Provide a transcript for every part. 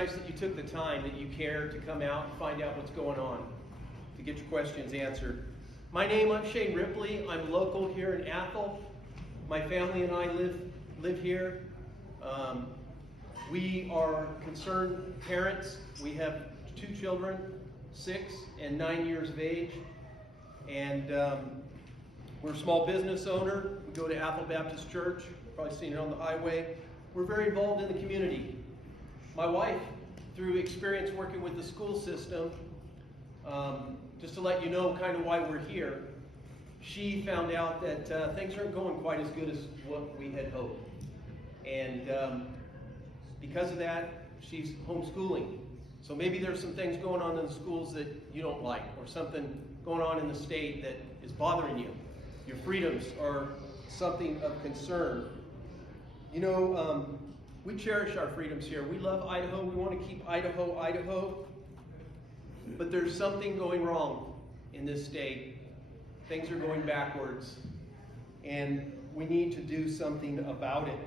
Nice that you took the time, that you care to come out and find out what's going on, to get your questions answered. I'm Shane Ripley. I'm local here in Athol. My family and I live here. We are concerned parents. We have 2 children, 6 and 9 years of age. And we're a small business owner. We go to Athol Baptist Church. You've probably seen it on the highway. We're very involved in the community. My wife, through experience working with the school system, just to let you know kind of why we're here, she found out that things aren't going quite as good as what we had hoped. And because of that, she's homeschooling. So maybe there's some things going on in the schools that you don't like, or something going on in the state that is bothering you. Your freedoms are something of concern. You know, we cherish our freedoms here. We love Idaho. We want to keep Idaho, Idaho. But there's something going wrong in this state. Things are going backwards. And we need to do something about it.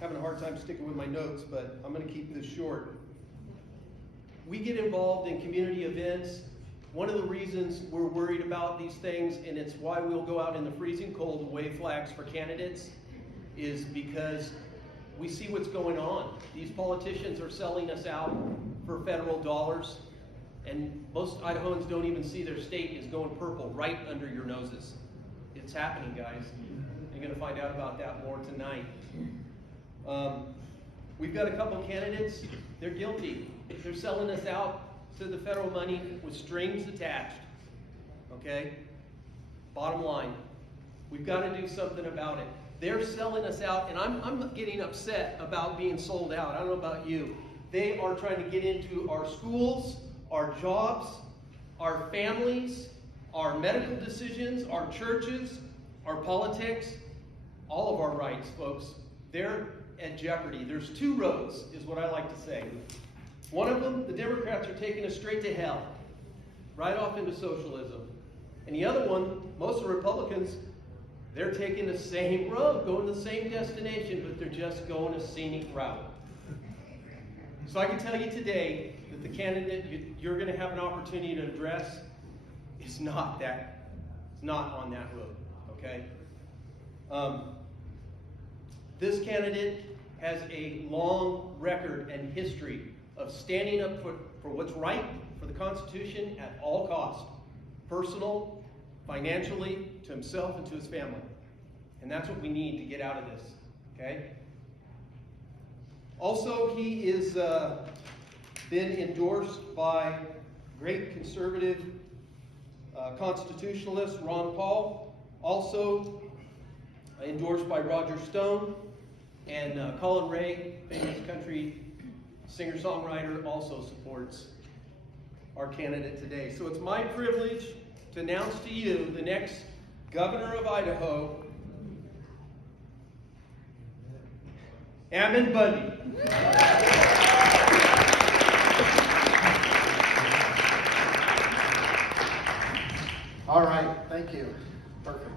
Having a hard time sticking with my notes, but I'm going to keep this short. We get involved in community events. One of the reasons we're worried about these things, and it's why we'll go out in the freezing cold to wave flags for candidates, is because we see what's going on. These politicians are selling us out for federal dollars, and most Idahoans don't even see their state is going purple right under your noses. It's happening, guys. You're going to find out about that more tonight. We've got a couple candidates. They're guilty. They're selling us out to the federal money with strings attached. Okay? Bottom line, we've got to do something about it. They're selling us out, and I'm getting upset about being sold out. I don't know about you. They are trying to get into our schools, our jobs, our families, our medical decisions, our churches, our politics, all of our rights, folks. They're at jeopardy. There's 2 roads, is what I like to say. One of them, the Democrats are taking us straight to hell, right off into socialism. And the other one, most of the Republicans, they're taking the same road, going to the same destination, but they're just going a scenic route. So I can tell you today that the candidate you're going to have an opportunity to address is not on that road, okay? This candidate has a long record and history of standing up for what's right for the Constitution at all costs, personal, financially, to himself and to his family. And that's what we need to get out of this, okay? Also, he is been endorsed by great conservative constitutionalist Ron Paul, also endorsed by Roger Stone, and Colin Ray, famous country singer-songwriter, also supports our candidate today. So it's my privilege to announce to you the next governor of Idaho, Ammon Bundy. All right, thank you. Perfect.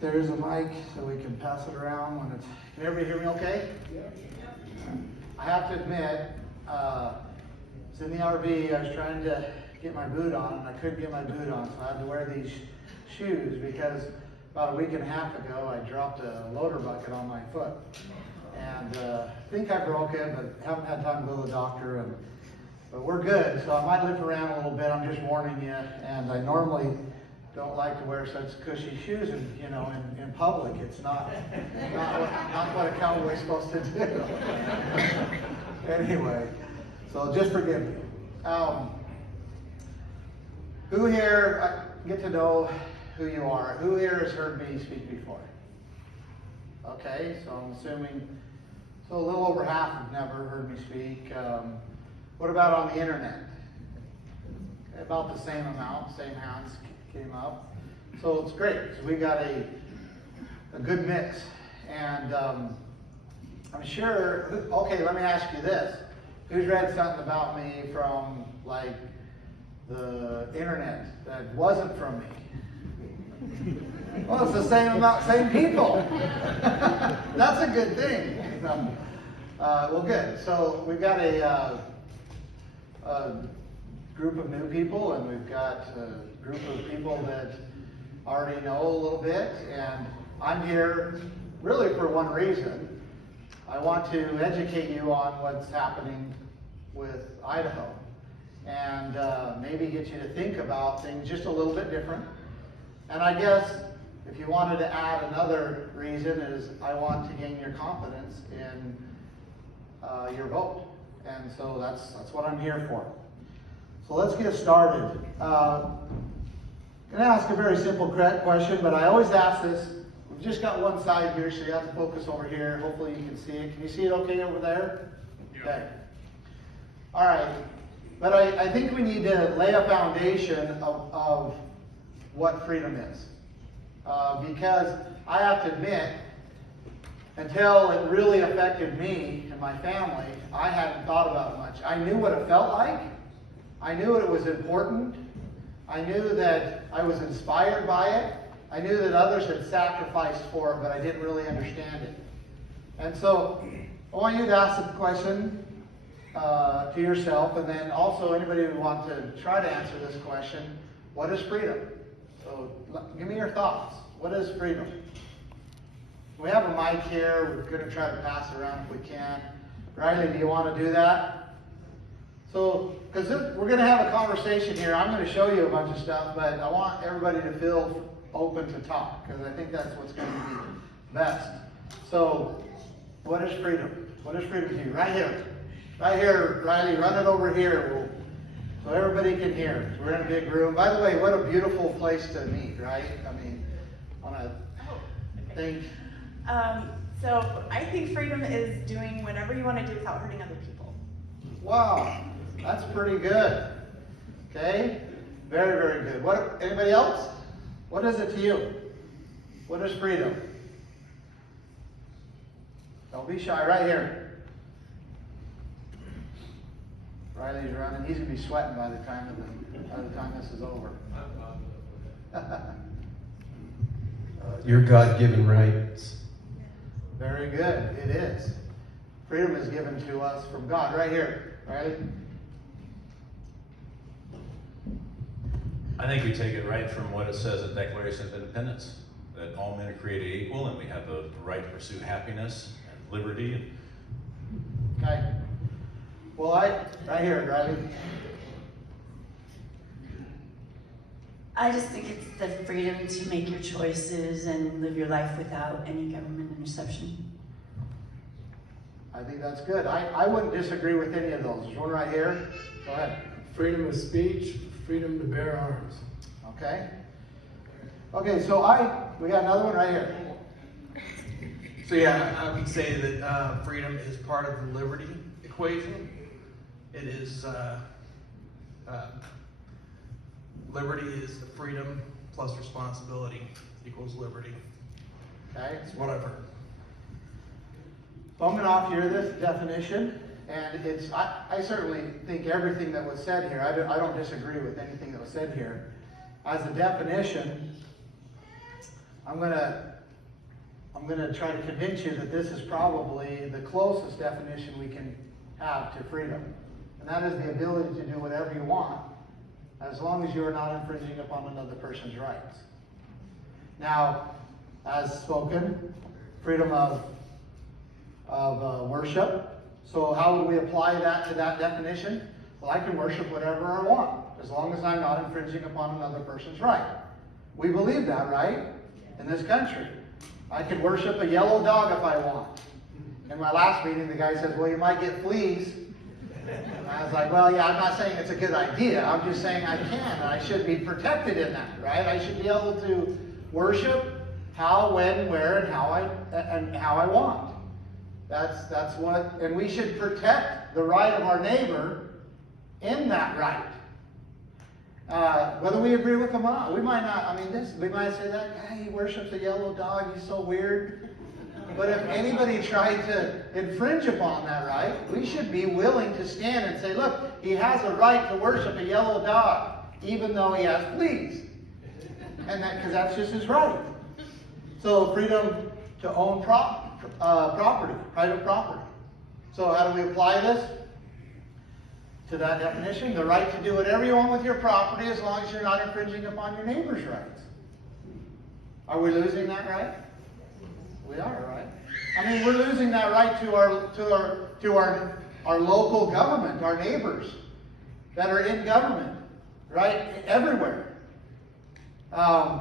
There's a mic so we can pass it around when it's. Can everybody hear me okay? Yeah. I have to admit, it's in the RV. I was trying to get my boot on, and I couldn't get my boot on, so I had to wear these shoes because about a week and a half ago I dropped a loader bucket on my foot, and I think I broke it, but haven't had time to go to the doctor. But we're good, so I might limp around a little bit. I'm just warning you. And I normally don't like to wear such cushy shoes, in public. It's not what a cowboy's supposed to do. Anyway, so just forgive me. Who here, get to know who you are. Who here has heard me speak before? Okay, so I'm assuming, so a little over half have never heard me speak. What about on the internet? Okay, about the same amount, same hands came up. So it's great. So we got a good mix. And I'm sure, okay, let me ask you this. Who's read something about me from the internet that wasn't from me? Well, it's the same amount, same people. That's a good thing. Well, good. So we've got a group of new people, and we've got a group of people that already know a little bit. And I'm here really for one reason. I want to educate you on what's happening with Idaho, and maybe get you to think about things just a little bit different. And I guess if you wanted to add another reason is I want to gain your confidence in your vote. And so that's what I'm here for. So let's get started. I'm going to ask a very simple question, but I always ask this. We've just got one side here, so you have to focus over here. Hopefully you can see it. Can you see it okay over there? Yeah. Okay. All right. But I think we need to lay a foundation of what freedom is. Because I have to admit, until it really affected me and my family, I hadn't thought about it much. I knew what it felt like. I knew it was important. I knew that I was inspired by it. I knew that others had sacrificed for it, but I didn't really understand it. And so I want you to ask the question to yourself, and then also anybody who wants to try to answer this question, what is freedom? So give me your thoughts. What is freedom? We have a mic here. We're going to try to pass it around if we can. Riley, do you want to do that? So, because we're going to have a conversation here. I'm going to show you a bunch of stuff, but I want everybody to feel open to talk, because I think that's what's going to be best. So, what is freedom? What is freedom to you? Right here. Right here, Riley, run it over here so everybody can hear. We're in a big room. By the way, what a beautiful place to meet, right? I mean, on a thing. So I think freedom is doing whatever you want to do without hurting other people. Wow, that's pretty good. Okay, very, very good. What? Anybody else? What is it to you? What is freedom? Don't be shy. Right here. Riley's running. He's gonna be sweating by the time this is over. Your God-given rights. Very good. It is. Freedom is given to us from God. Right here. Riley. I think we take it right from what it says in the Declaration of Independence, that all men are created equal and we have the right to pursue happiness and liberty. Okay. Well, right here, Riley. I just think it's the freedom to make your choices and live your life without any government interception. I think that's good. I wouldn't disagree with any of those. There's one right here. Go ahead. Freedom of speech, freedom to bear arms. Okay. Okay, so we got another one right here. So yeah, I would say that freedom is part of the liberty equation. It is, liberty is the freedom plus responsibility equals liberty. Okay. That's what I've heard. So I'm going to offer you this definition, and I certainly think everything that was said here, I don't disagree with anything that was said here. As a definition, I'm going to try to convince you that this is probably the closest definition we can have to freedom. And that is the ability to do whatever you want, as long as you are not infringing upon another person's rights. Now, as spoken, freedom of worship. So how would we apply that to that definition? Well, I can worship whatever I want, as long as I'm not infringing upon another person's right. We believe that, right? In this country. I can worship a yellow dog if I want. In my last meeting, the guy says, well, you might get fleas. And I was like, well, yeah, I'm not saying it's a good idea. I'm just saying I can, and I should be protected in that, right? I should be able to worship how, when, where, and how I want. That's what, and we should protect the right of our neighbor in that right. Whether we agree with them or not, we might not. We might say that guy, he worships a yellow dog. He's so weird. But if anybody tried to infringe upon that right, we should be willing to stand and say, look, he has a right to worship a yellow dog, even though he has fleas. And because that's just his right. So freedom to own property, private property. So how do we apply this to that definition? The right to do whatever you want with your property as long as you're not infringing upon your neighbor's rights. Are we losing that right? We are, right? I mean, we're losing that right to our local government, our neighbors that are in government, right? Everywhere. The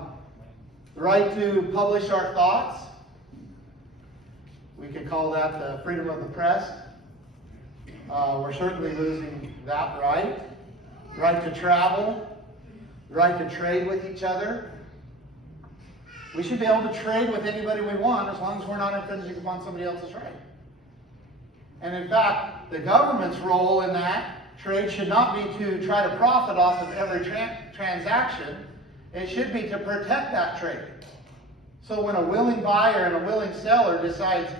right to publish our thoughts. We could call that the freedom of the press. We're certainly losing that right. Right to travel. Right to trade with each other. We should be able to trade with anybody we want as long as we're not infringing upon somebody else's right. And in fact, the government's role in that trade should not be to try to profit off of every transaction. It should be to protect that trade. So when a willing buyer and a willing seller decides,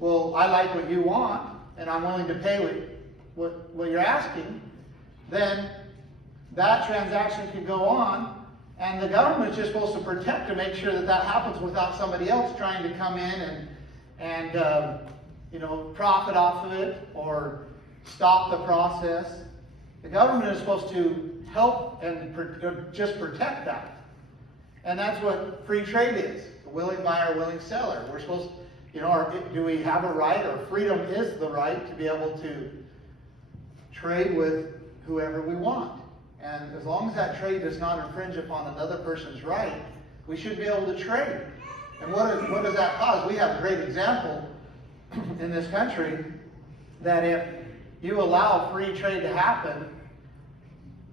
well, I like what you want, and I'm willing to pay what you're asking, then that transaction can go on. And the government's just supposed to protect to make sure that that happens without somebody else trying to come in and profit off of it or stop the process. The government is supposed to help and just protect that. And that's what free trade is. A willing buyer, willing seller. We're supposed to, do we have a right, or freedom is the right to be able to trade with whoever we want. And as long as that trade does not infringe upon another person's right, we should be able to trade. And what does that cause? We have a great example in this country that if you allow free trade to happen,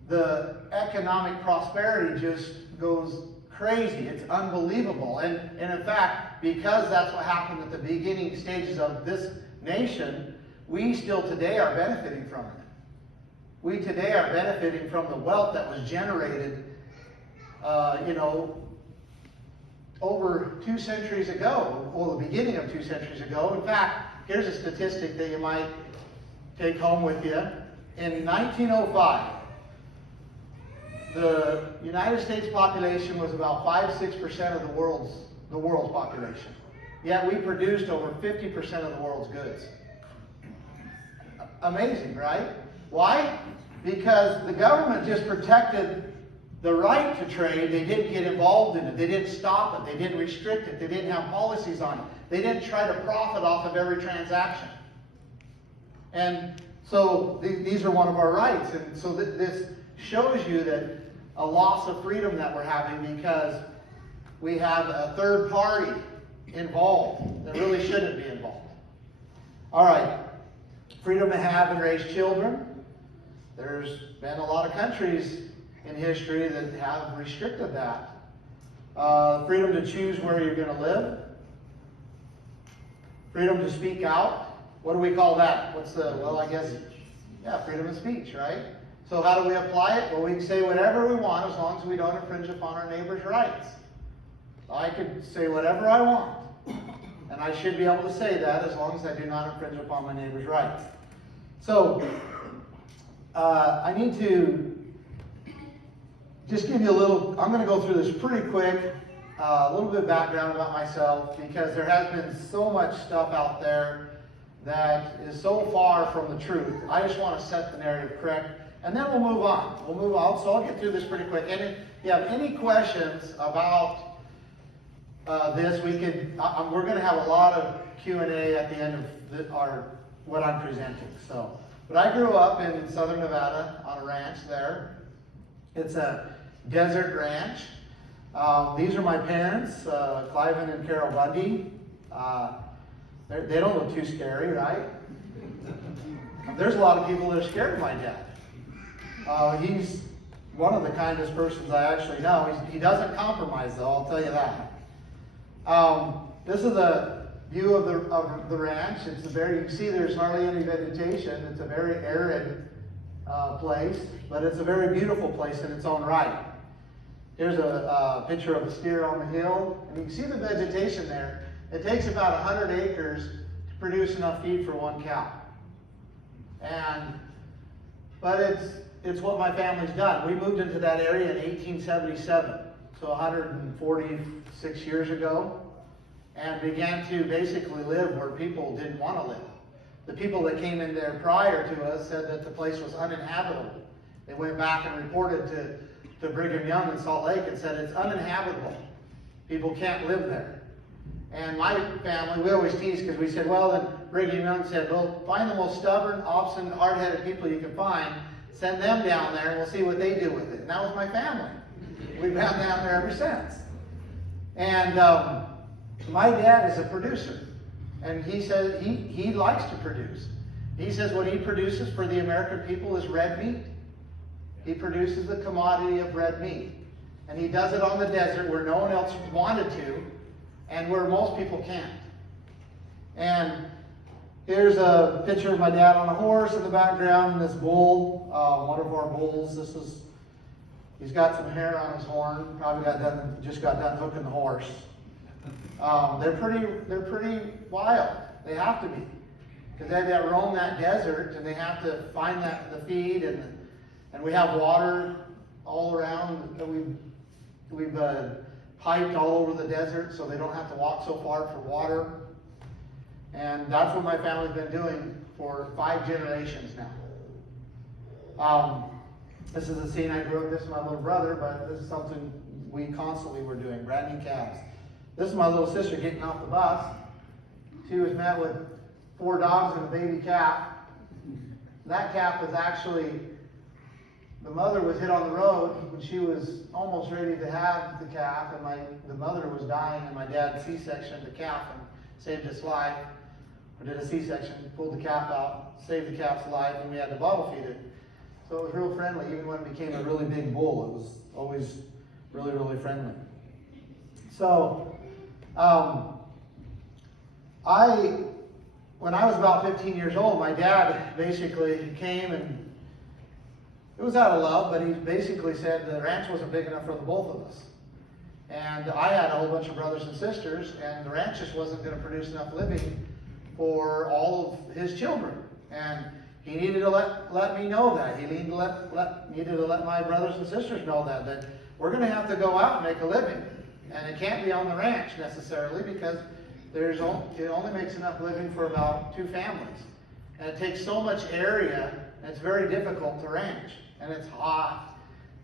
the economic prosperity just goes crazy. It's unbelievable. And in fact, because that's what happened at the beginning stages of this nation, we still today are benefiting from it. We today are benefiting from the wealth that was generated, over 2 centuries ago, or the beginning of 2 centuries ago. In fact, here's a statistic that you might take home with you. In 1905, the United States population was about 5-6% of the world's population. Yet we produced over 50% of the world's goods. Amazing, right? Why? Because the government just protected the right to trade. They didn't get involved in it. They didn't stop it. They didn't restrict it. They didn't have policies on it. They didn't try to profit off of every transaction. And so these are one of our rights. And so this shows you that a loss of freedom that we're having because we have a third party involved that really shouldn't be involved. All right. Freedom to have and raise children. There's been a lot of countries in history that have restricted that. Freedom to choose where you're going to live. Freedom to speak out. What do we call that? Freedom of speech, right? So how do we apply it? Well, we can say whatever we want as long as we don't infringe upon our neighbor's rights. I could say whatever I want. And I should be able to say that as long as I do not infringe upon my neighbor's rights. So, I need to just give you I'm going to go through this pretty quick, a little bit of background about myself, because there has been so much stuff out there that is so far from the truth. I just want to set the narrative correct, and then we'll move on. So I'll get through this pretty quick. And if you have any questions about this, we're going to have a lot of Q&A at the end of what I'm presenting. But I grew up in southern Nevada on a ranch there. It's a desert ranch. These are my parents, Cliven and Carol Bundy. They don't look too scary, right? There's a lot of people that are scared of my dad. He's one of the kindest persons I actually know. He doesn't compromise, though, I'll tell you that. This is a view of the ranch. You can see there's hardly any vegetation. It's a very arid place, but it's a very beautiful place in its own right. Here's a picture of a steer on the hill, and you can see the vegetation there. It takes about 100 acres to produce enough feed for one cow. But it's what my family's done. We moved into that area in 1877, so 146 years ago. and began to basically live where people didn't want to live. The people that came in there prior to us said that the place was uninhabitable. They went back and reported to Brigham Young in Salt Lake and said it's uninhabitable. People can't live there. And my family, we always tease because we said, well, then Brigham Young said, well, find the most stubborn, obstinate, hard-headed people you can find, send them down there and we'll see what they do with it. And that was my family. We've been down there ever since. And my dad is a producer. And he says he likes to produce. He says what he produces for the American people is red meat. He produces the commodity of red meat. And he does it on the desert where no one else wanted to, and where most people can't. And here's a picture of my dad on a horse in the background, and this bull, one of our bulls. He's got some hair on his horn. Probably just got done hooking the horse. They're pretty wild. They have to be, because they roam that desert and they have to find the feed, and we have water all around. We've piped all over the desert so they don't have to walk so far for water. And that's what my family's been doing for 5 generations now. This is a scene I grew up. This is my little brother, but this is something we constantly were doing, branding calves. This is my little sister getting off the bus. She was met with 4 dogs and a baby calf. That calf was actually, the mother was hit on the road when she was almost ready to have the calf, and the mother was dying, and my dad C-sectioned the calf and saved its life. Or did a C-section, pulled the calf out, saved the calf's life, and we had to bottle feed it. So it was real friendly. Even when it became a really big bull, it was always really, really friendly. So, when I was about 15 years old, my dad basically came, and it was out of love, but he basically said the ranch wasn't big enough for the both of us. And I had a whole bunch of brothers and sisters, and the ranch just wasn't going to produce enough living for all of his children. And he needed to let me know that. He needed to let my brothers and sisters know that we're going to have to go out and make a living. And it can't be on the ranch necessarily, because it only makes enough living for about 2 families. And it takes so much area, and it's very difficult to ranch. And it's hot,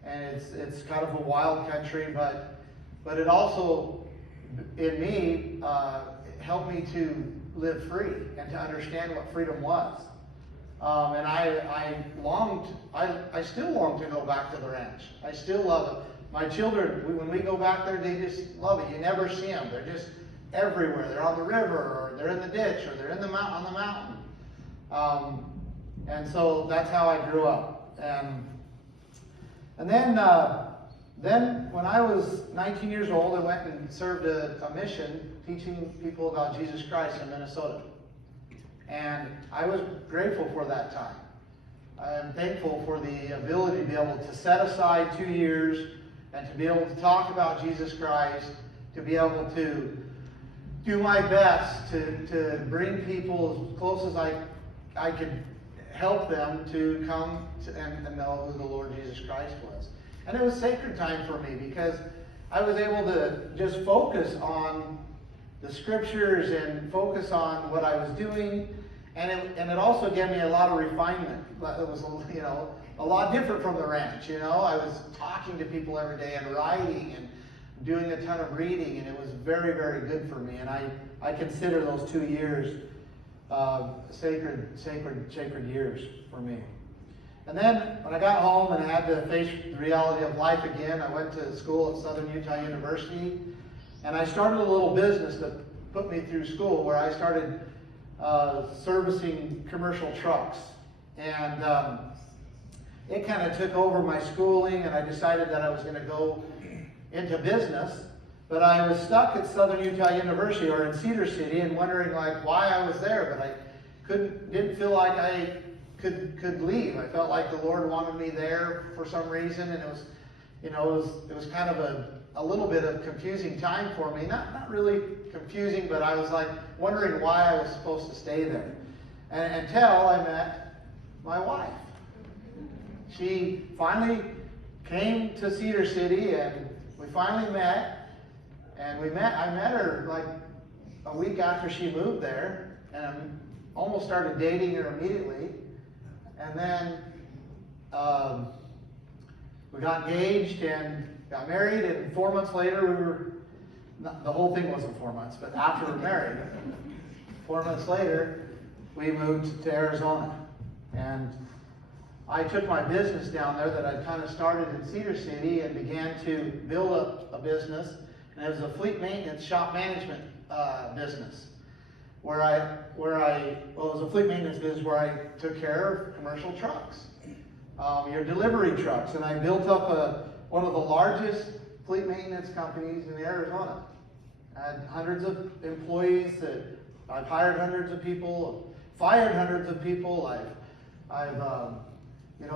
and it's kind of a wild country, but it also, in me, helped me to live free and to understand what freedom was. And I still long to go back to the ranch. I still love it. My children, when we go back there, they just love it. You never see them. They're just everywhere. They're on the river, or they're in the ditch, or they're on the mountain. And so that's how I grew up. And then when I was 19 years old, I went and served a mission teaching people about Jesus Christ in Minnesota. And I was grateful for that time. I am thankful for the ability to be able to set aside 2 years and to be able to talk about Jesus Christ, to be able to do my best to bring people as close as I could help them to come and know who the Lord Jesus Christ was. And it was sacred time for me, because I was able to just focus on the scriptures and focus on what I was doing. And it also gave me a lot of refinement. It was, a lot different from the ranch. I was talking to people every day and writing and doing a ton of reading, and it was very, very good for me. And I consider those 2 years sacred years for me. And then when I got home and I had to face the reality of life again, I went to school at Southern Utah University, and I started a little business that put me through school, where I started servicing commercial trucks. And it kind of took over my schooling, and I decided that I was going to go into business. But I was stuck at Southern Utah University, or in Cedar City, and wondering why I was there, but I didn't feel like I could leave. I felt like the Lord wanted me there for some reason, and it was kind of a little bit of confusing time for me. Not really confusing, but I was wondering why I was supposed to stay there. And until I met my wife. She finally came to Cedar City, and we finally met. And I met her a week after she moved there, and I almost started dating her immediately. And then we got engaged and got married, and 4 months later the whole thing wasn't 4 months, but after we were married, 4 months later, we moved to Arizona. And I took my business down there that I'd kind of started in Cedar City and began to build up a business. And it was a fleet maintenance shop management business. It was a fleet maintenance business where I took care of commercial trucks, your delivery trucks. And I built up one of the largest fleet maintenance companies in Arizona. I had hundreds of employees. I've hired hundreds of people, fired hundreds of people. I've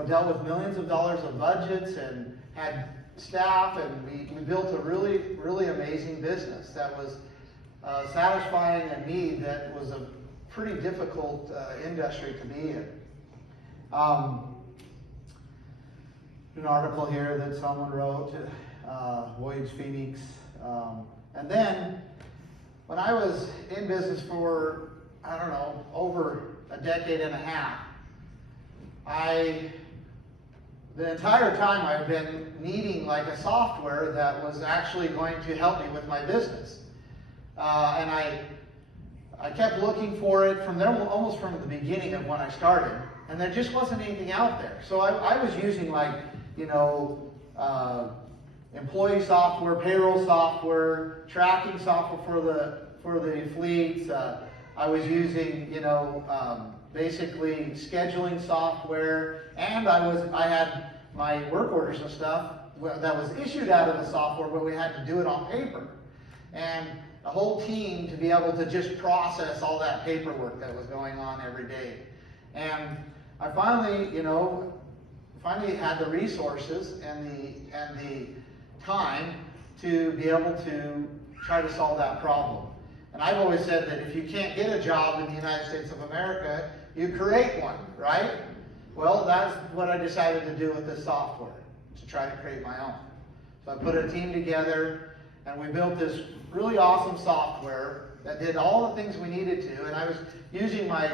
dealt with millions of dollars of budgets and had staff, and we built a really, really amazing business that was satisfying a need that was a pretty difficult industry to be in. An article here that someone wrote, Voyage Phoenix. And then, when I was in business for, over a decade and a half, the entire time I've been needing like a software that was actually going to help me with my business. And I kept looking for it from there, almost from the beginning of when I started, and there just wasn't anything out there. So I was using employee software, payroll software, tracking software for the fleets. I was using, basically scheduling software, and I had my work orders and stuff that was issued out of the software, but we had to do it on paper. And a whole team to be able to just process all that paperwork that was going on every day. And I finally had the resources and the time to be able to try to solve that problem. And I've always said that if you can't get a job in the United States of America, you create one, right? Well, that's what I decided to do with this software, to try to create my own. So I put a team together, and we built this really awesome software that did all the things we needed to. And I was using my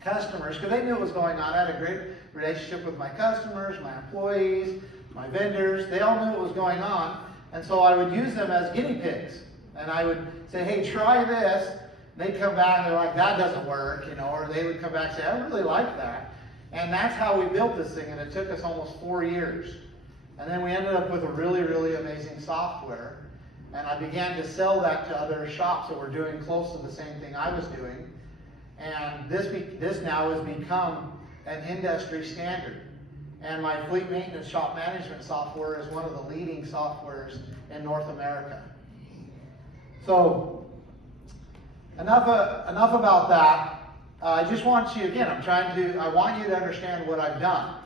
customers, because they knew what was going on. I had a great relationship with my customers, my employees, my vendors. They all knew what was going on. And so I would use them as guinea pigs. And I would say, hey, try this. They'd come back and they're like, that doesn't work, or they would come back and say, I really like that. And that's how we built this thing, and it took us almost 4 years. And then we ended up with a really, really amazing software. And I began to sell that to other shops that were doing close to the same thing I was doing. And this now has become an industry standard. And my fleet maintenance shop management software is one of the leading softwares in North America. So, enough about that. I just want you, again, I want you to understand what I've done.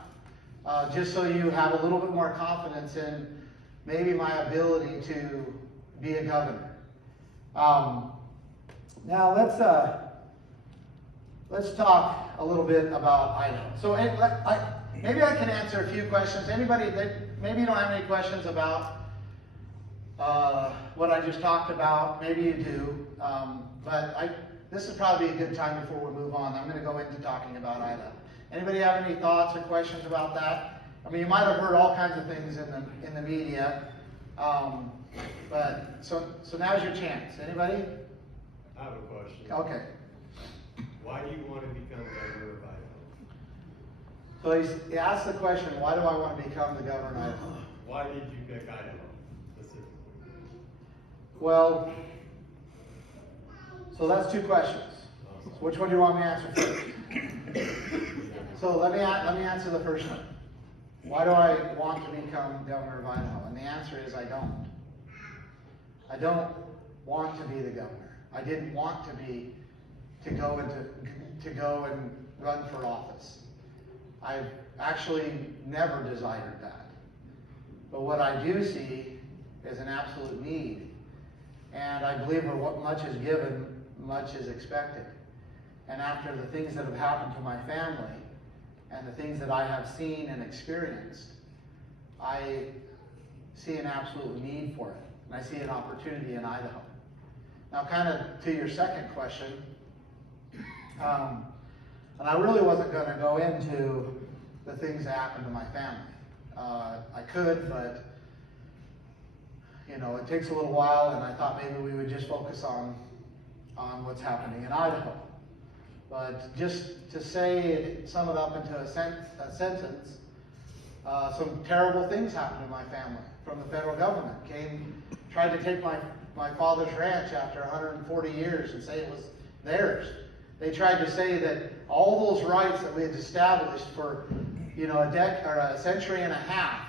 Just so you have a little bit more confidence in maybe my ability to be a governor. Now let's talk a little bit about Idaho. So maybe I can answer a few questions. Anybody that maybe you don't have any questions about what I just talked about, maybe you do. But this is probably a good time before we move on. I'm going to go into talking about Idaho. Anybody have any thoughts or questions about that? I mean, you might have heard all kinds of things in the media. But so now's your chance. Anybody? I have a question. Okay. Why do you want to become governor of Idaho? So he asked the question, why do I want to become the governor of Idaho? Why did you pick Idaho specifically? Well, so that's two questions. So which one do you want me to answer first? So let me answer the first one. Why do I want to become governor of Idaho? And the answer is I don't. I don't want to be the governor. I didn't want to go and run for office. I've actually never desired that. But what I do see is an absolute need. And I believe where what much is given, much is expected. And after the things that have happened to my family, and the things that I have seen and experienced, I see an absolute need for it. And I see an opportunity in Idaho. Now, kind of to your second question, and I really wasn't going to go into the things that happened to my family. I could, but you know, it takes a little while, and I thought maybe we would just focus on what's happening in Idaho. But just to sum it up into a sentence, some terrible things happened to my family from the federal government. Tried to take my father's ranch after 140 years and say it was theirs. They tried to say that all those rights that we had established for, you know, a century and a half,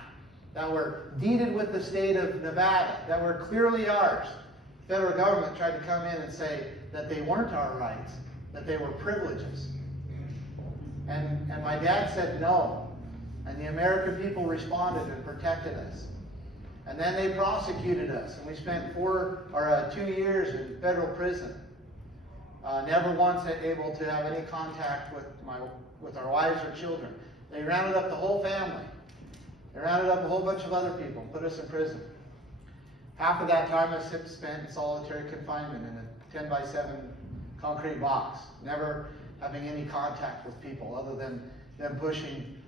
that were deeded with the state of Nevada, that were clearly ours. The federal government tried to come in and say that they weren't our rights, that they were privileges. And my dad said no. And the American people responded and protected us. And then they prosecuted us, and we spent 2 years in federal prison. Never once able to have any contact with our wives or children. They rounded up the whole family. They rounded up a whole bunch of other people and put us in prison. Half of that time I spent in solitary confinement in a 10-by-7 concrete box, never having any contact with people other than them pushing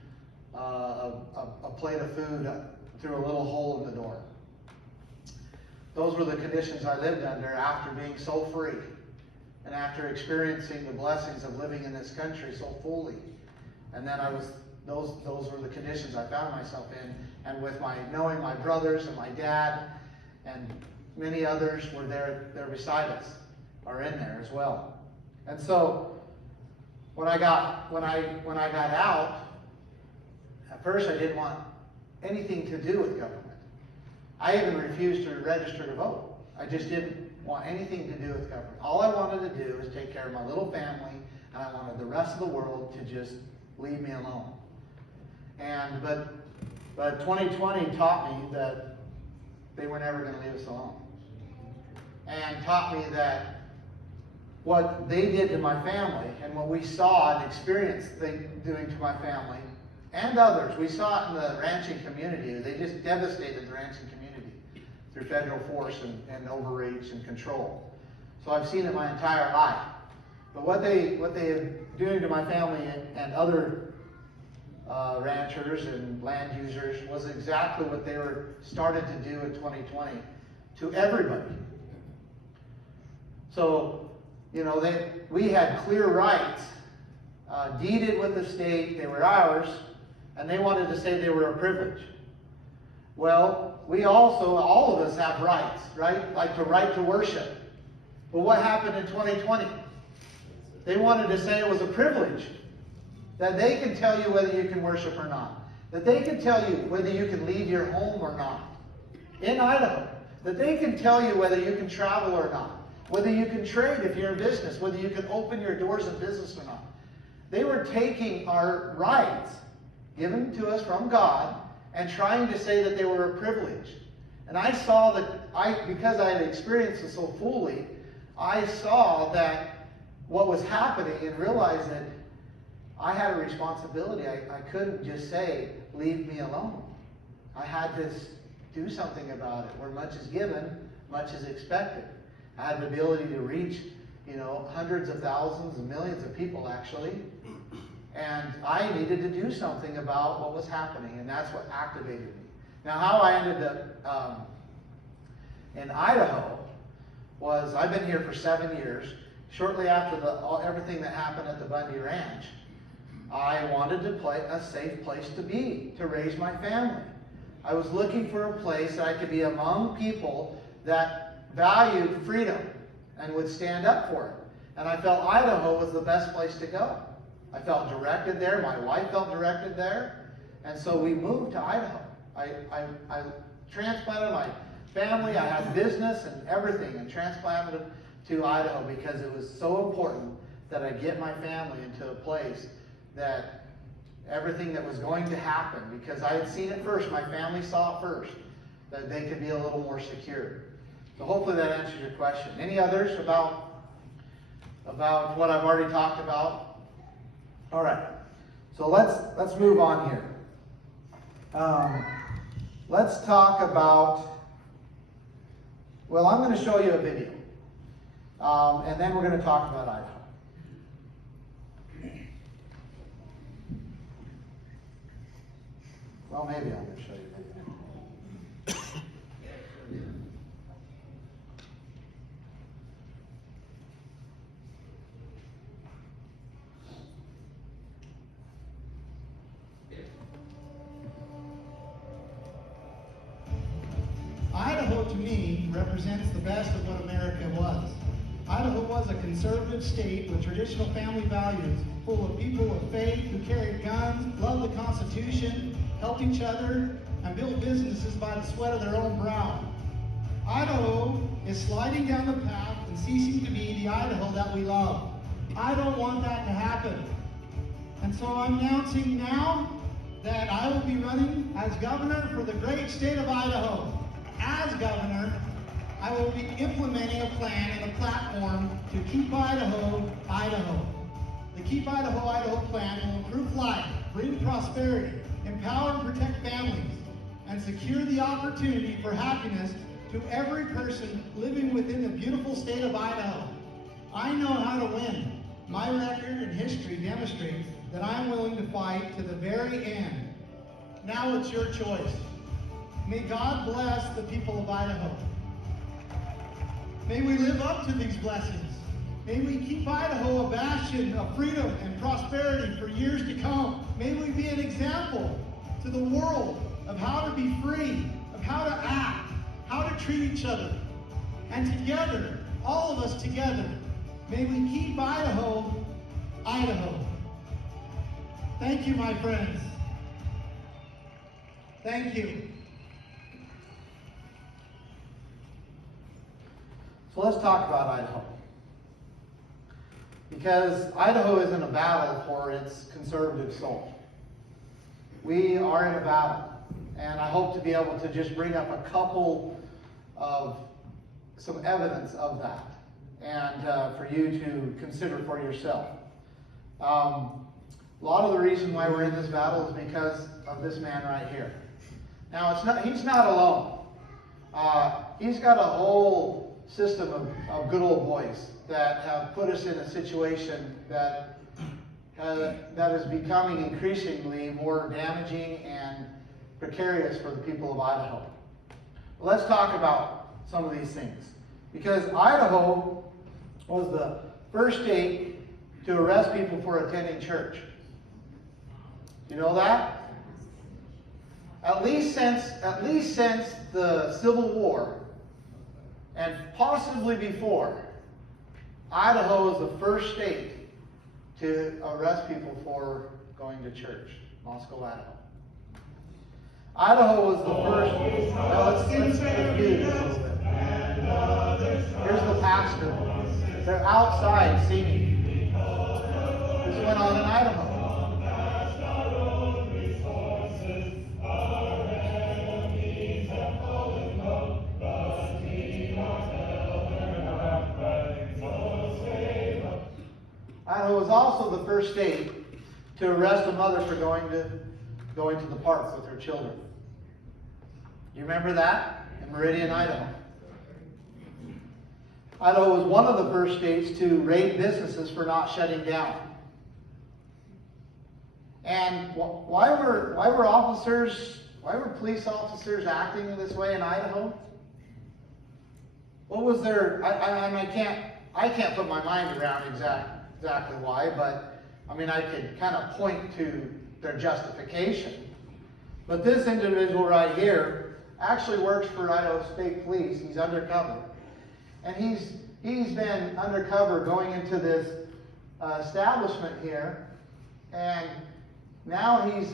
a plate of food through a little hole in the door. Those were the conditions I lived under after being so free and after experiencing the blessings of living in this country so fully. And then those were the conditions I found myself in, and with knowing my brothers and my dad and many others were there beside us, are in there as well. And so when I got out, at first I didn't want anything to do with government. I even refused to register to vote. I just didn't want anything to do with government. All I wanted to do was take care of my little family, and I wanted the rest of the world to just leave me alone. But 2020 taught me that they were never going to leave us alone, and taught me that what they did to my family and what we saw and experienced they doing to my family and others, we saw it in the ranching community. They just devastated the ranching community through federal force and overreach and control. So I've seen it my entire life. But what they are doing to my family and other ranchers and land users was exactly what they were started to do in 2020 to everybody. So, you know, we had clear rights, deeded with the state, they were ours, and they wanted to say they were a privilege. Well, we also, all of us have rights, right? Like the right to worship. But what happened in 2020? They wanted to say it was a privilege. That they can tell you whether you can worship or not. That they can tell you whether you can leave your home or not. In Idaho. That they can tell you whether you can travel or not. Whether you can trade if you're in business. Whether you can open your doors of business or not. They were taking our rights given to us from God and trying to say that they were a privilege. And I saw that, because I had experienced it so fully, I saw that what was happening and realized that I had a responsibility. I couldn't just say, leave me alone. I had to do something about it. Where much is given, much is expected. I had the ability to reach, you know, hundreds of thousands and millions of people actually. And I needed to do something about what was happening, and that's what activated me. Now, how I ended up in Idaho was, I've been here for 7 years. Shortly after everything that happened at the Bundy Ranch, I wanted a safe place to be, to raise my family. I was looking for a place that I could be among people that valued freedom and would stand up for it. And I felt Idaho was the best place to go. I felt directed there. My wife felt directed there. And so we moved to Idaho. I transplanted my family. I had business and everything, and transplanted it to Idaho because it was so important that I get my family into a place that everything that was going to happen, because I had seen it first, my family saw it first, that they could be a little more secure. So hopefully that answers your question. Any others about what I've already talked about? All right, so let's move on here. Let's talk about, well, I'm going to show you a video. And then we're going to talk about Idaho. Well, maybe I'm going to show you a video. Idaho, to me, represents the best of what America was. Idaho was a conservative state with traditional family values, full of people of faith who carried guns, loved the Constitution, helped each other, and built businesses by the sweat of their own brow. Idaho is sliding down the path and ceasing to be the Idaho that we love. I don't want that to happen. And so I'm announcing now that I will be running as governor for the great state of Idaho. As governor, I will be implementing a plan and a platform to keep Idaho, Idaho. The Keep Idaho, Idaho plan will improve life, bring prosperity, empower and protect families, and secure the opportunity for happiness to every person living within the beautiful state of Idaho. I know how to win. My record and history demonstrates that I'm willing to fight to the very end. Now it's your choice. May God bless the people of Idaho. May we live up to these blessings. May we keep Idaho a bastion of freedom and prosperity for years to come. May we be an example to the world of how to be free, of how to act, how to treat each other. And together, all of us together, may we keep Idaho, Idaho. Thank you, my friends. Thank you. So let's talk about Idaho. Because Idaho is in a battle for its conservative soul. We are in a battle. And I hope to be able to just bring up a couple of some evidence of that. And for you to consider for yourself. A lot of the reason why we're in this battle is because of this man right here. Now, he's not alone. He's got a whole system of good old boys that have put us in a situation that is becoming increasingly more damaging and precarious for the people of Idaho. Let's talk about some of these things. Because Idaho was the first state to arrest people for attending church. You know that? At least since the Civil War, and possibly before, Idaho is the first state to arrest people for going to church. Moscow, Idaho. Idaho was the first. Now let's do this a little bit. Here's the pastor. They're outside singing. This went on in Idaho. Idaho was also the first state to arrest a mother for going to the park with her children. You remember that? In Meridian, Idaho. Idaho was one of the first states to raid businesses for not shutting down. And why were police officers acting in this way in Idaho? What was their? I can't put my mind around exactly why, but I mean I could kind of point to their justification. But this individual right here actually works for Idaho State Police. He's undercover. And he's been undercover going into this establishment here, and now he's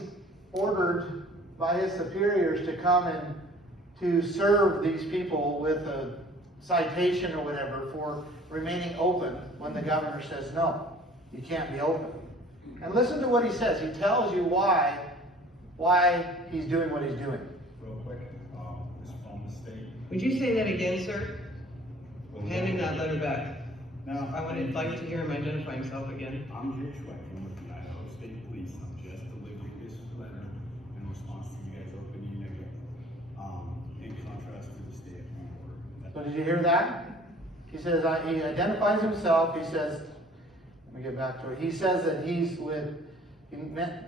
ordered by his superiors to come and to serve these people with a citation or whatever for remaining open when the governor says no, you can't be open. And listen to what he says. He tells you why he's doing what he's doing. Real quick, this is from the state. Would you say that again, sir? Handing that letter back. Now, I would like to hear him identify himself again. I'm Jay Schweckman with the Idaho State Police. I'm just delivering this letter in response to you guys opening it, in contrast to the stay-at-home order. So did you hear that? He says, he identifies himself. He says, let me get back to it. He says that he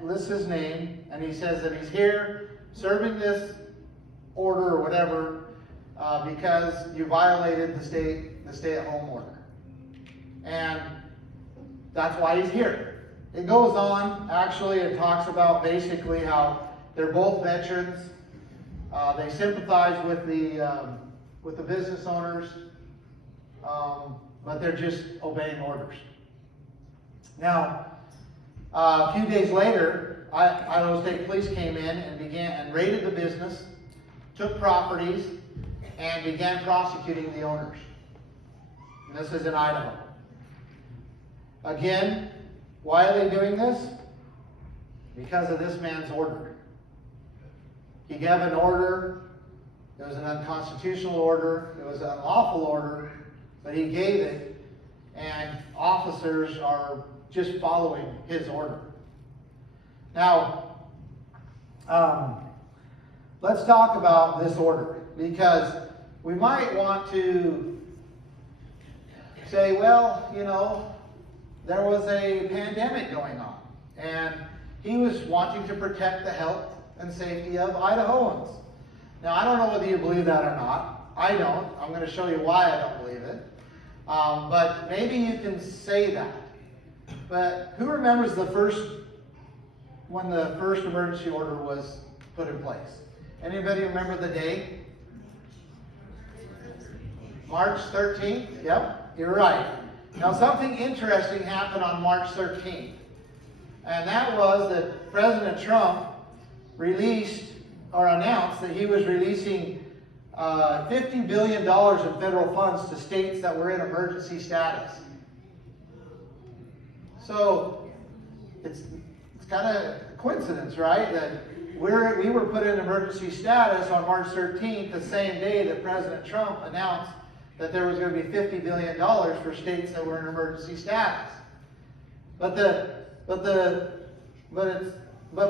lists his name, and he says that he's here serving this order or whatever because you violated the stay-at-home order. And that's why he's here. It goes on, actually, it talks about basically how they're both veterans. They sympathize with the business owners, but they're just obeying orders. Now, a few days later, Idaho State Police came in and raided the business, took properties, and began prosecuting the owners. And this is in Idaho. Again, why are they doing this? Because of this man's order. He gave an order. It was an unconstitutional order. It was an unlawful order, but he gave it, and officers are just following his order. Now, let's talk about this order, because we might want to say, well, you know, there was a pandemic going on, and he was wanting to protect the health and safety of Idahoans. Now, I don't know whether you believe that or not. I don't. I'm going to show you why I don't believe it. But maybe you can say that. But who remembers when the first emergency order was put in place? Anybody remember the day? March 13th? Yep, you're right. Now, something interesting happened on March 13th. And that was that President Trump released or announced that he was releasing $50 billion in federal funds to states that were in emergency status. So it's kind of a coincidence, right? That we were put in emergency status on March 13th, the same day that President Trump announced that there was going to be $50 billion for states that were in emergency status. But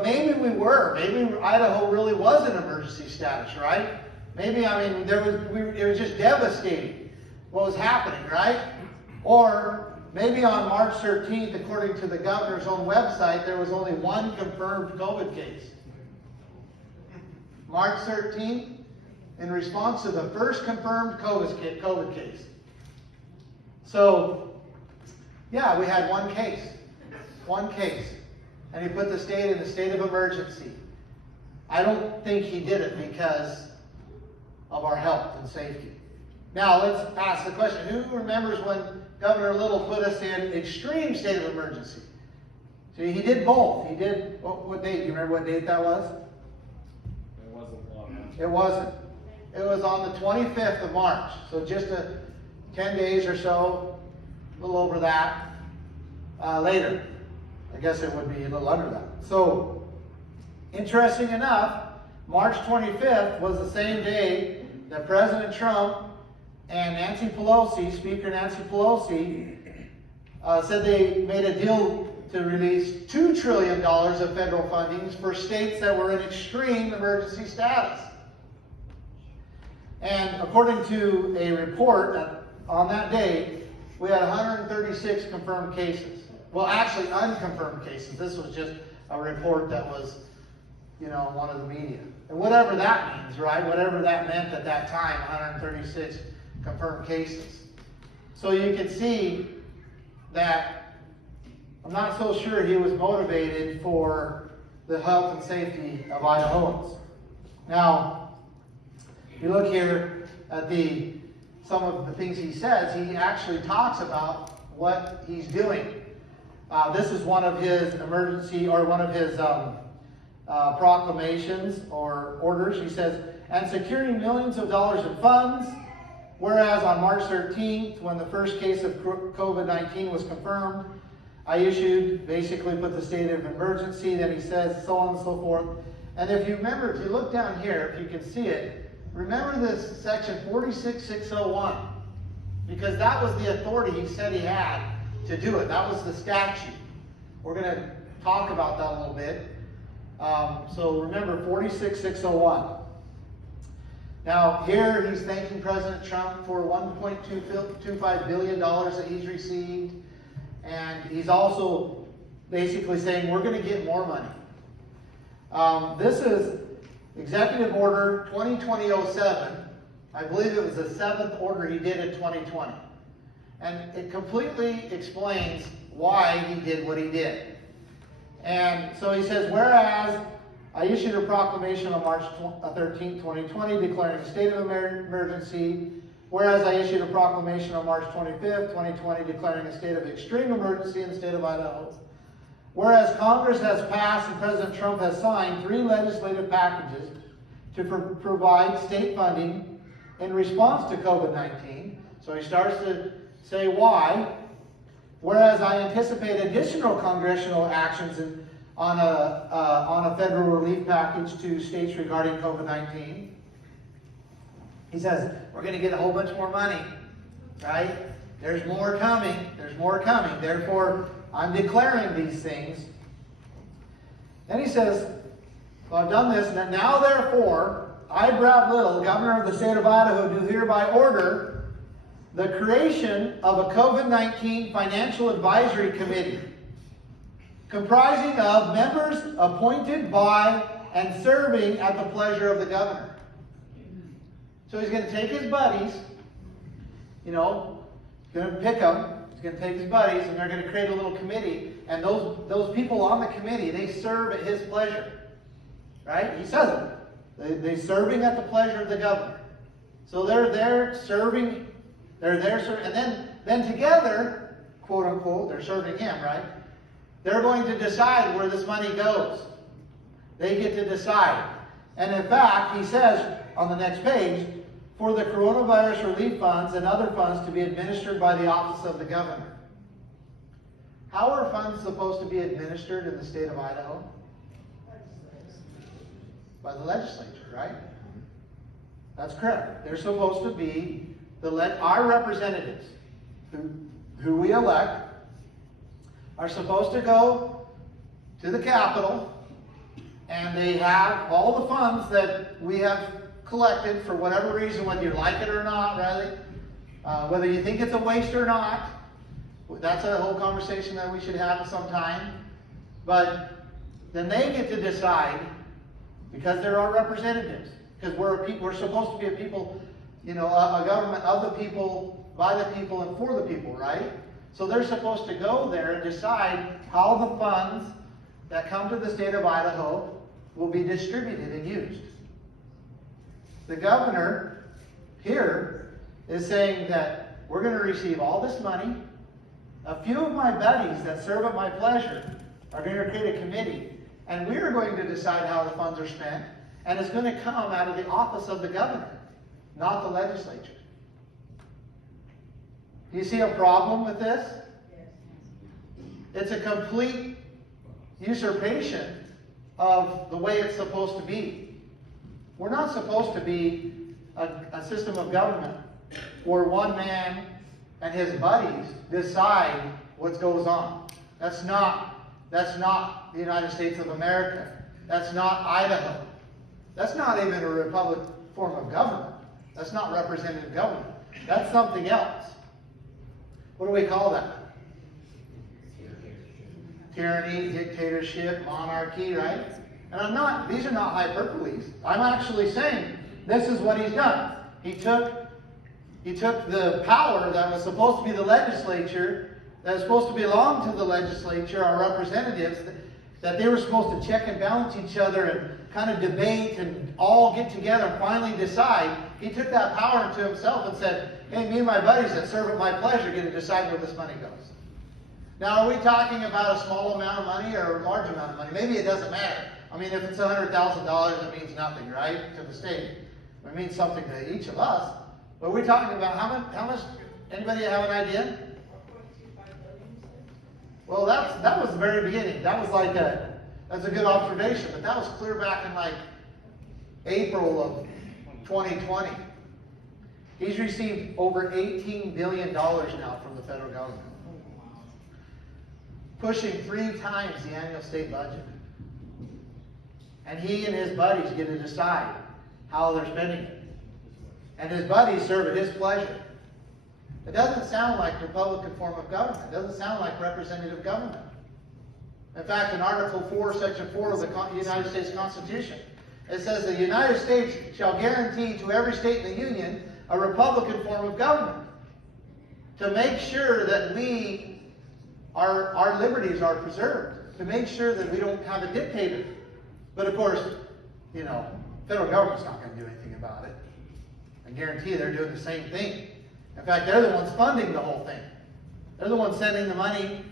maybe we were. Maybe Idaho really was in emergency status, right? Maybe, it was just devastating what was happening, right? Or maybe on March 13th, according to the governor's own website, there was only one confirmed COVID case. March 13th, in response to the first confirmed COVID case. So, yeah, we had one case. One case. And he put the state in a state of emergency. I don't think he did it because of our health and safety. Now, let's ask the question. Who remembers when Governor Little put us in extreme state of emergency? See, he did both. He did, what date? Do you remember what date that was? It wasn't long. It wasn't. It was on the 25th of March. So just 10 days or so, a little over that, later. I guess it would be a little under that. So, interesting enough, March 25th was the same day that President Trump and Nancy Pelosi, Speaker Nancy Pelosi, said they made a deal to release $2 trillion of federal fundings for states that were in extreme emergency status. And according to a report on that day, we had 136 confirmed cases. Well, actually, unconfirmed cases. This was just a report that was, one of the media. And whatever that means, right? Whatever that meant at that time, 136 confirmed cases. So you can see that I'm not so sure he was motivated for the health and safety of Idahoans. Now, if you look here at some of the things he says, he actually talks about what he's doing. This is one of his emergency, or one of his proclamations or orders. He says, and securing millions of dollars in funds, whereas on March 13th, when the first case of COVID-19 was confirmed, I basically put the state of emergency, then he says so on and so forth. And if you remember, if you look down here, if you can see it, remember this section 46601, because that was the authority he said he had to do it. That was the statute. We're going to talk about that a little bit. So remember 46601. Now, here he's thanking President Trump for $1.25 billion that he's received. And he's also basically saying, we're going to get more money. This is Executive Order 2020-07. I believe it was the 7th order he did in 2020. And it completely explains why he did what he did. And so he says, whereas I issued a proclamation on March 13, 2020, declaring a state of emergency. Whereas I issued a proclamation on March 25, 2020, declaring a state of extreme emergency in the state of Idaho. Whereas Congress has passed and President Trump has signed 3 legislative packages to provide state funding in response to COVID-19. So he starts to say why. Whereas I anticipate additional congressional actions on a federal relief package to states regarding COVID-19. He says, we're going to get a whole bunch more money, right? There's more coming. There's more coming. Therefore, I'm declaring these things. Then he says, well, I've done this. Now, therefore, I, Brad Little, governor of the state of Idaho, do hereby order the creation of a COVID-19 Financial Advisory Committee comprising of members appointed by and serving at the pleasure of the governor. So he's going to take his buddies, he's going to pick them, he's going to take his buddies, and they're going to create a little committee, and those people on the committee, they serve at his pleasure. Right? He says it. They're serving at the pleasure of the governor. So they're there serving, and then together, quote unquote, they're serving him, right? They're going to decide where this money goes. They get to decide. And in fact, he says on the next page, for the coronavirus relief funds and other funds to be administered by the office of the governor. How are funds supposed to be administered in the state of Idaho? By the legislature, right? That's correct. They're supposed to be our representatives who we elect are supposed to go to the Capitol, and they have all the funds that we have collected for whatever reason, whether you like it or not, really, whether you think it's a waste or not. That's a whole conversation that we should have sometime. But then they get to decide, because they're our representatives, because we're supposed to be a people, a government of the people, by the people, and for the people, right? So they're supposed to go there and decide how the funds that come to the state of Idaho will be distributed and used. The governor here is saying that we're going to receive all this money. A few of my buddies that serve at my pleasure are going to create a committee, and we are going to decide how the funds are spent, and it's going to come out of the office of the governor, not the legislature. Do you see a problem with this? It's a complete usurpation of the way it's supposed to be. We're not supposed to be a system of government where one man and his buddies decide what goes on. That's not the United States of America. That's not Idaho. That's not even a republic form of government. That's not representative government. That's something else. What do we call that? Tyranny, dictatorship, monarchy, right? And these are not hyperboles. I'm actually saying this is what he's done. He took the power that was supposed to be the legislature, that was supposed to belong to the legislature, our representatives, that they were supposed to check and balance each other and kind of debate and all get together and finally decide. He took that power into himself and said, hey, me and my buddies that serve at my pleasure get to decide where this money goes. Now, are we talking about a small amount of money or a large amount of money? Maybe it doesn't matter. I mean, if it's $100,000, it means nothing, right, to the state. It means something to each of us. But we're talking about how much, anybody have an idea? Well, that was the very beginning. That was that's a good observation, but that was clear back in April of 2020. He's received over $18 billion now from the federal government, pushing 3 times the annual state budget. And he and his buddies get to decide how they're spending it. and his buddies serve at his pleasure. It doesn't sound like Republican form of government. It doesn't sound like representative government. In fact, in Article 4, Section 4 of the United States Constitution, it says the United States shall guarantee to every state in the Union a Republican form of government to make sure that our liberties are preserved, to make sure that we don't have a dictator. But of course, federal government's not going to do anything about it. I guarantee you they're doing the same thing. In fact, they're the ones funding the whole thing. They're the ones sending the money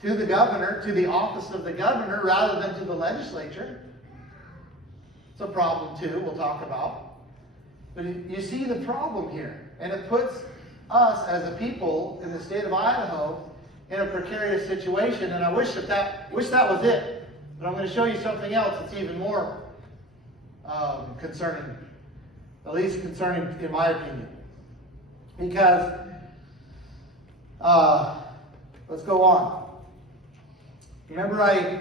to the governor, to the office of the governor, rather than to the legislature. It's a problem too, we'll talk about. But you see the problem here. And it puts us as a people in the state of Idaho in a precarious situation. And I wish that was it. But I'm going to show you something else that's even more concerning. At least concerning in my opinion. Because, let's go on. Remember I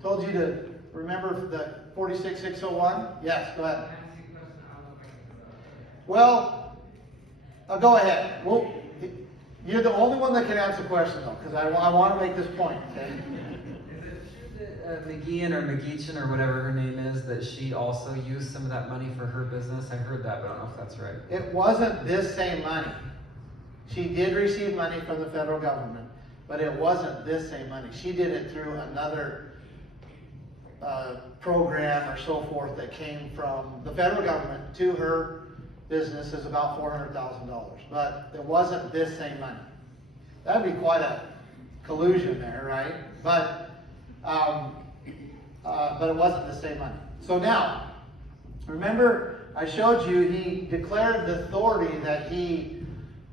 told you to remember the 46601? Yes, go ahead. Well, go ahead. Well, you're the only one that can answer questions though, because I want to make this point. Okay? Is it true that McGeehan or McGeechan or whatever her name is, that she also used some of that money for her business? I heard that, but I don't know if that's right. It wasn't this same money. She did receive money from the federal government, but it wasn't this same money. She did it through another program or so forth that came from the federal government to her business is about $400,000. But it wasn't this same money. That'd be quite a collusion there, right? But it wasn't the same money. So now, remember I showed you he declared the authority that he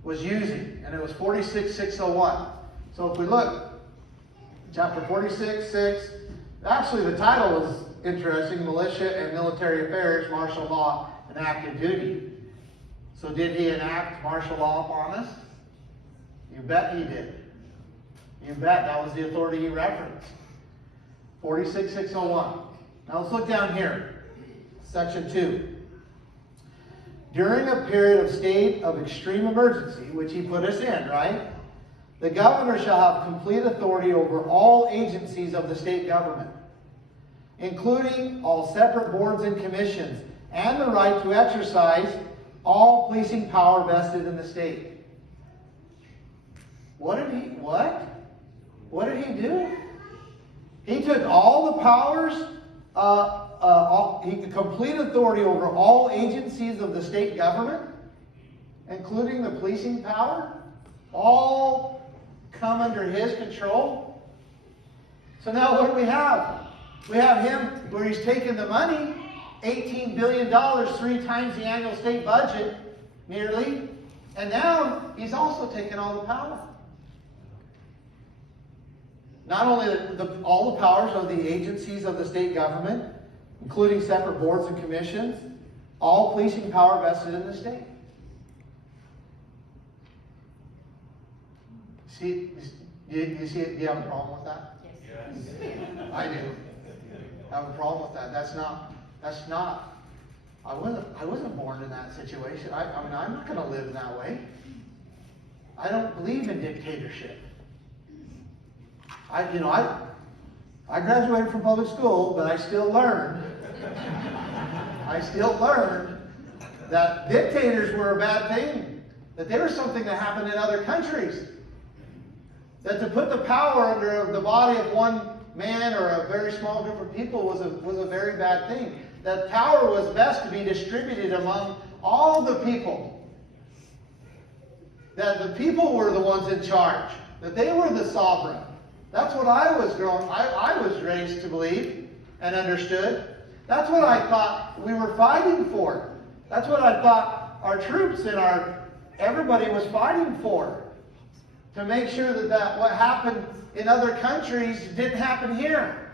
was using, and it was 46601. So if we look, chapter 46:6, actually the title is interesting, Militia and Military Affairs, Martial Law, and Active Duty. So did he enact martial law upon us? You bet he did. You bet that was the authority he referenced. 46601. Now let's look down here, section 2. During a period of state of extreme emergency, which he put us in, right? The governor shall have complete authority over all agencies of the state government, including all separate boards and commissions, and the right to exercise all policing power vested in the state. What did he do? He took all the powers, complete authority over all agencies of the state government, including the policing power, all come under his control. So now what do we have? We have him where he's taken the money, $18 billion, 3 times the annual state budget, nearly, and now he's also taken all the power. Not only all the powers of the agencies of the state government, including separate boards and commissions, all policing power vested in the state. See, do you have a problem with that? Yes. I do. I have a problem with that. That's not, I wasn't born in that situation. I mean, I'm not going to live in that way. I don't believe in dictatorship. I graduated from public school, but I still learned that dictators were a bad thing. That they were something that happened in other countries. That to put the power under the body of one man or a very small group of people was a very bad thing. That power was best to be distributed among all the people. That the people were the ones in charge. That they were the sovereign. That's what I was raised to believe and understood. That's what I thought we were fighting for. That's what I thought our troops and everybody was fighting for. To make sure that what happened in other countries didn't happen here.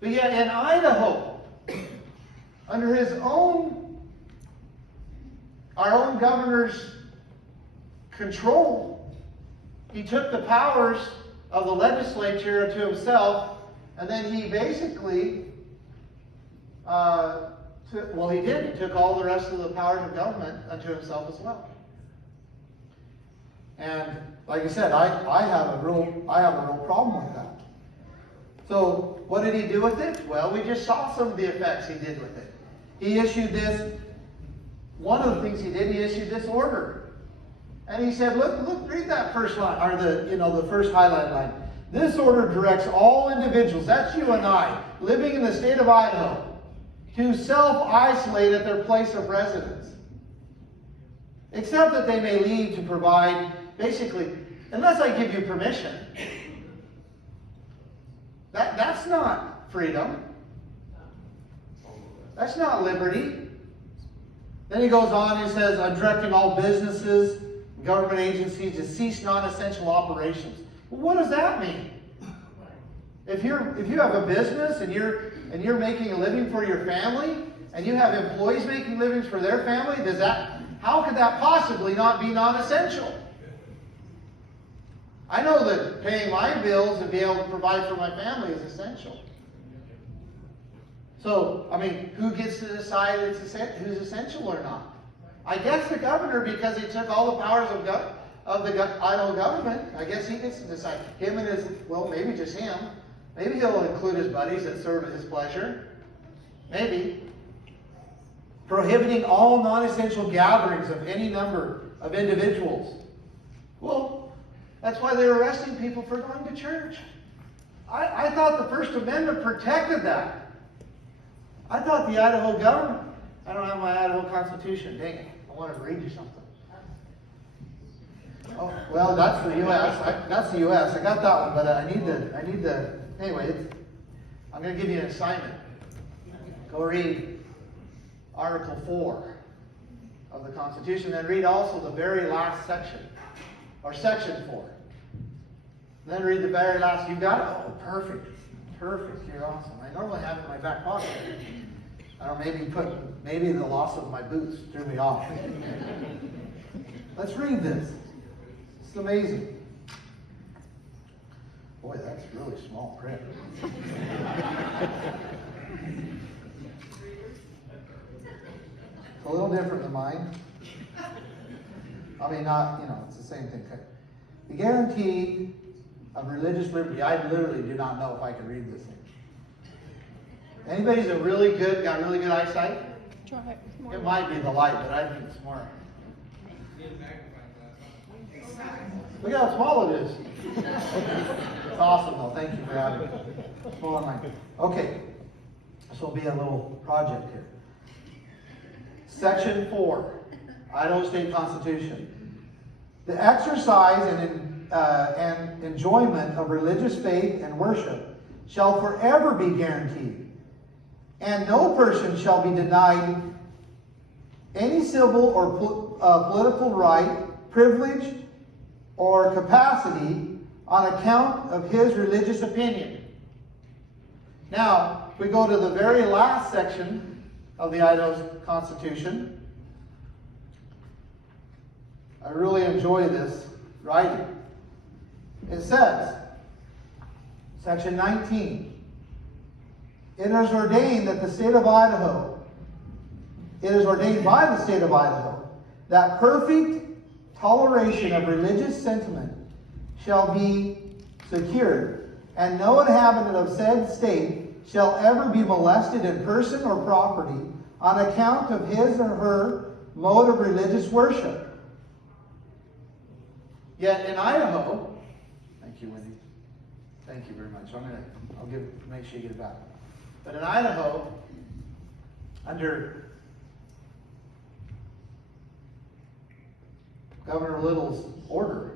But yet in Idaho, under our own governor's control, he took the powers of the legislature to himself, and then he basically Well, he did. He took all the rest of the powers of government unto himself as well. And like I said, I have a real problem with that. So what did he do with it? Well, we just saw some of the effects he did with it. He issued this. One of the things he did, he issued this order. And he said, look, read that first line, or the first highlight line. This order directs all individuals, that's you and I, living in the state of Idaho, to self-isolate at their place of residence, except that they may leave to provide, basically, unless I give you permission. That's not freedom. That's not liberty. Then he goes on and says, I'm directing all businesses, government agencies to cease non-essential operations. Well, what does that mean? If you have a business and you're making a living for your family, and you have employees making livings for their family, how could that possibly not be non-essential? I know that paying my bills and being able to provide for my family is essential. So, I mean, who gets to decide who's essential or not? I guess the governor, because he took all the powers of the Idaho government. I guess he gets to decide. Him and his, well, maybe just him. Maybe he'll include his buddies that serve at his pleasure. Maybe. Prohibiting all non-essential gatherings of any number of individuals. Well, that's why they're arresting people for going to church. I thought the First Amendment protected that. I thought the Idaho government, I don't have my Idaho Constitution. Dang it. I wanted to read you something. Oh, well, that's the U.S. That's the U.S. I got that one, but I need to, anyway, I'm going to give you an assignment. Go read Article 4 of the Constitution, then read also the very last section, or Section 4. Then read the very last, you got it? Oh, perfect. Perfect, you're awesome. I normally have it in my back pocket. I don't know, maybe the loss of my boots threw me off. Let's read this. It's amazing. Boy, that's really small print. It's a little different than mine. I mean, it's the same thing. The guarantee of religious liberty. I literally do not know if I can read this thing. Anybody's got really good eyesight? Try It might be the light, but I think it's more. Look how small it is. It's awesome though. Thank you for having me. Small on mine. Okay. This will be a little project here. Section 4, Idaho State Constitution. The exercise and enjoyment of religious faith and worship shall forever be guaranteed, and no person shall be denied any civil or political right, privilege, or capacity on account of his religious opinion. Now, if we go to the very last section of the Idaho Constitution, I really enjoy this writing. It says, Section 19, it is ordained that the state of Idaho, it is ordained by the state of Idaho, that perfect toleration of religious sentiment shall be secured, and no inhabitant of said state shall ever be molested in person or property on account of his or her mode of religious worship. Yet in Idaho, thank you, Wendy. Thank you very much. Make sure you get it back. But in Idaho, under Governor Little's order,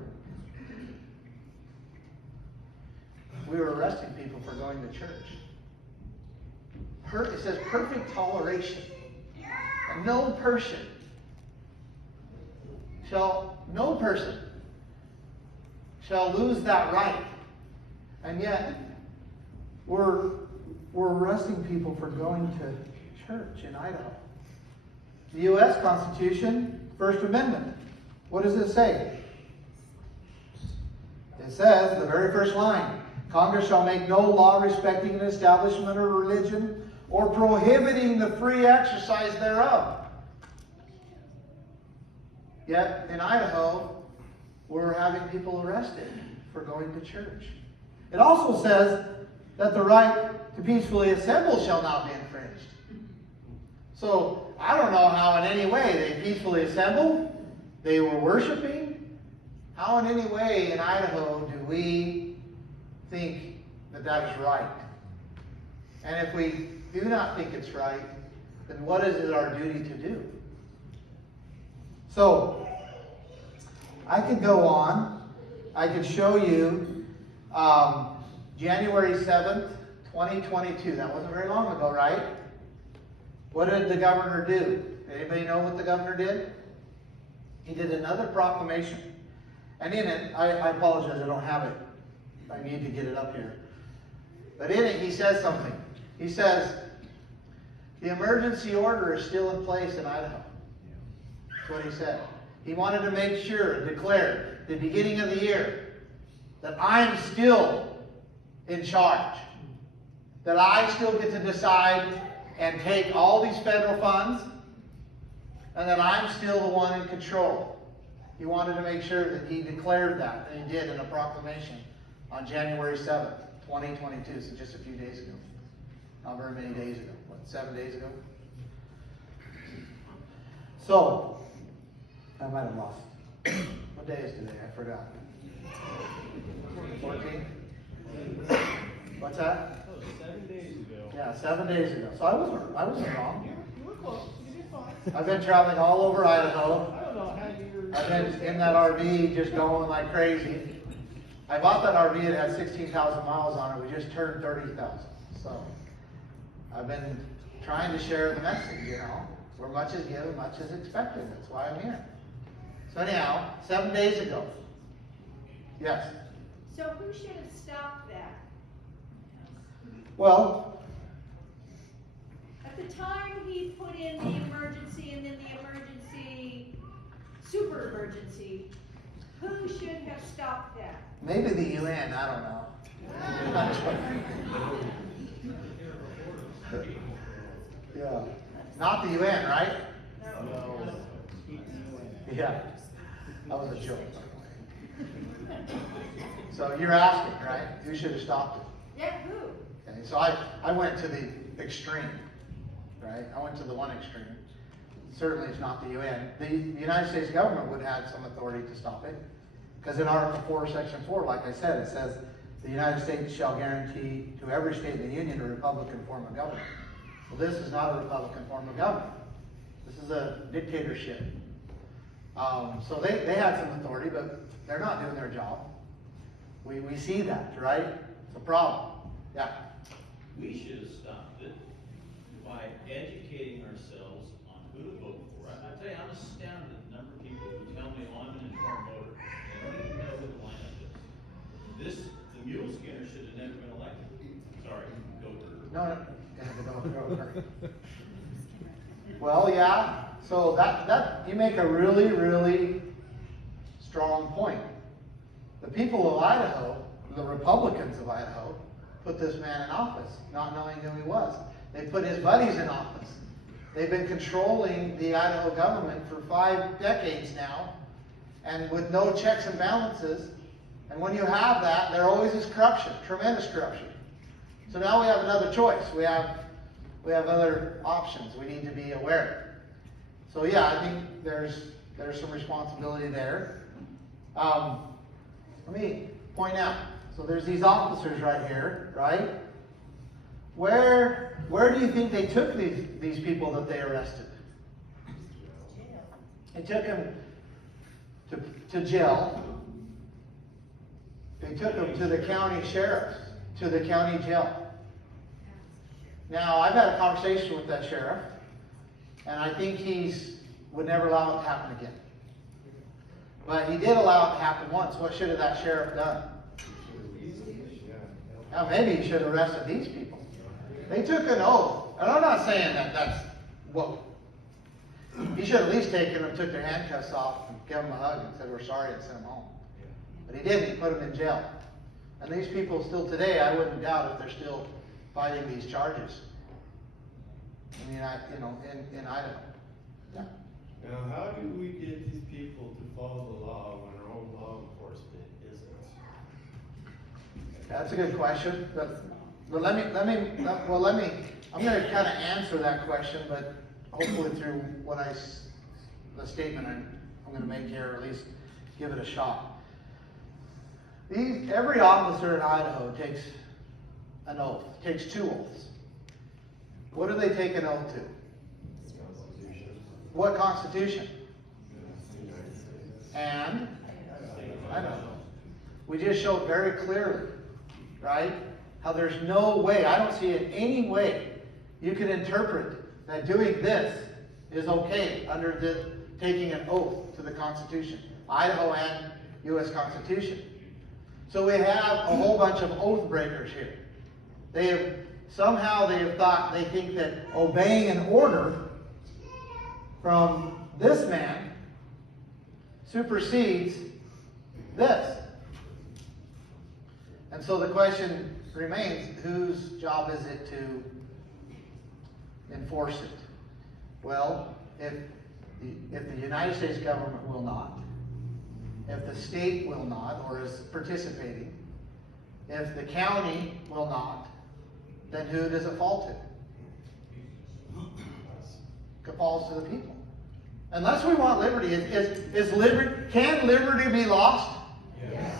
we were arresting people for going to church. It says perfect toleration. And no person shall lose that right. And yet, we're arresting people for going to church in Idaho. The U.S. Constitution, First Amendment. What does it say? It says, the very first line, Congress shall make no law respecting an establishment of religion or prohibiting the free exercise thereof. Yet in Idaho, we're having people arrested for going to church. It also says that the right to peacefully assemble shall not be infringed. So I don't know how in any way they peacefully assembled, they were worshiping. How in any way in Idaho do we think that that is right? And if we do not think it's right, then what is it our duty to do? So, I could go on. I could show you January 7th, 2022. That wasn't very long ago, right? What did the governor do? Anybody know what the governor did? He did another proclamation. And in it, I apologize, I don't have it. I need to get it up here. But in it, he says something. He says, the emergency order is still in place in Idaho. That's what he said. He wanted to make sure, declare, at the beginning of the year, that I'm still in charge. That I still get to decide and take all these federal funds, and that I'm still the one in control. He wanted to make sure that he declared that, and he did in a proclamation on January 7th, 2022, so just a few days ago. Not very many days ago. What, 7 days ago? So, I might have lost. What day is today? I forgot. 14? What's that? Oh, 7 days ago. Yeah, 7 days ago. So I wasn't wrong. You were close. You did fine. I've been traveling all over Idaho. I don't know how you're... I've been in that RV just going like crazy. I bought that RV, it had 16,000 miles on it. We just turned 30,000. So I've been trying to share the message, you know. Where much is given, much is expected. That's why I'm here. So anyhow, 7 days ago. Yes. So who should have stopped that? Well, At the time he put in the emergency and then the emergency, super emergency, who should have stopped that? maybe the UN, I don't know. Yeah. Not the UN, right? No. Yeah. That was a joke. So you're asking, right? Who should have stopped it? Yeah, who? Okay, so I went to the extreme, right? I went to the one extreme. Certainly it's not the UN. The United States government would have some authority to stop it. Because in Article 4, Section 4, like I said, it says, the United States shall guarantee to every state in the Union a Republican form of government. Well, this is not a Republican form of government. This is a dictatorship. So they had some authority, but they're not doing their job. We see that, right? It's a problem. Yeah. We should have stopped it by educating ourselves on who to vote for. I tell you, I'm astounded at the number of people who tell me, oh, I'm an informed voter. They don't even know who the lineup is. The mule skinner should have never been elected. Sorry, go Coeur. No. Well, yeah. So that you make a really, really strong point. The people of Idaho, the Republicans of Idaho, put this man in office, not knowing who he was. They put his buddies in office. They've been controlling the Idaho government for 5 decades now, and with no checks and balances. And when you have that, there always is corruption, tremendous corruption. So now we have another choice. We have other options. We need to be aware. So yeah, I think there's some responsibility there. Let me point out. So there's these officers right here, right? Where do you think they took these people that they arrested? They took them to jail. They took them to the county sheriff, to the county jail. Now, I've had a conversation with that sheriff, and I think would never allow it to happen again. But he did allow it to happen once. What should have that sheriff done? Now, maybe he should have arrested these people. They took an oath. And I'm not saying that's what. He should have at least taken them, took their handcuffs off, and gave them a hug and said, we're sorry, and sent them home. But he didn't. He put them in jail. And these people still today, I wouldn't doubt if they're still fighting these charges. in Idaho. Yeah. Now, how do we get these people to follow the law when our own law enforcement isn't? That's a good question, but I'm gonna kind of answer that question, but hopefully through the statement I'm gonna make here, or at least give it a shot. Every officer in Idaho takes an oath, takes 2 oaths. What do they take an oath to? What Constitution? And? I don't know. We just showed very clearly, right? How there's no way, I don't see in any way you can interpret that doing this is okay under taking an oath to the Constitution, Idaho and U.S. Constitution. So we have a whole bunch of oath breakers here. They have think that obeying an order from this man supersedes this. And so the question remains, whose job is it to enforce it? Well, if the United States government will not, if the state will not, or is participating, if the county will not, then who does it fall to? It falls to the people. Unless we want liberty, can liberty be lost? Yes.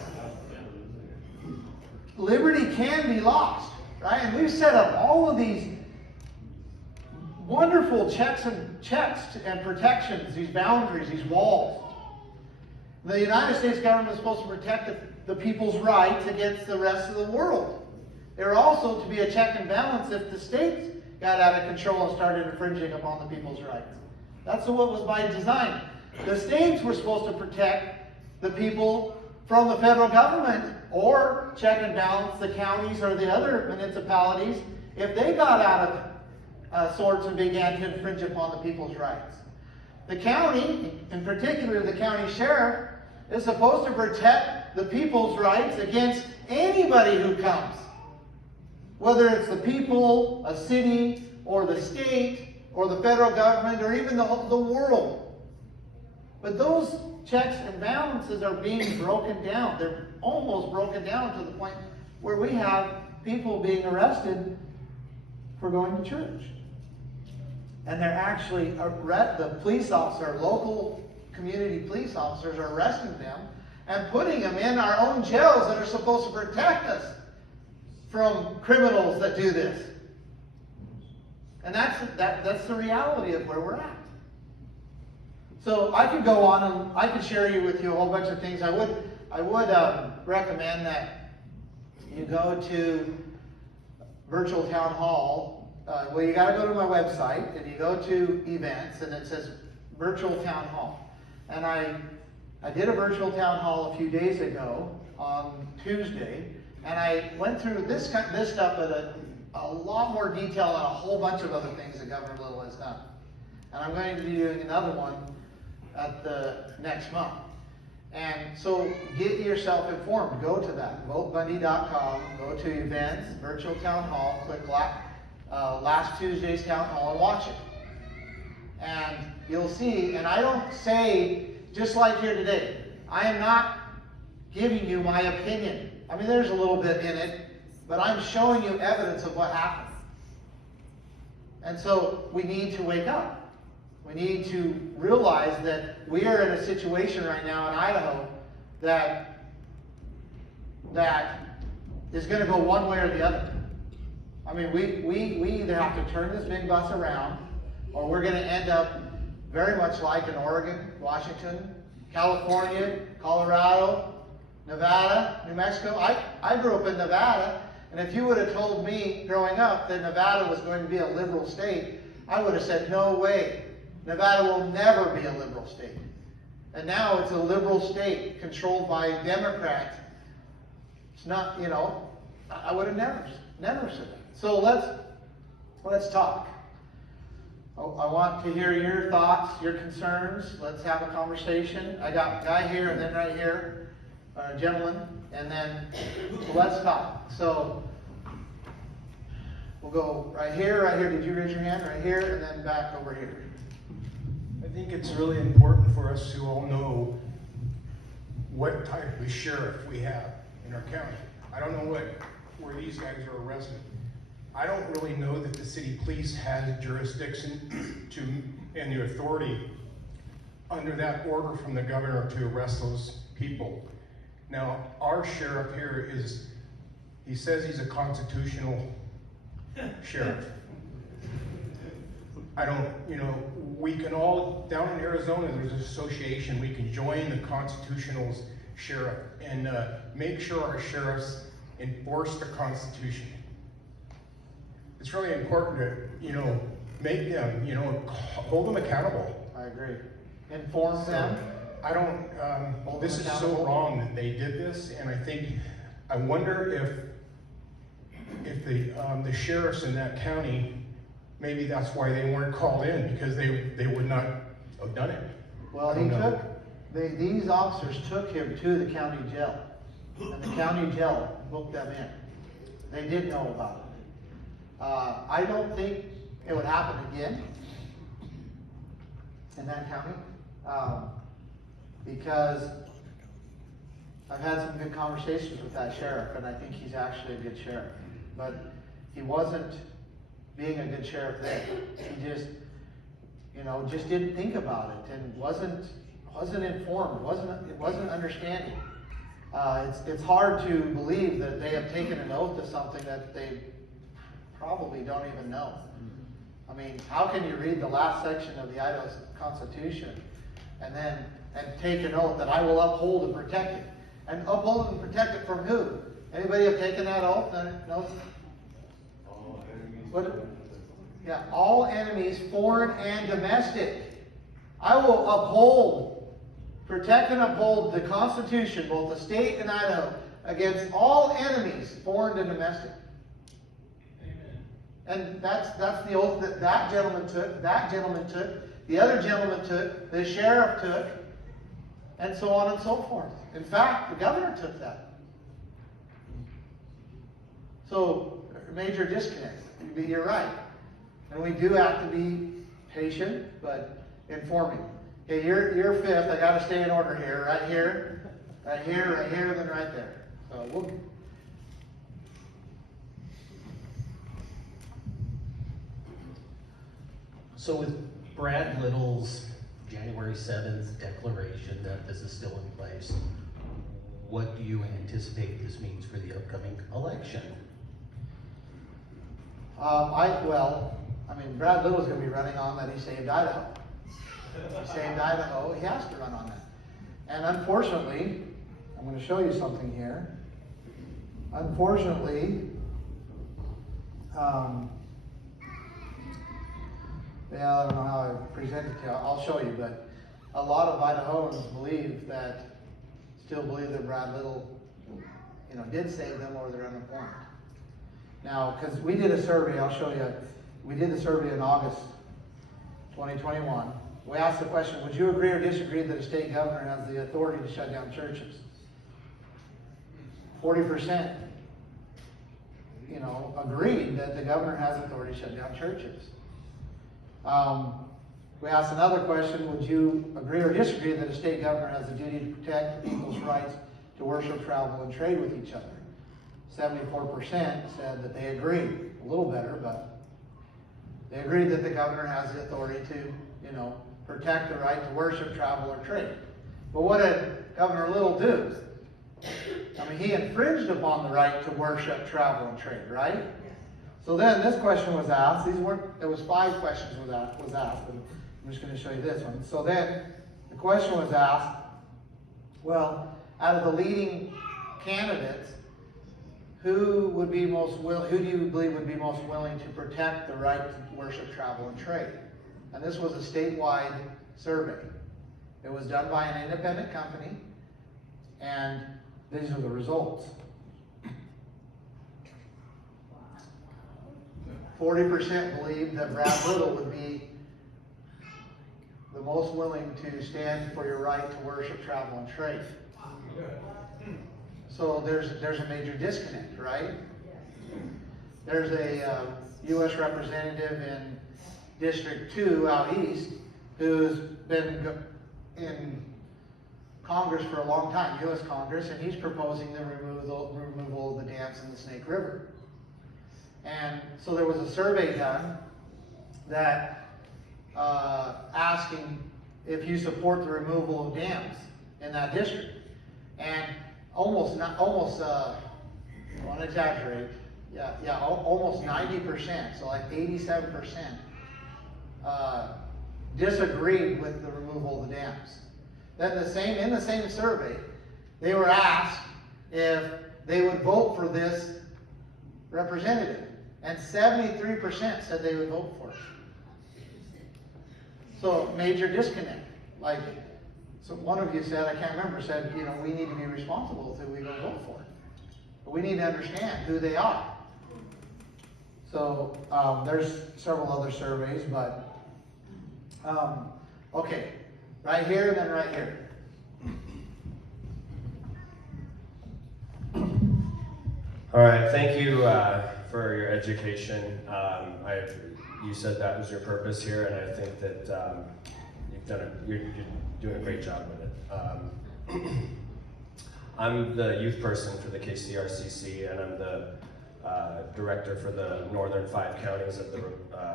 Liberty can be lost, right? And we've set up all of these wonderful checks and protections, these boundaries, these walls. The United States government is supposed to protect the people's rights against the rest of the world. They're also to be a check and balance if the states got out of control and started infringing upon the people's rights. That's what was by design. The states were supposed to protect the people from the federal government, or check and balance the counties or the other municipalities if they got out of sorts and began to infringe upon the people's rights. The county, in particular the county sheriff, is supposed to protect the people's rights against anybody who comes. Whether it's the people, a city, or the state, or the federal government, or even the world. But those checks and balances are being broken down. They're almost broken down to the point where we have people being arrested for going to church. And they're actually, the police officer, local community police officers are arresting them and putting them in our own jails that are supposed to protect us from criminals that do this. And that's the reality of where we're at. So I could go on and I could share with you a whole bunch of things. I would recommend that you go to Virtual Town Hall. Well, you got to go to my website and you go to events and it says Virtual Town Hall. And I did a Virtual Town Hall a few days ago on Tuesday, and I went through this stuff at a lot more detail on a whole bunch of other things that Governor Little has done. And I'm going to be doing another one at the next month. And so get yourself informed. Go to that, votebundy.com, go to events, Virtual Town Hall, click last Tuesday's Town Hall and watch it. And you'll see, and I don't say, just like here today, I am not giving you my opinion. I mean, there's a little bit in it, but I'm showing you evidence of what happened. And so we need to wake up. We need to realize that we are in a situation right now in Idaho that is going to go one way or the other. I mean, we either have to turn this big bus around, or we're going to end up very much like in Oregon, Washington, California, Colorado, Nevada, New Mexico. I grew up in Nevada, and if you would have told me growing up that Nevada was going to be a liberal state, I would have said, no way. Nevada will never be a liberal state. And now it's a liberal state controlled by Democrats. It's not, I would have never said that. So let's talk. I want to hear your thoughts, your concerns. Let's have a conversation. I got a guy here and then right here, a gentleman, and then let's talk. So We'll go right here, did you raise your hand? Right here, and then back over here. I think it's really important for us to all know what type of sheriff we have in our county. I don't know where these guys are arrested. I don't really know that the city police has jurisdiction and the authority under that order from the governor to arrest those people. Now, our sheriff here he says he's a constitutional sheriff. I don't, we can all, down in Arizona, there's an association, we can join the constitutional sheriff and make sure our sheriffs enforce the Constitution. It's really important to, make them, hold them accountable. I agree. Inform them. I don't, this is so wrong that they did this, and I wonder if the sheriffs in that county, maybe that's why they weren't called in, because they would not have done it. Well, these officers took him to the county jail, and the county jail booked them in. They did know about it. I don't think it would happen again in that county, because I've had some good conversations with that sheriff, and I think he's actually a good sheriff. But he wasn't being a good sheriff there. He just didn't think about it and wasn't informed, wasn't understanding. It's hard to believe that they have taken an oath to something that they probably don't even know. I mean, how can you read the last section of the Idaho Constitution and take an oath that I will uphold and protect it? And uphold and protect it from who? Anybody have taken that oath? No? Yeah, all enemies, foreign and domestic. I will uphold, protect and uphold the Constitution, both the state and Idaho, against all enemies, foreign and domestic. And that's the oath that gentleman took, the other gentleman took, the sheriff took, and so on and so forth. In fact, the governor took that. So, major disconnect. You're right. And we do have to be patient, but informing. Okay, you're fifth. I got to stay in order here. Right here, and then right there. So So with Brad Little's January 7th declaration that this is still in place, what do you anticipate this means for the upcoming election? Brad Little's going to be running on that he saved Idaho. He saved Idaho. He has to run on that. And unfortunately, I'm going to show you something here. Unfortunately, I don't know how I present it to you. I'll show you, but a lot of Idahoans still believe that Brad Little, did save them or they're uninformed. Now, because we did a survey, I'll show you. We did the survey in August 2021. We asked the question, would you agree or disagree that a state governor has the authority to shut down churches? 40%, agreed that the governor has authority to shut down churches. We asked another question, would you agree or disagree that a state governor has a duty to protect the people's rights to worship, travel, and trade with each other? 74% said that they agreed. A little better, but they agreed that the governor has the authority to, protect the right to worship, travel, or trade. But what did Governor Little do? He infringed upon the right to worship, travel, and trade, right? So then this question was asked. There was 5 questions was asked, and I'm just going to show you this one. So then the question was asked, well, out of the leading candidates, who do you believe would be most willing to protect the right to worship, travel, and trade? And this was a statewide survey. It was done by an independent company, and these are the results. 40% believed that Brad Little would be the most willing to stand for your right to worship, travel, and trade. So there's a major disconnect, right? There's U.S. representative in District 2 out east, who's been in Congress for a long time, U.S. Congress, and he's proposing the removal of the dams in the Snake River. And so there was a survey done that asking if you support the removal of dams in that district. And almost, I won't exaggerate, almost 90%, so like 87%, disagreed with the removal of the dams. Then in the same survey, they were asked if they would vote for this representative, and 73% said they would vote for it. So major disconnect. Like, so one of you said, I can't remember, said, you know, we need to be responsible till we go vote for it. But we need to understand who they are. So there's several other surveys, but okay, right here and then right here. All right, thank you for your education. You said that was your purpose here, and I think that you're doing a great job with it. I'm the youth person for the KCRCC, and I'm the director for the northern 5 counties of the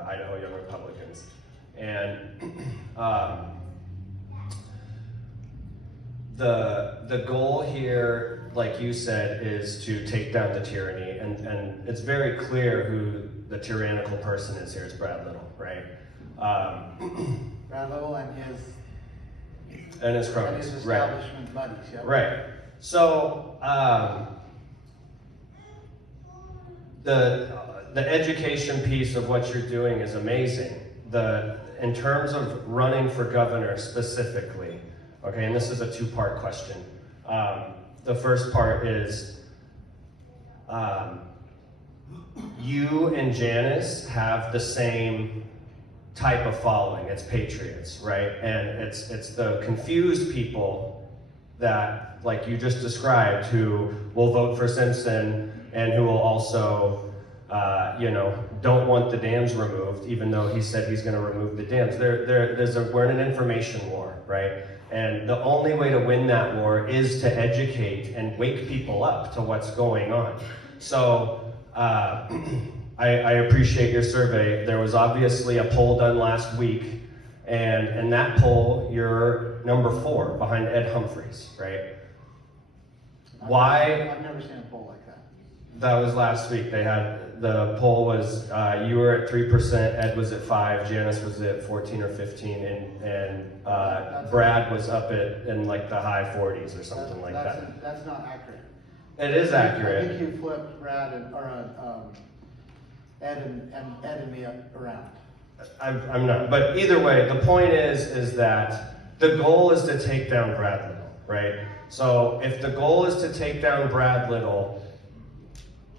Idaho Young Republicans. And the goal here, like you said, is to take down the tyranny, and it's very clear who the tyrannical person is here. It's Brad Little, right? Brad Little and his cronies, and his right? establishment buddies, yeah. Right. So the education piece of what you're doing is amazing. In terms of running for governor specifically, okay, and this is a 2-part question. The first part is you and Janice have the same type of following. It's patriots, right? And it's the confused people that, like you just described, who will vote for Simpson and who will also, don't want the dams removed, even though he said he's going to remove the dams. We're in an information war, right? And the only way to win that war is to educate and wake people up to what's going on. So I appreciate your survey. There was obviously a poll done last week, and in that poll, you're number 4 behind Ed Humphreys, right? Why? I've never seen a poll like that. That was last week. The poll was, you were at 3%, Ed was at 5%, Janice was at 14 or 15, and Brad was up in like the high 40s or something like that. That's not accurate. It is accurate. I think you flipped Brad Ed and me around. I'm not, but either way, the point is that the goal is to take down Brad Little, right? So if the goal is to take down Brad Little,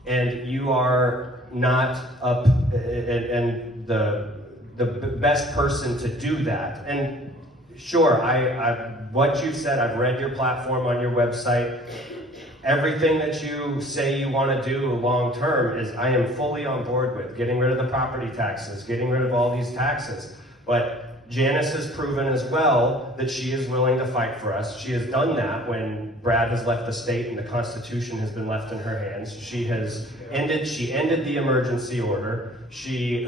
and you are not up and the best person to do that, and sure, what you've said, I've read your platform on your website. Everything that you say you want to do long term is, I am fully on board with getting rid of the property taxes, getting rid of all these taxes. But Janice has proven as well that she is willing to fight for us. She has done that when Brad has left the state and the Constitution has been left in her hands. She ended the emergency order. She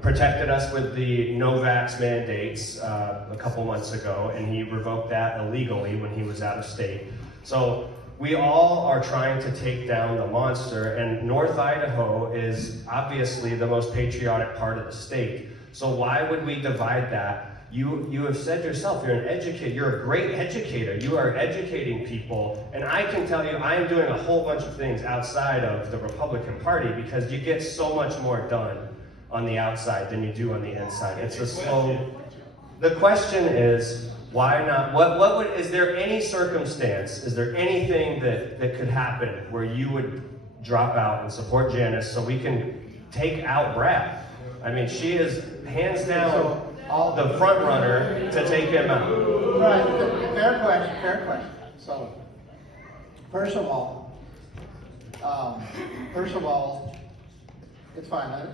protected us with the no-vax mandates a couple months ago, and he revoked that illegally when he was out of state. So we all are trying to take down the monster, and North Idaho is obviously the most patriotic part of the state. So why would we divide that? You have said yourself, you're an educator, you're a great educator. You are educating people, and I can tell you, I am doing a whole bunch of things outside of the Republican Party because you get so much more done on the outside than you do on the inside. It's a slow. The question is, why not? Is there any circumstance, is there anything that could happen where you would drop out and support Janice so we can take out Brad? I mean, she is hands down the front runner to take him out. Right, fair question. So, First of all, it's fine.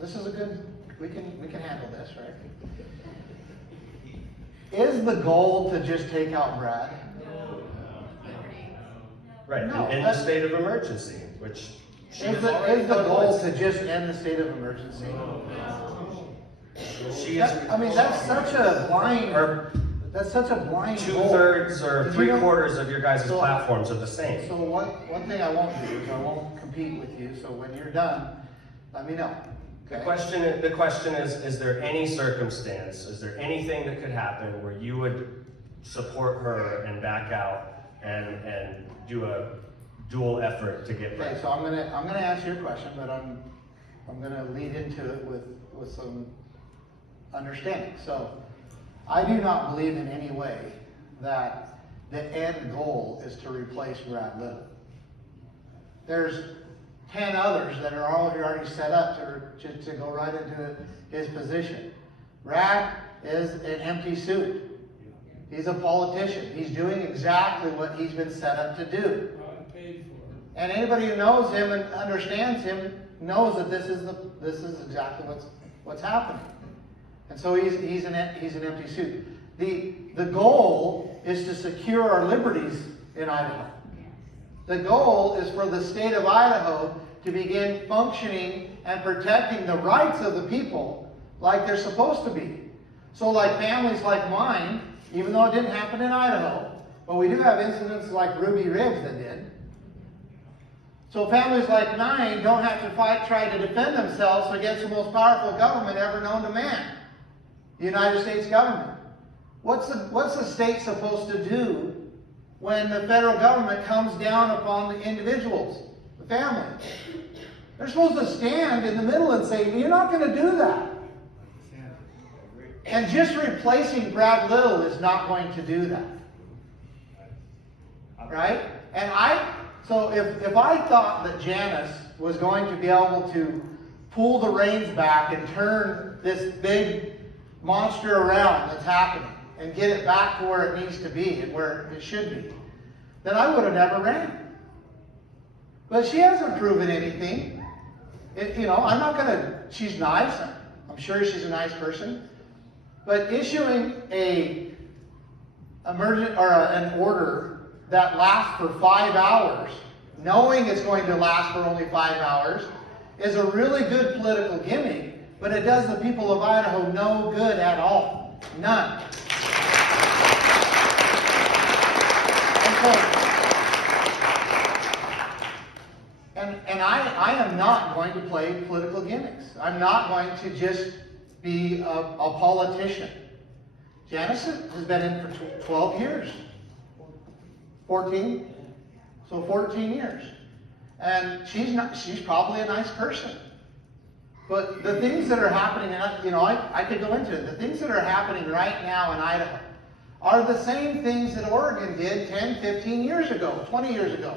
This is a good, we can handle this, right? Is the goal to just take out Brad? Right, No, in the state of emergency, which she Is has the already goal done to just end the state of emergency? She is. I mean, that's such a blind goal. 2/3 or Did you know- 3/4 of your guys' So- platforms are the same. So one thing I won't do is I won't compete with you, so when you're done, let me know. The question is there any circumstance, is there anything that could happen where you would support her and back out and do a dual effort to get Okay, Brad? so I'm gonna answer your question, but I'm gonna lead into it with some understanding. So, I do not believe in any way that the end goal is to replace Brad Little. There's 10 others that are already set up to go right into his position. Brad is an empty suit. He's a politician. He's doing exactly what he's been set up to do. And anybody who knows him and understands him knows that this is exactly what's happening. And so he's an empty suit. The goal is to secure our liberties in Idaho. The goal is for the state of Idaho to begin functioning and protecting the rights of the people like they're supposed to be. So like families like mine, even though it didn't happen in Idaho, but we do have incidents like Ruby Ribs that did. So families like mine don't have to try to defend themselves against the most powerful government ever known to man, the United States government. What's the state supposed to do when the federal government comes down upon the individuals, the family? They're supposed to stand in the middle and say, you're not going to do that. And just replacing Brad Little is not going to do that. Right? And so if I thought that Janice was going to be able to pull the reins back and turn this big monster around that's happening and get it back to where it needs to be and where it should be, then I would have never ran. But she hasn't proven anything. I'm not going to, she's nice. I'm sure she's a nice person. But issuing an order that lasts for 5 hours, knowing it's going to last for only 5 hours, is a really good political gimmick, but it does the people of Idaho no good at all. None. And I am not going to play political gimmicks. I'm not going to just be a politician. Janice has been in for 12 years. 14? So 14 years. And she's probably a nice person. But the things that are happening, and I could go into it, the things that are happening right now in Idaho are the same things that Oregon did 10, 15 years ago, 20 years ago.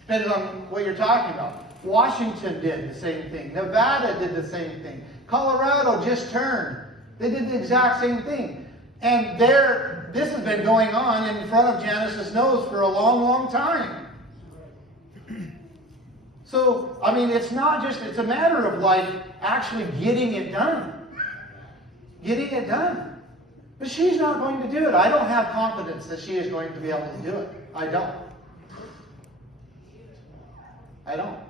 Depending on what you're talking about. Washington did the same thing. Nevada did the same thing. Colorado just turned. They did the exact same thing. And this has been going on in front of Janice's nose for a long, long time. So, it's not just, it's a matter of actually getting it done. Getting it done. But she's not going to do it. I don't have confidence that she is going to be able to do it. I don't.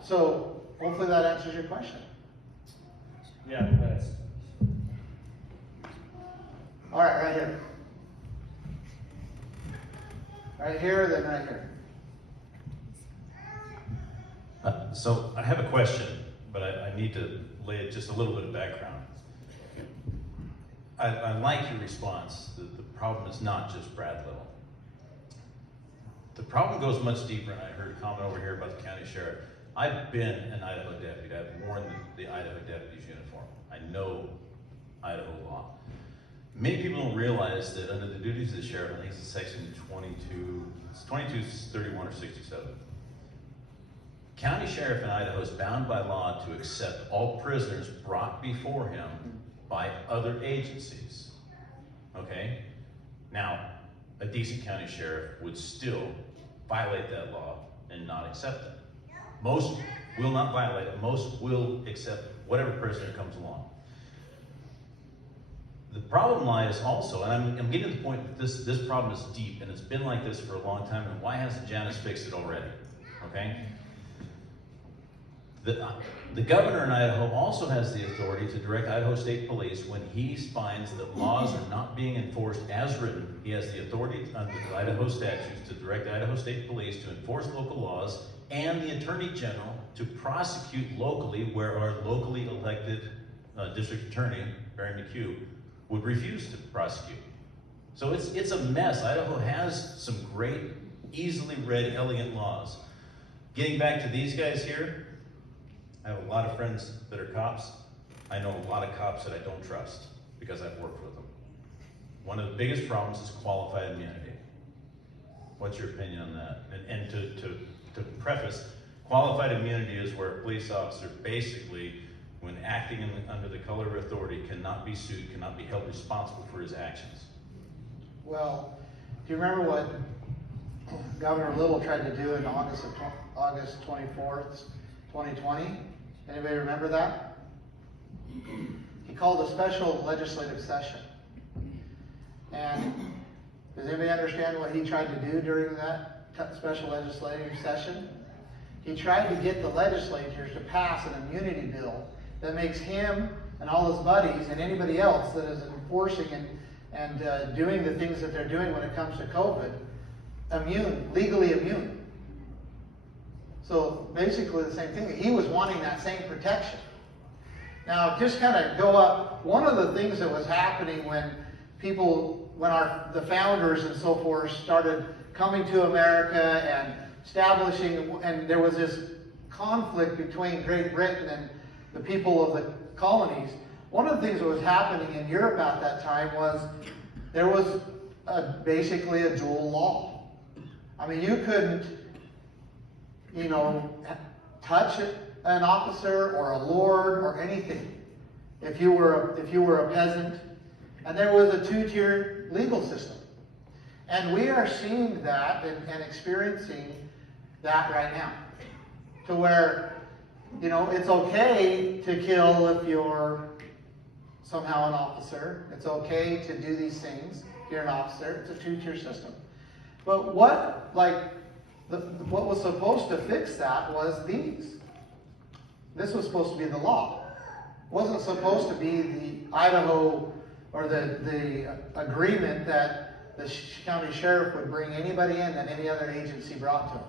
So, hopefully that answers your question. Yeah, that's. All right, right here. Right here, then right here. So I have a question, but I need to lay just a little bit of background. I like your response that the problem is not just Brad Little. The problem goes much deeper, and I heard a comment over here about the county sheriff. I've been an Idaho deputy. I've worn the Idaho deputy's uniform. I know Idaho law. Many people don't realize that under the duties of the sheriff, I think it's section 22, 31 or 67. County sheriff in Idaho is bound by law to accept all prisoners brought before him by other agencies. Okay? Now, a decent county sheriff would still violate that law accept it. Most will not violate it. Most will accept whatever prisoner comes along. The problem lies also, and I'm getting to the point that this problem is deep, and it's been like this for a long time, and why hasn't Janice fixed it already? Okay? The governor in Idaho also has the authority to direct Idaho State Police when he finds that laws are not being enforced as written. He has the authority under the Idaho statutes to direct Idaho State Police to enforce local laws and the Attorney General to prosecute locally where our locally elected district attorney, Barry McHugh, would refuse to prosecute. So it's a mess. Idaho has some great, easily read, elegant laws. Getting back to these guys here, I have a lot of friends that are cops. I know a lot of cops that I don't trust because I've worked with them. One of the biggest problems is qualified immunity. What's your opinion on that? And to preface, qualified immunity is where a police officer basically, when acting under the color of authority, cannot be sued, cannot be held responsible for his actions. Well, do you remember what Governor Little tried to do in August 24th, 2020? Anybody remember that? He called a special legislative session. And does anybody understand what he tried to do during that special legislative session? He tried to get the legislatures to pass an immunity bill that makes him and all his buddies and anybody else that is enforcing and doing the things that they're doing when it comes to COVID immune, legally immune. So basically the same thing. He was wanting that same protection. Now, just kind of go up. One of the things that was happening when the founders and so forth started coming to America and establishing, and there was this conflict between Great Britain and the people of the colonies. One of the things that was happening in Europe at that time was there was basically a dual law. I mean, you couldn't, touch an officer or a lord or anything if you were a peasant. And there was a two-tier legal system. And we are seeing that and experiencing that right now. To where, it's okay to kill if you're somehow an officer. It's okay to do these things if you're an officer. It's a two-tier system. But what was supposed to fix that was these. This was supposed to be the law. It wasn't supposed to be the Idaho or the agreement that the county sheriff would bring anybody in that any other agency brought to him.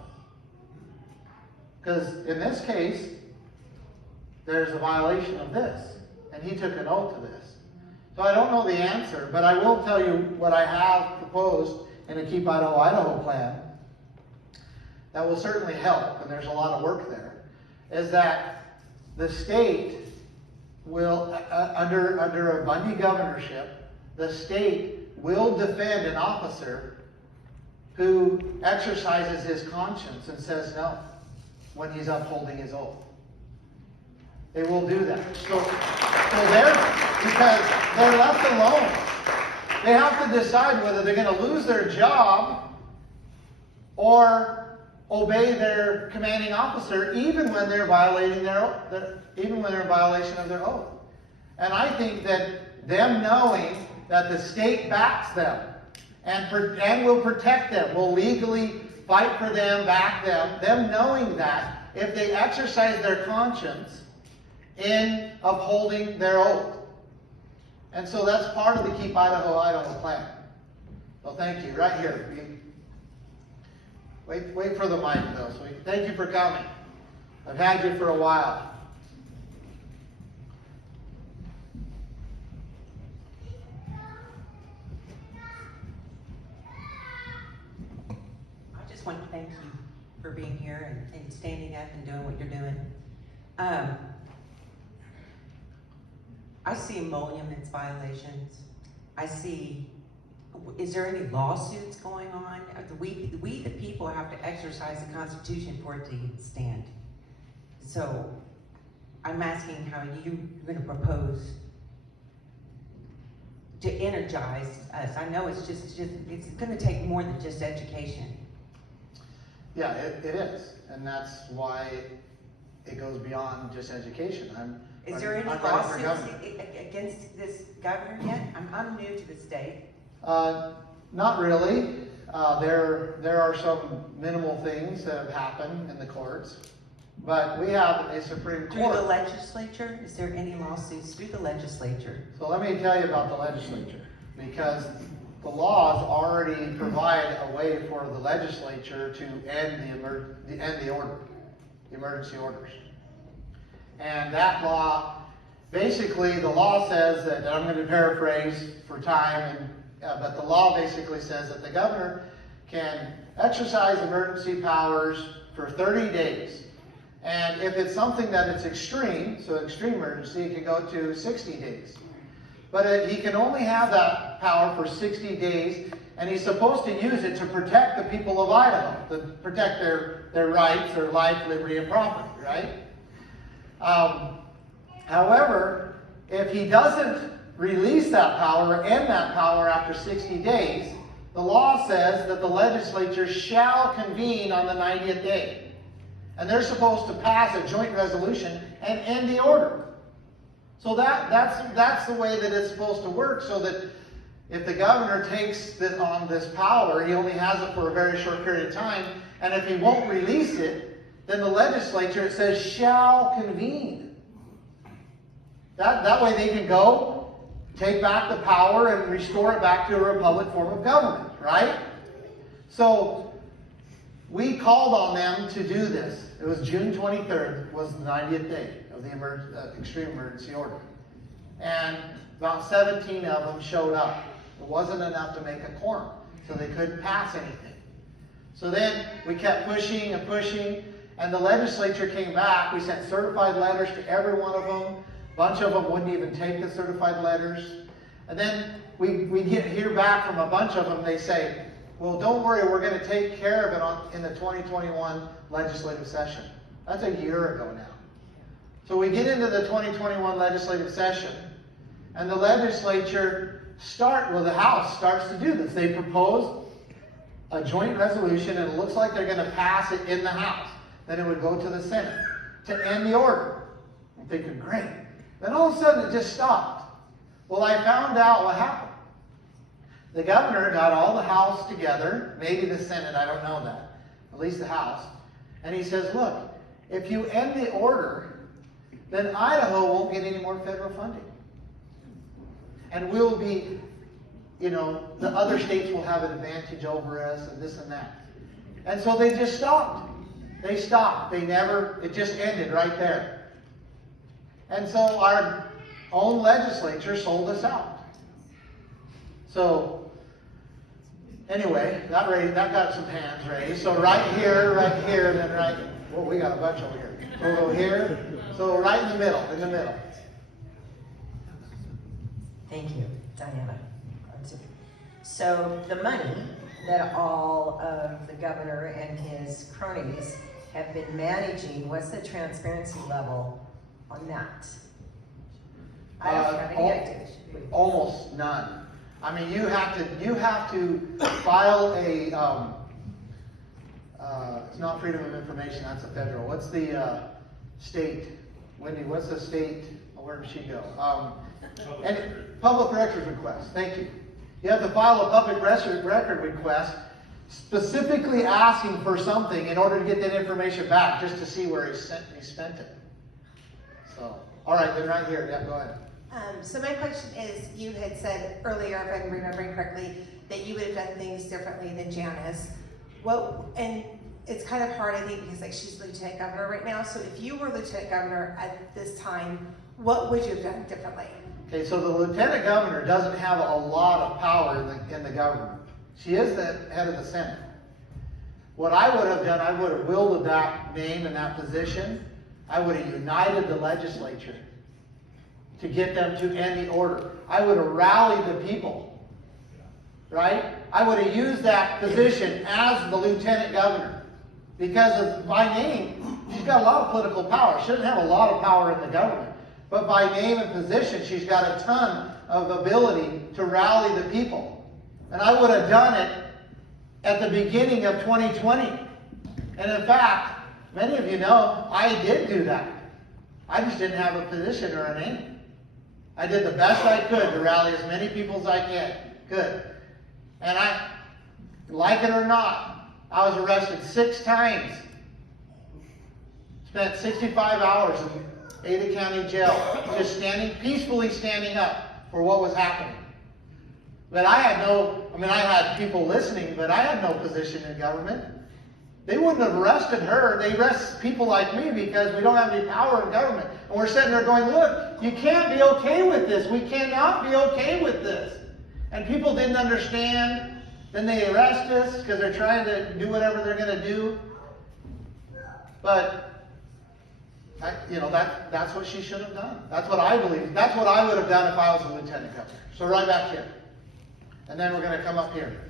Because in this case, there's a violation of this, and he took an oath to this. So I don't know the answer, but I will tell you what I have proposed in a Keep Idaho, Idaho plan that will certainly help, and there's a lot of work there, is that the state will, under a Bundy governorship, the state will defend an officer who exercises his conscience and says no when he's upholding his oath. They will do that. So because they're left alone. They have to decide whether they're going to lose their job or obey their commanding officer, even when they're violating even when they're in violation of their oath. And I think that them knowing that the state backs them and will protect them, will legally fight for them, back them knowing that if they exercise their conscience in upholding their oath. And so that's part of the Keep Idaho, Idaho plan. So thank you. Right here. Wait for the mic, though. So thank you for coming. I've had you for a while. I just want to thank you for being here and standing up and doing what you're doing. I see emoluments violations. I see, is there any lawsuits going on? We the people have to exercise the Constitution for it to stand. So I'm asking how you're going to propose to energize us. I know it's going to take more than just education. Yeah, it is, and that's why it goes beyond just education. Is there any I'm running for lawsuits governor. against this governor yet? I'm new to the state. Not really. There are some minimal things that have happened in the courts, but we have a Supreme Court. Through the legislature? Is there any lawsuits through the legislature? So let me tell you about the legislature, because the laws already provide a way for the legislature to end the emergency orders. And that law, basically the law says that, I'm going to paraphrase for time, but the law basically says that the governor can exercise emergency powers for 30 days. And if it's something that it's extreme, so extreme emergency, it can go to 60 days. But he can only have that power for 60 days, and he's supposed to use it to protect the people of Idaho, to protect their rights, their life, liberty, and property, right? However, if he doesn't release that power or end that power after 60 days, the law says that the legislature shall convene on the 90th day. And they're supposed to pass a joint resolution and end the order. So that's the way that it's supposed to work, so that if the governor takes on this power, he only has it for a very short period of time, and if he won't release it, then the legislature, it says, shall convene. That way they can go, take back the power, and restore it back to a republic form of government, right? So we called on them to do this. It was June 23rd, was the 90th day of the extreme emergency order. And about 17 of them showed up. It wasn't enough to make a quorum, so they couldn't pass anything. So then we kept pushing and pushing, and the legislature came back. We sent certified letters to every one of them. A bunch of them wouldn't even take the certified letters. And then we hear back from a bunch of them. They say, well, don't worry, we're going to take care of it in the 2021 legislative session. That's a year ago now. So we get into the 2021 legislative session, and the legislature the House starts to do this. They propose a joint resolution, and it looks like they're going to pass it in the House. Then it would go to the Senate to end the order. I'm thinking, great. Then all of a sudden it just stopped. Well, I found out what happened. The governor got all the House together, maybe the Senate, I don't know that, at least the House, and he says, look, if you end the order, then Idaho won't get any more federal funding. And we'll be, the other states will have an advantage over us and this and that. And so they just stopped. They stopped. It just ended right there. And so our own legislature sold us out. So, anyway, that got some hands raised. So right here, then we got a bunch over here. We'll go here. So right in the middle. Thank you, Diana. So the money that all of the governor and his cronies have been managing, what's the transparency level on that? I don't have any idea. Almost none. I mean, you have to file a, it's not Freedom of Information, that's a federal. What's the state? Wendy, what's the state? Where did she go? Public records request. Thank you. You have to file a public record request specifically asking for something in order to get that information back, just to see where he spent it. So, all right, then right here. Yeah, go ahead. So my question is, you had said earlier, if I'm remembering correctly, that you would have done things differently than Janice. And it's kind of hard, I think, because she's lieutenant governor right now. So if you were lieutenant governor at this time, what would you have done differently? Okay, so the lieutenant governor doesn't have a lot of power in the government. She is the head of the Senate. What I would have done, I would have wielded that name and that position. I would have united the legislature to get them to end the order. I would have rallied the people, right? I would have used that position as the lieutenant governor, because by name, she's got a lot of political power. She doesn't have a lot of power in the government, but by name and position, she's got a ton of ability to rally the people. And I would have done it at the beginning of 2020. And in fact, many of you know, I did do that. I just didn't have a position or a name. I did the best I could to rally as many people as I could. And I, like it or not, I was arrested 6 times. Spent 65 hours in Ada County Jail, just peacefully standing up for what was happening. But I had people listening, but I had no position in government. They wouldn't have arrested her. They arrest people like me because we don't have any power in government. And we're sitting there going, look, you can't be okay with this. We cannot be okay with this. And people didn't understand. Then they arrest us because they're trying to do whatever they're going to do. But that's what she should have done. That's what I believe. That's what I would have done if I was a lieutenant governor. So right back here. And then we're going to come up here.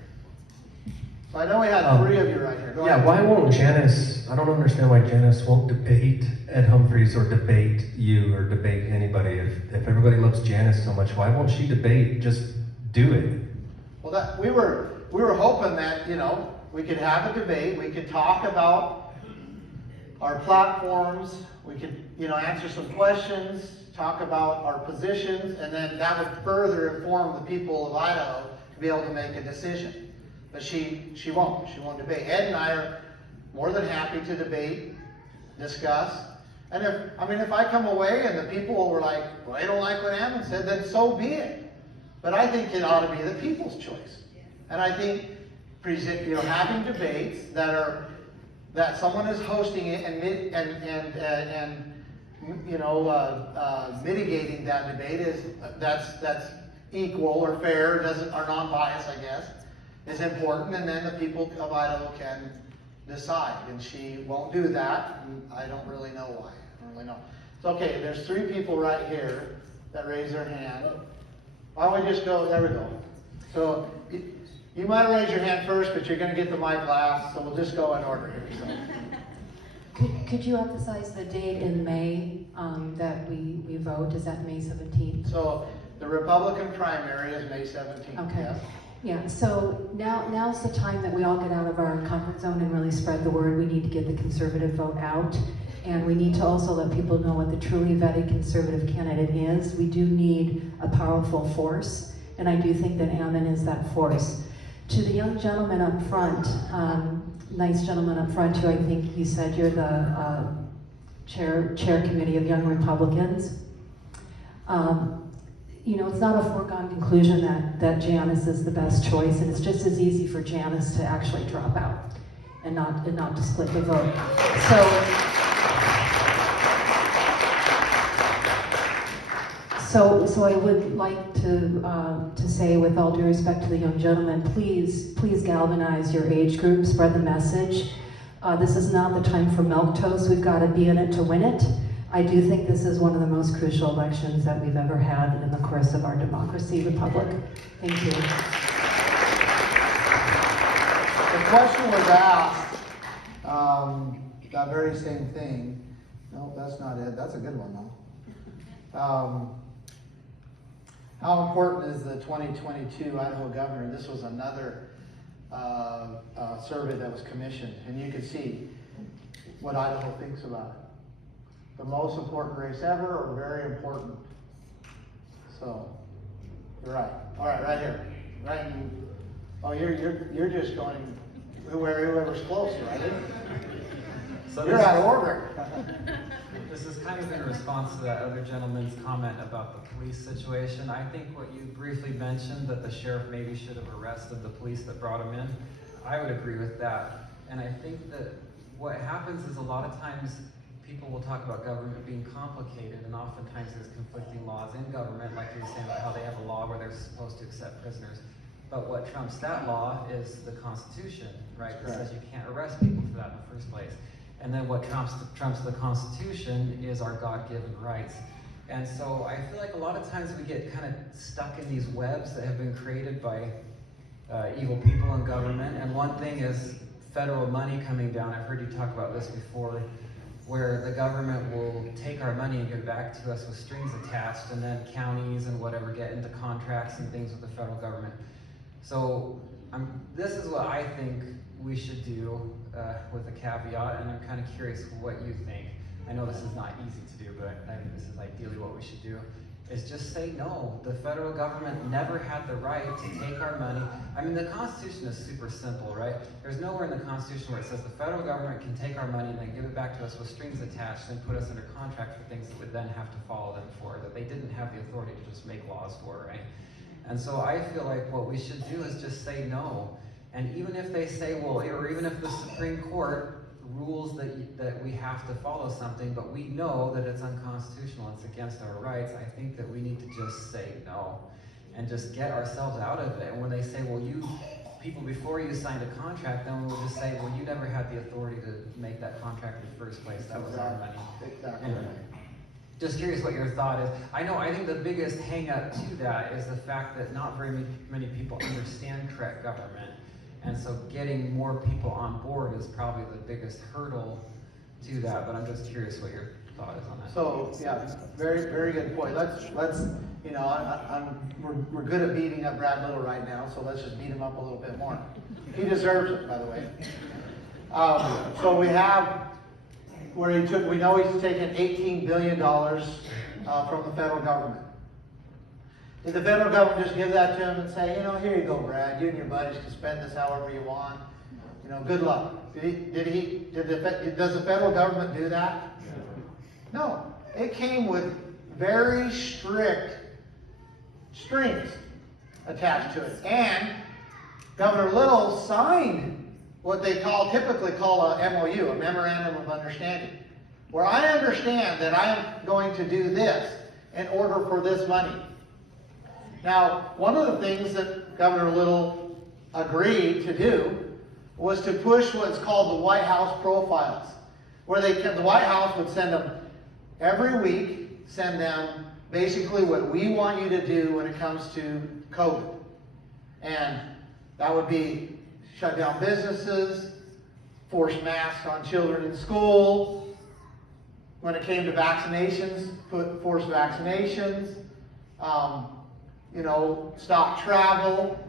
So I know we had 3 of you right here. Go ahead. Why won't Janice, I don't understand why Janice won't debate Ed Humphreys or debate you or debate anybody. If everybody loves Janice so much, why won't she debate? Just do it. Well, we were hoping that, we could have a debate. We could talk about our platforms. We could, answer some questions, talk about our positions, and then that would further inform the people of Idaho to be able to make a decision. But she won't. She won't debate. Ed and I are more than happy to debate, discuss. And if I come away and the people were like, well, I don't like what Ammon said, then so be it. But I think it ought to be the people's choice. And I think having debates that someone is hosting it and mitigating that debate that's equal or fair, are non-biased, I guess, is important, and then the people of Idaho can decide. And she won't do that, and I don't really know why. I don't really know. It's okay, there's 3 people right here that raise their hand. Why don't we just go, there we go. So you might raise your hand first, but you're going to get the mic last, so we'll just go in order here. So. Could you emphasize the date in May that we vote? Is that May 17th? So the Republican primary is May 17th. Okay. Yes. Yeah, so now's the time that we all get out of our comfort zone and really spread the word. We need to get the conservative vote out. And we need to also let people know what the truly vetted conservative candidate is. We do need a powerful force. And I do think that Ammon is that force. To the young gentleman up front, nice gentleman up front who I think you said you're the chair committee of Young Republicans. It's not a foregone conclusion that Janice is the best choice, and it's just as easy for Janice to actually drop out and not to split the vote. So I would like to say, with all due respect to the young gentleman, please galvanize your age group, spread the message. This is not the time for milquetoast. We've got to be in it to win it. I do think this is one of the most crucial elections that we've ever had in the course of our democracy republic. Thank you. The question was asked, that very same thing. No, that's not it. That's a good one though. How important is the 2022 Idaho governor? This was another survey that was commissioned, and you can see what Idaho thinks about it. The most important race ever, or very important? So, you're right. All right, right here. Right. You're just going whoever's close, right? So you're out of order. This is kind of in response to that other gentleman's comment about the police situation. I think what you briefly mentioned, that the sheriff maybe should have arrested the police that brought him in, I would agree with that. And I think that what happens is a lot of times people will talk about government being complicated, and oftentimes there's conflicting laws in government, like you were saying about how they have a law where they're supposed to accept prisoners. But what trumps that law is the Constitution, right? That says you can't arrest people for that in the first place. And then what trumps the Constitution is our God-given rights. And so I feel like a lot of times we get kind of stuck in these webs that have been created by evil people in government. And one thing is federal money coming down. I've heard you talk about this before, where the government will take our money and give it back to us with strings attached, and then counties and whatever get into contracts and things with the federal government. So this is what I think we should do with a caveat, and I'm kind of curious what you think. I know this is not easy to do, but I think this is ideally what we should do, is just say no. The federal government never had the right to take our money. I mean, the Constitution is super simple, right? There's nowhere in the Constitution where it says the federal government can take our money and then give it back to us with strings attached and put us under contract for things that would then have to follow them for, that they didn't have the authority to just make laws for, right? And so I feel like what we should do is just say no. And even if they say, well, or even if the Supreme Court rules that we have to follow something, but we know that it's unconstitutional, it's against our rights, I think that we need to just say no and just get ourselves out of it. And when they say, well, you people before you signed a contract, then we'll just say, well, you never had the authority to make that contract in the first place. That was our money. Exactly. Anyway, just curious what your thought is. I think the biggest hang up to that is the fact that not very many people understand correct government. And so getting more people on board is probably the biggest hurdle to that, but I'm just curious what your thought is on that. So, yeah, very, very good point. Let's you know, we're good at beating up Brad Little right now, so let's just beat him up a little bit more. He deserves it, by the way. So we have where we know he's taken $18 billion from the federal government. Did the federal government just give that to him and say, you know, here you go, Brad, you and your buddies can spend this however you want, you know, good luck? Does the federal government do that? No. It came with very strict strings attached to it. And Governor Little signed what they typically call a MOU, a Memorandum of Understanding, where I understand that I am going to do this in order for this money. Now, one of the things that Governor Little agreed to do was to push what's called the White House profiles, where the White House would send them every week, send them basically what we want you to do when it comes to COVID. And that would be shut down businesses, force masks on children in school. When it came to vaccinations, put forced vaccinations. You know, stop travel.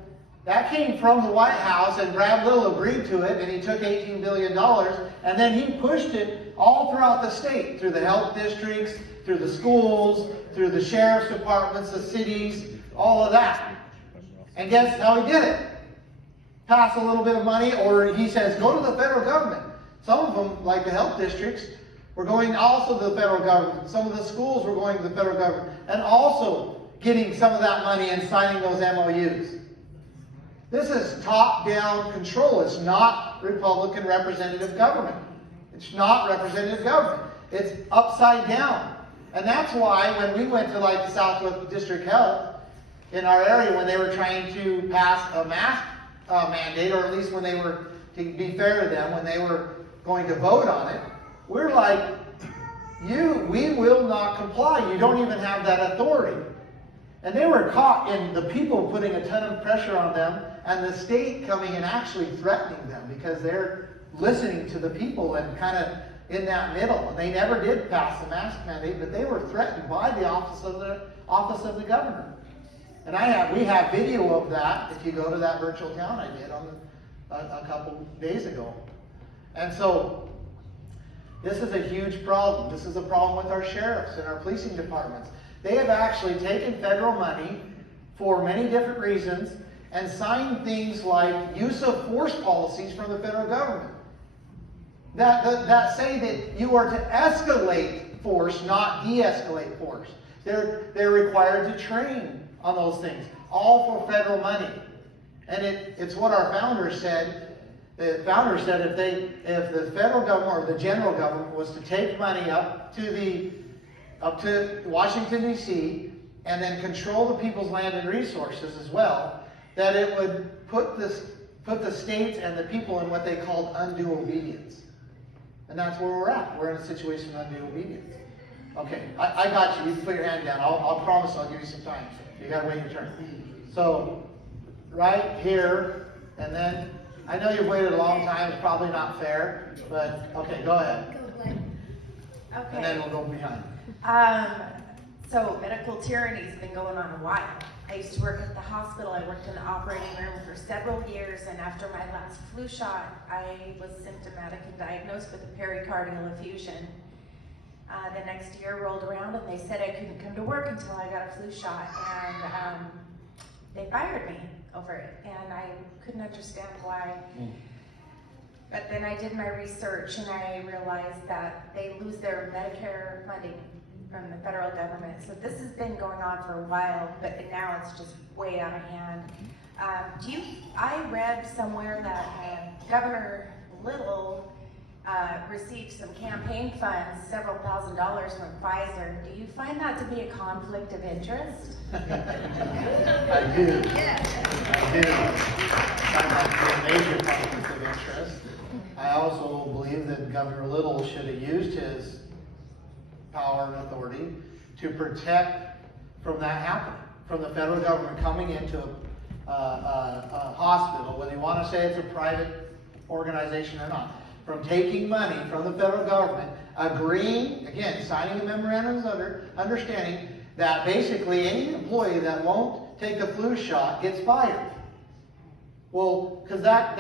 That came from the White House, and Brad Little agreed to it, and he took $18 billion, and then he pushed it all throughout the state, through the health districts, through the schools, through the sheriff's departments, the cities, all of that. And guess how he did it? Pass a little bit of money, or he says, go to the federal government. Some of them, like the health districts, were going also to the federal government. Some of the schools were going to the federal government, and also getting some of that money and signing those MOUs. This is top-down control. It's not Republican representative government. It's not representative government. It's upside down. And that's why when we went to like the Southwest District Health in our area, when they were trying to pass a mask mandate, or at least when they were, to be fair to them, when they were going to vote on it, we're like, we will not comply. You don't even have that authority. And they were caught in the people putting a ton of pressure on them, and the state coming and actually threatening them because they're listening to the people and kind of in that middle. And they never did pass the mask mandate, but they were threatened by the office of the governor. And we have video of that. If you go to that virtual town I did a couple days ago. And so this is a huge problem. This is a problem with our sheriffs and our policing departments. They have actually taken federal money for many different reasons and signed things like use of force policies from the federal government that say that you are to escalate force, not de-escalate force. They're required to train on those things, all for federal money. And it's what our founders said. The founders said if the federal government or the general government was to take money up to Washington, D.C., and then control the people's land and resources as well, that it would put the states and the people in what they called undue obedience. And that's where we're at. We're in a situation of undue obedience. Okay, I got you. You can put your hand down. I'll promise I'll give you some time. You got to wait your turn. So, right here, and then, I know you've waited a long time. It's probably not fair, but okay, go ahead. Okay. And then we'll go behind. So medical tyranny's been going on a while. I used to work at the hospital. I worked in the operating room for several years, and after my last flu shot, I was symptomatic and diagnosed with a pericardial effusion. The next year rolled around, and they said I couldn't come to work until I got a flu shot, and they fired me over it, and I couldn't understand why. But then I did my research, and I realized that they lose their Medicare funding from the federal government. So this has been going on for a while, but now it's just way out of hand. I read somewhere that Governor Little received some campaign funds, several $1,000s from Pfizer. Do you find that to be a conflict of interest? I do. I do. I find that to be a major conflict of interest. I also believe that Governor Little should have used his power and authority to protect from that happening, from the federal government coming into a hospital, whether you want to say it's a private organization or not, from taking money from the federal government, agreeing, again, signing a memorandum of understanding that basically any employee that won't take the flu shot gets fired. Well, because that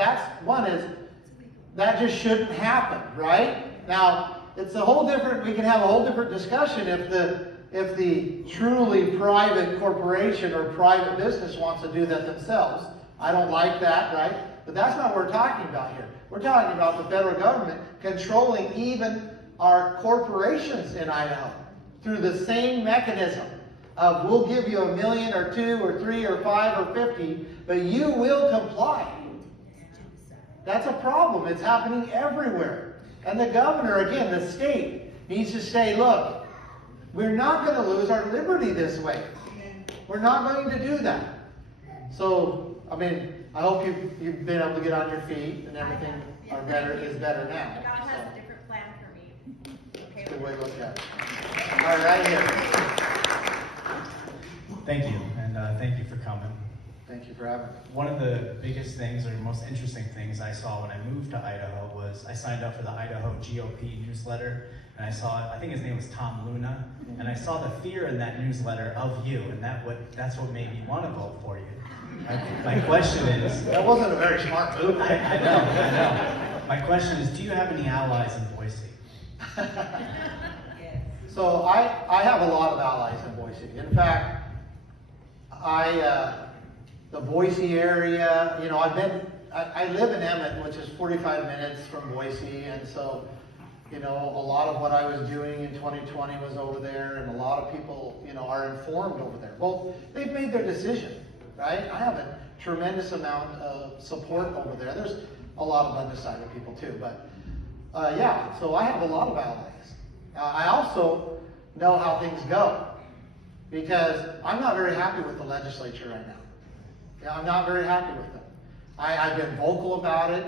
just shouldn't happen, right? Now, it's a whole different, we can have a whole different discussion if the truly private corporation or private business wants to do that themselves. I don't like that, right? But that's not what we're talking about here. We're talking about the federal government controlling even our corporations in Idaho through the same mechanism of we'll give you $1 million or $2 million or $3 million or $5 million or $50 million, but you will comply. That's a problem. It's happening everywhere. And the governor, again, the state, needs to say, look, we're not going to lose our liberty this way. We're not going to do that. So, I mean, I hope you've been able to get on your feet and everything is better now. God has a different plan for me. Okay. Good way to look at it. All right, right here. Thank you, and thank you for coming. Thank you for having me. One of the biggest things or most interesting things I saw when I moved to Idaho was I signed up for the Idaho GOP newsletter, and I saw, I think his name was Tom Luna, and I saw the fear in that newsletter of you, and that's what made me want to vote for you. My question is... That wasn't a very smart move. I know. My question is, do you have any allies in Boise? So I have a lot of allies in Boise. In fact, the Boise area, you know, I live in Emmett, which is 45 minutes from Boise, and so, you know, a lot of what I was doing in 2020 was over there, and a lot of people, you know, are informed over there. Well, they've made their decision, right? I have a tremendous amount of support over there. There's a lot of undecided people too, but yeah, so I have a lot of allies. I also know how things go, because I'm not very happy with the legislature right now. Yeah, I'm not very happy with them. I've been vocal about it.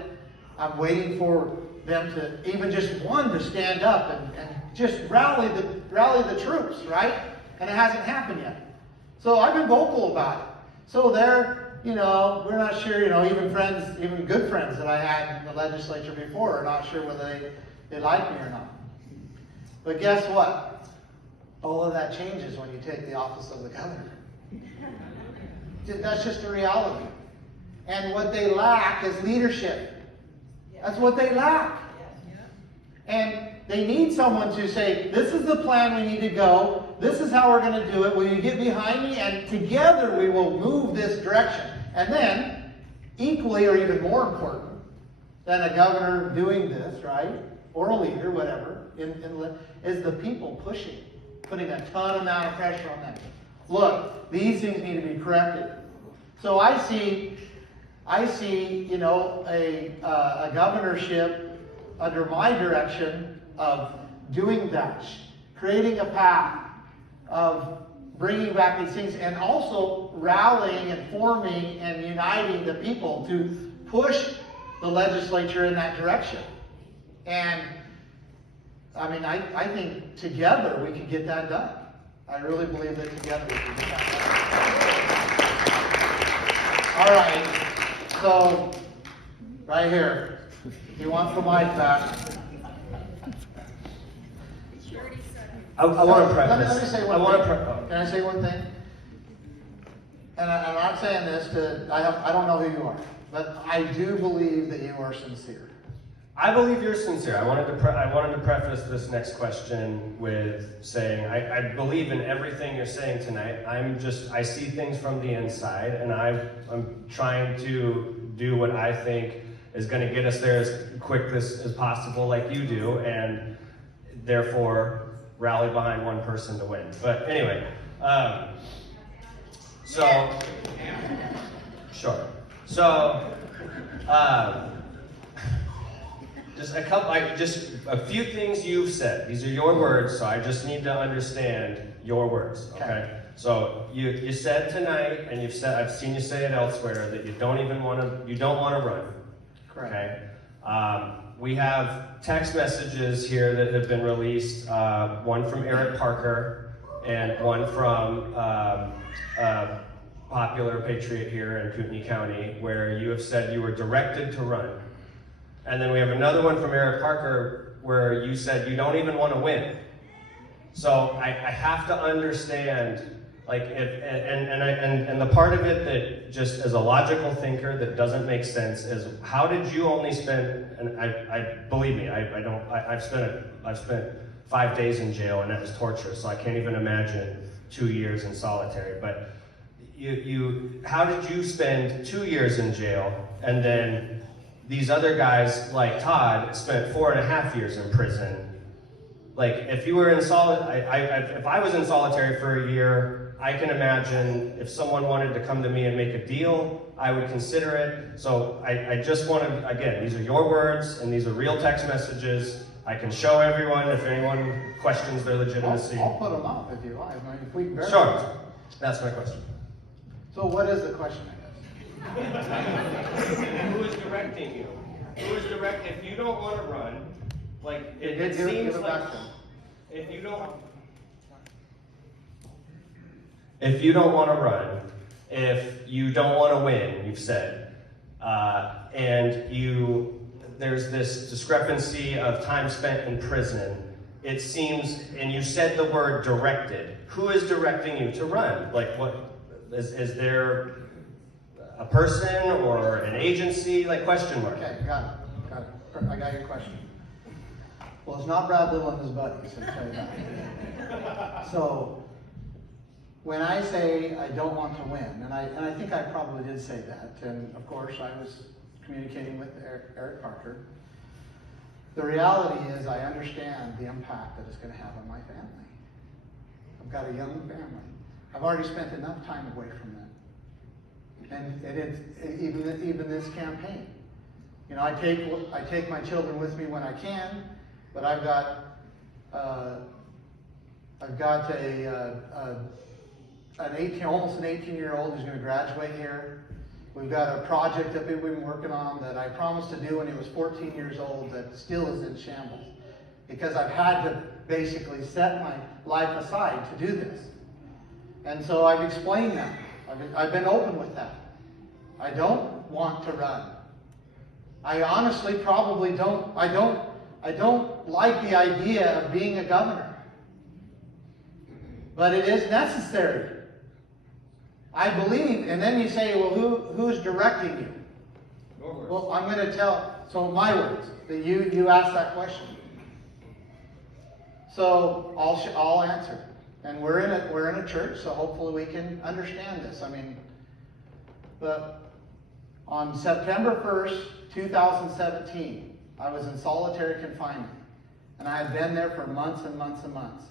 I'm waiting for them to even just to stand up and just rally the troops, right? And it hasn't happened yet. So I've been vocal about it. So they're, you know, we're not sure, you know, even good friends that I had in the legislature before are not sure whether they like me or not. But guess what? All of that changes when you take the office of the governor. That's just a reality. And what they lack is leadership. That's what they lack. And they need someone to say, this is the plan we need to go. This is how we're going to do it. Will you get behind me? And together we will move this direction. And then, equally or even more important than a governor doing this, right? Or a leader, whatever, is the people putting a ton amount of pressure on them. Look, these things need to be corrected. So I see, you know, a governorship under my direction of doing that, creating a path of bringing back these things, and also rallying and forming and uniting the people to push the legislature in that direction. And I mean, I think together we can get that done. I really believe that together we can get that done. All right, so right here, he wants the mic back. I want to preface. Let me say one thing. Can I say one thing? and I'm not saying this I don't know who you are, but I do believe that you are sincere. I believe you're sincere. I wanted to preface this next question with saying I believe in everything you're saying tonight. I see things from the inside, and I'm trying to do what I think is going to get us there as quick as possible, like you do, and therefore rally behind one person to win. But anyway, sure. Just a few things you've said. These are your words, so I just need to understand your words, okay? So you said tonight, and I've seen you say it elsewhere, that you don't want to run. Correct. Okay. We have text messages here that have been released. One from Eric Parker, and one from a popular patriot here in Kootenai County, where you have said you were directed to run. And then we have another one from Eric Parker where you said you don't even want to win. So I have to understand, like, and the part of it that just as a logical thinker that doesn't make sense is, how did you only spend? And I believe me, I've spent 5 days in jail, and that was torture. So I can't even imagine 2 years in solitary. But how did you spend 2 years in jail, and then these other guys like Todd spent 4.5 years in prison? Like, if you were in if I was in solitary for a year, I can imagine if someone wanted to come to me and make a deal, I would consider it. So I just want to, again, these are your words, and these are real text messages. I can show everyone if anyone questions their legitimacy. I'll put them up if you like. I mean, if we can verify. Sure. That's my question. So what is the question, I guess? Who is directing you? If you don't want to run, like, it seems like, if you don't want to run, if you don't want to win, you've said, and there's this discrepancy of time spent in prison, it seems, and you said the word directed. Who is directing you to run? Like, what, is there a person or an agency? Like, question mark. Okay, got it. I got your question. Well, it's not Brad Little and his buddies, I'll tell you that. So, when I say I don't want to win, and I think I probably did say that, and of course I was communicating with Eric Parker, the reality is I understand the impact that it's going to have on my family. I've got a young family. I've already spent enough time away from them. And even this campaign. You know, I take my children with me when I can, but I've got almost an 18-year-old who's going to graduate here. We've got a project that we've been working on that I promised to do when he was 14 years old that still is in shambles, because I've had to basically set my life aside to do this. And so I've explained that. I've been open with that. I don't want to run. I honestly probably don't. I don't like the idea of being a governor. But it is necessary. I believe, and then you say, well, who's directing you? Your words. Well, I'm going to tell, so my words, that you asked that question. So I'll answer. And we're in a church, so hopefully we can understand this. I mean, on September 1st, 2017, I was in solitary confinement. And I had been there for months and months and months.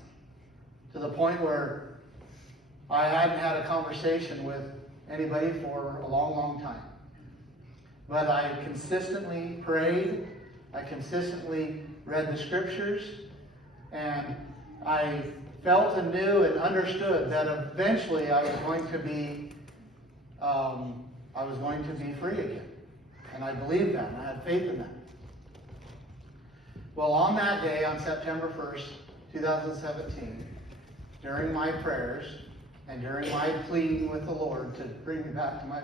To the point where I hadn't had a conversation with anybody for a long, long time. But I consistently prayed. I consistently read the scriptures. And I felt and knew and understood that eventually I was going to be free again. And I believed that, and I had faith in that. Well, on that day, on September 1st, 2017, during my prayers and during my pleading with the Lord to bring me back to my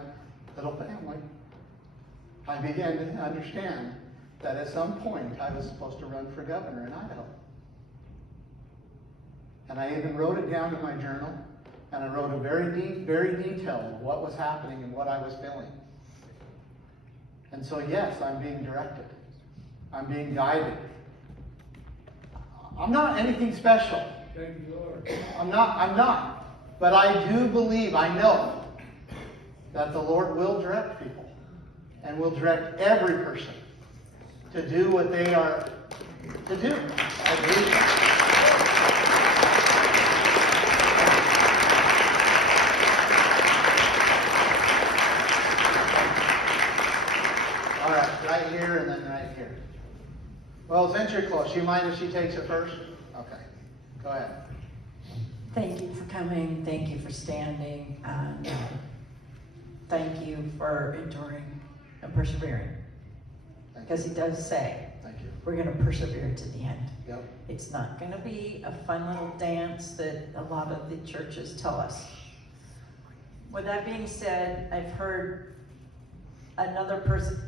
little family, I began to understand that at some point I was supposed to run for governor in Idaho. And I even wrote it down in my journal, And I wrote a very detailed what was happening and what I was feeling. And so yes, I'm being directed. I'm being guided. I'm not anything special. Thank you, Lord. I'm not. But I do believe, I know, that the Lord will direct people. And will direct every person to do what they are to do. I believe that. All right, right here and then right here. Well, since you're close, you mind if she takes it first? Okay, go ahead. Thank you for coming, thank you for standing, and thank you for enduring and persevering. Because he does say, thank you. We're going to persevere to the end. Yep. It's not going to be a fun little dance that a lot of the churches tell us. With that being said, I've heard another person,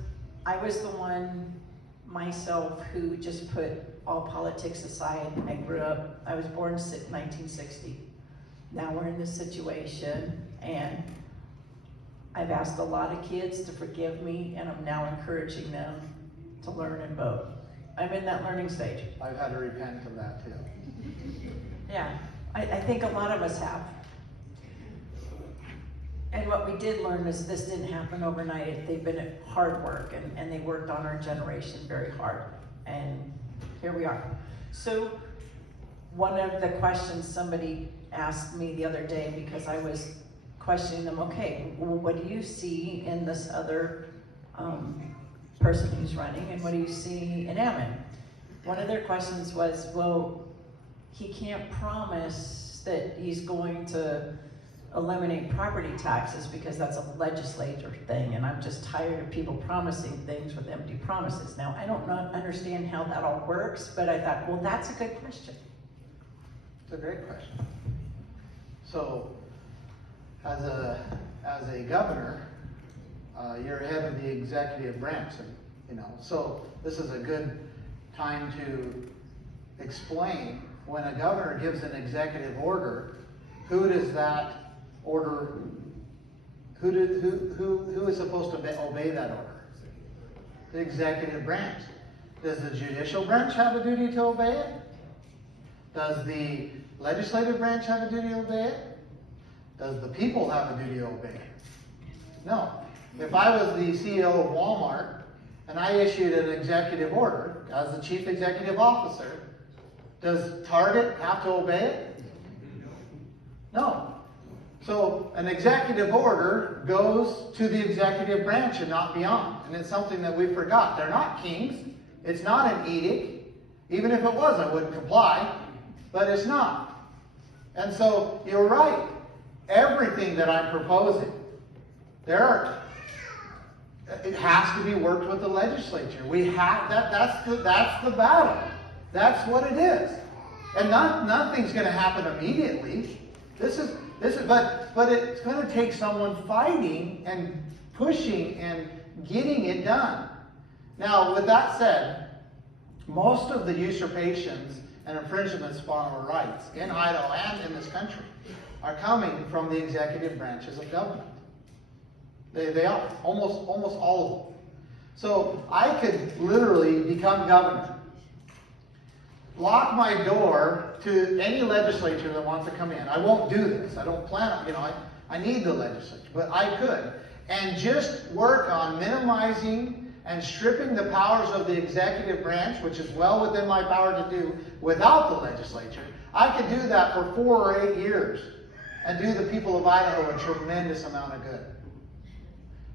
I was the one myself who just put all politics aside. I was born in 1960. Now we're in this situation, and I've asked a lot of kids to forgive me, and I'm now encouraging them to learn and vote. I'm in that learning stage. I've had to repent of that too. Yeah, I think a lot of us have. And what we did learn is this didn't happen overnight. They've been at hard work, and they worked on our generation very hard. And here we are. So one of the questions somebody asked me the other day, because I was questioning them, okay, well, what do you see in this other person who's running, and what do you see in Ammon? One of their questions was, well, he can't promise that he's going to eliminate property taxes because that's a legislature thing, and I'm just tired of people promising things with empty promises. Now, I don't understand how that all works, but I thought, well, that's a good question. It's a great question. So, as a governor, you're head of the executive branch, and so this is a good time to explain when a governor gives an executive order, who does that order, who is supposed to obey that order? The executive branch. Does the judicial branch have a duty to obey it? Does the legislative branch have a duty to obey it? Does the people have a duty to obey it? No. If I was the CEO of Walmart and I issued an executive order as the chief executive officer, does Target have to obey it? No. So an executive order goes to the executive branch and not beyond. And it's something that we forgot. They're not kings. It's not an edict. Even if it was, I wouldn't comply. But it's not. And so you're right. Everything that I'm proposing, it has to be worked with the legislature. We have that's the battle. That's what it is. And nothing's going to happen immediately. But it's going to take someone fighting and pushing and getting it done. Now, with that said, most of the usurpations and infringements upon our rights in Idaho and in this country are coming from the executive branches of government. They are, almost all of them. So I could literally become governor, lock my door to any legislature that wants to come in. I won't do this. I don't plan on, I need the legislature, but I could. And just work on minimizing and stripping the powers of the executive branch, which is well within my power to do without the legislature. I could do that for 4 or 8 years and do the people of Idaho a tremendous amount of good.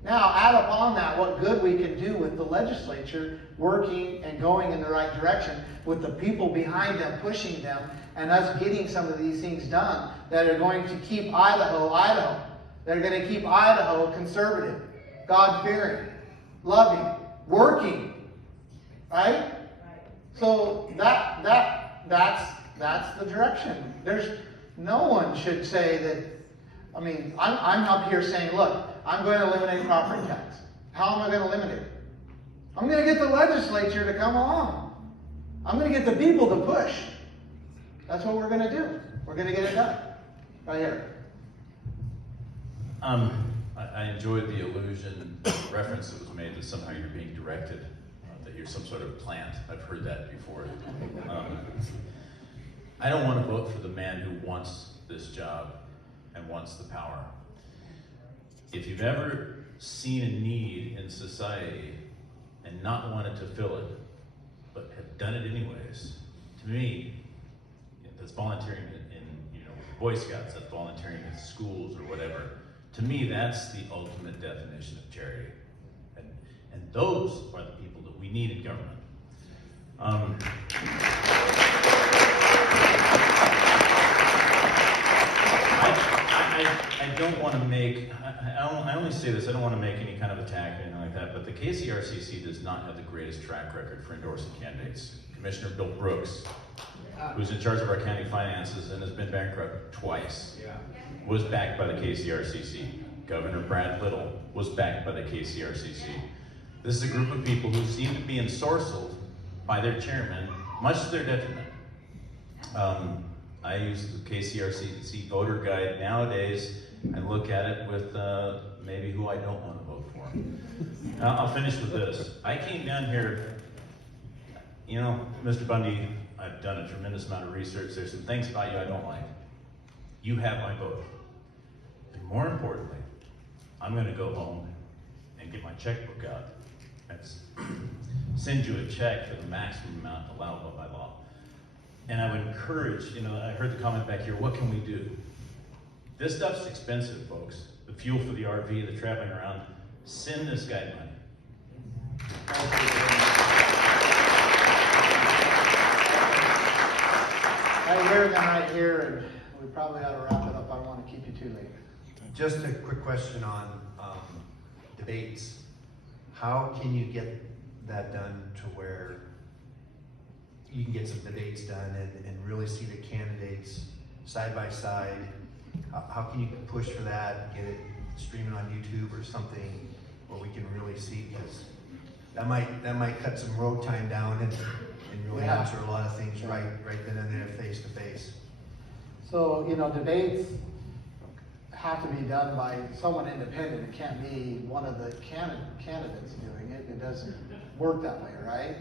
Now, add upon that what good we can do with the legislature working and going in the right direction, with the people behind them pushing them, and us getting some of these things done that are going to keep Idaho, Idaho. They're going to keep Idaho conservative, God-fearing, loving, working, right? So that's the direction. No one should say that. I'm up here saying, look, I'm going to eliminate property tax. How am I going to eliminate it? I'm going to get the legislature to come along. I'm going to get the people to push. That's what we're going to do. We're going to get it done. Right here. I enjoyed the allusion, reference that was made that somehow you're being directed, that you're some sort of plant. I've heard that before. I don't want to vote for the man who wants this job and wants the power. If you've ever seen a need in society and not wanted to fill it, but have done it anyways, to me, that's volunteering in Boy Scouts, that's volunteering in schools or whatever. To me, that's the ultimate definition of charity. And those are the people that we need in government. I don't want to make, I only say this, I don't want to make any kind of attack or anything like that, but the KCRCC does not have the greatest track record for endorsing candidates. Commissioner Bill Brooks, who's in charge of our county finances and has been bankrupt twice, was backed by the KCRCC. Governor Brad Little was backed by the KCRCC. This is a group of people who seem to be ensorcelled by their chairman, much to their detriment. I use the KCRCC voter guide nowadays. I look at it with maybe who I don't want to vote for. I'll finish with this. I came down here, Mr. Bundy, I've done a tremendous amount of research. There's some things about you I don't like. You have my vote. And more importantly, I'm going to go home and get my checkbook out and send you a check for the maximum amount allowable by law. And I would encourage, I heard the comment back here, what can we do? This stuff's expensive, folks. The fuel for the RV, the traveling around. Send this guy money. We're the night here, and we probably ought to wrap it up. I don't want to keep you too late. Just a quick question on debates. How can you get that done to where you can get some debates done and really see the candidates side by side? How can you push for that, get it streaming on YouTube or something where we can really see? Because that might cut some road time down and really answer a lot of things right then and there, face to face. So, debates have to be done by someone independent. It can't be one of the candidates doing it. It doesn't work that way, right?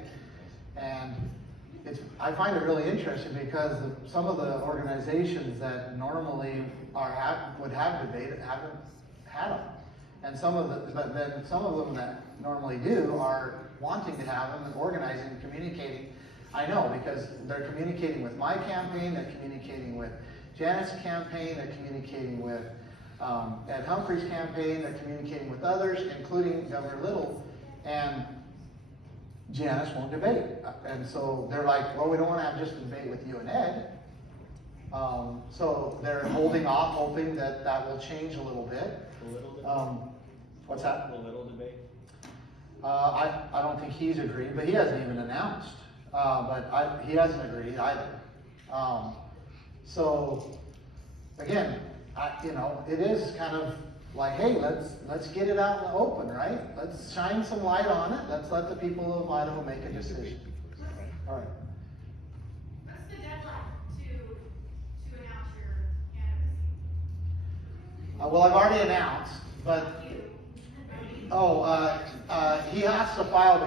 And I find it really interesting because some of the organizations that normally would have debate haven't had them. And but then some of them that normally do are wanting to have them and organizing and communicating. I know, because they're communicating with my campaign, they're communicating with Janet's campaign, they're communicating with Ed Humphrey's campaign, they're communicating with others, including Governor Little, and Janice won't debate. And so they're like, well, we don't want to have just a debate with you and Ed. So they're holding off, hoping that will change a little bit. The Little debate? What's that? The Little debate? I don't think he's agreed, but he hasn't even announced. He hasn't agreed either. So again, it is kind of like, hey, let's get it out in the open, right? Let's shine some light on it. Let's let the people of Idaho make a decision. All right. What's the deadline to announce your candidacy? Well, I've already announced, but he has to file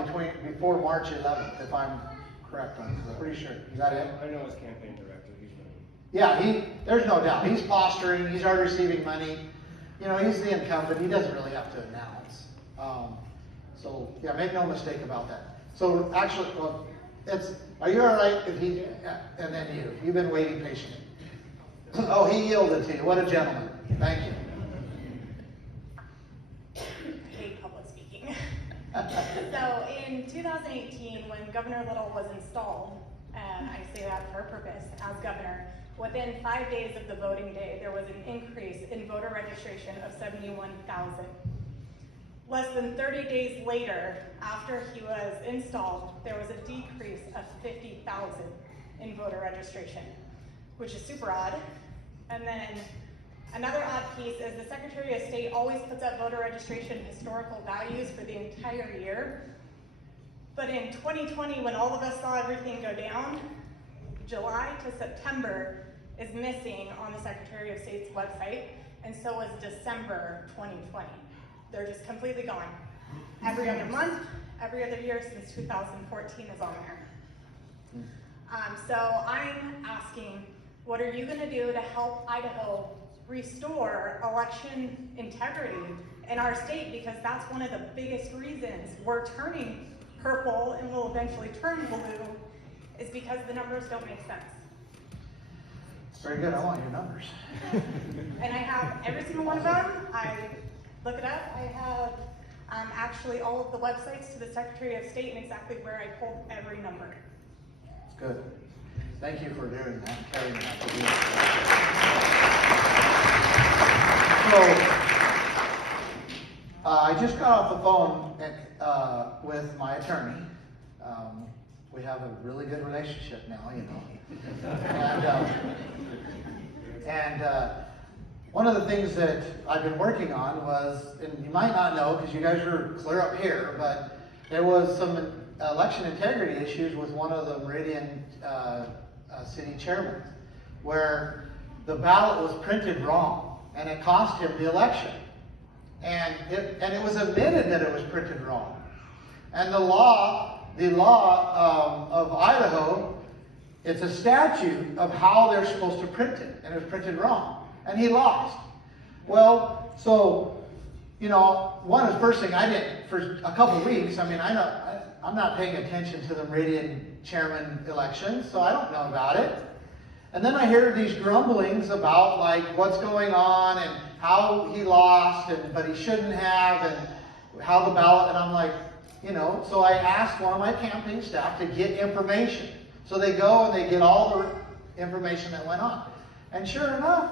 before March 11th, if I'm correct on this. I'm pretty sure. Is that it? I know his campaign director. He's running. Yeah, there's no doubt. He's posturing. He's already receiving money. He's the incumbent. He doesn't really have to announce. Make no mistake about that. So actually, are you all right if he, and then you've been waiting patiently. Oh, he yielded to you. What a gentleman. Thank you. I hate public speaking. So in 2018, when Governor Little was installed, and I say that for a purpose, as governor, within 5 days of the voting day, there was an increase in voter registration of 71,000. Less than 30 days later, after he was installed, there was a decrease of 50,000 in voter registration, which is super odd. And then another odd piece is the Secretary of State always puts up voter registration historical values for the entire year. But in 2020, when all of us saw everything go down, July to September is missing on the Secretary of State's website. and so was December 2020. They're just completely gone. Every other month, every other year since 2014 is on there. So I'm asking, what are you gonna do to help Idaho restore election integrity in our state? Because that's one of the biggest reasons we're turning purple and will eventually turn blue, is because the numbers don't make sense. Very good, I want your numbers. And I have every single one of them. I look it up. I have actually all of the websites to the Secretary of State and exactly where I pulled every number. Good. Thank you for doing that, carrying that. So, I just got off the phone with my attorney. We have a really good relationship now, you know. And one of the things that I've been working on was, and you might not know because you guys are clear up here, but there was some election integrity issues with one of the Meridian city chairmen, where the ballot was printed wrong, and it cost him the election. And it was admitted that it was printed wrong. And the law of Idaho, it's a statute of how they're supposed to print it, and it was printed wrong. And he lost. Well, so, you know, one of the first thing I did for a couple of weeks, I mean, I'm not paying attention to the Meridian chairman elections, so I don't know about it. And then I hear these grumblings about like what's going on and how he lost, but he shouldn't have, and how the ballot, and I'm like, you know, so I asked one of my campaign staff to get information. So they go and they get all the information that went on. And sure enough,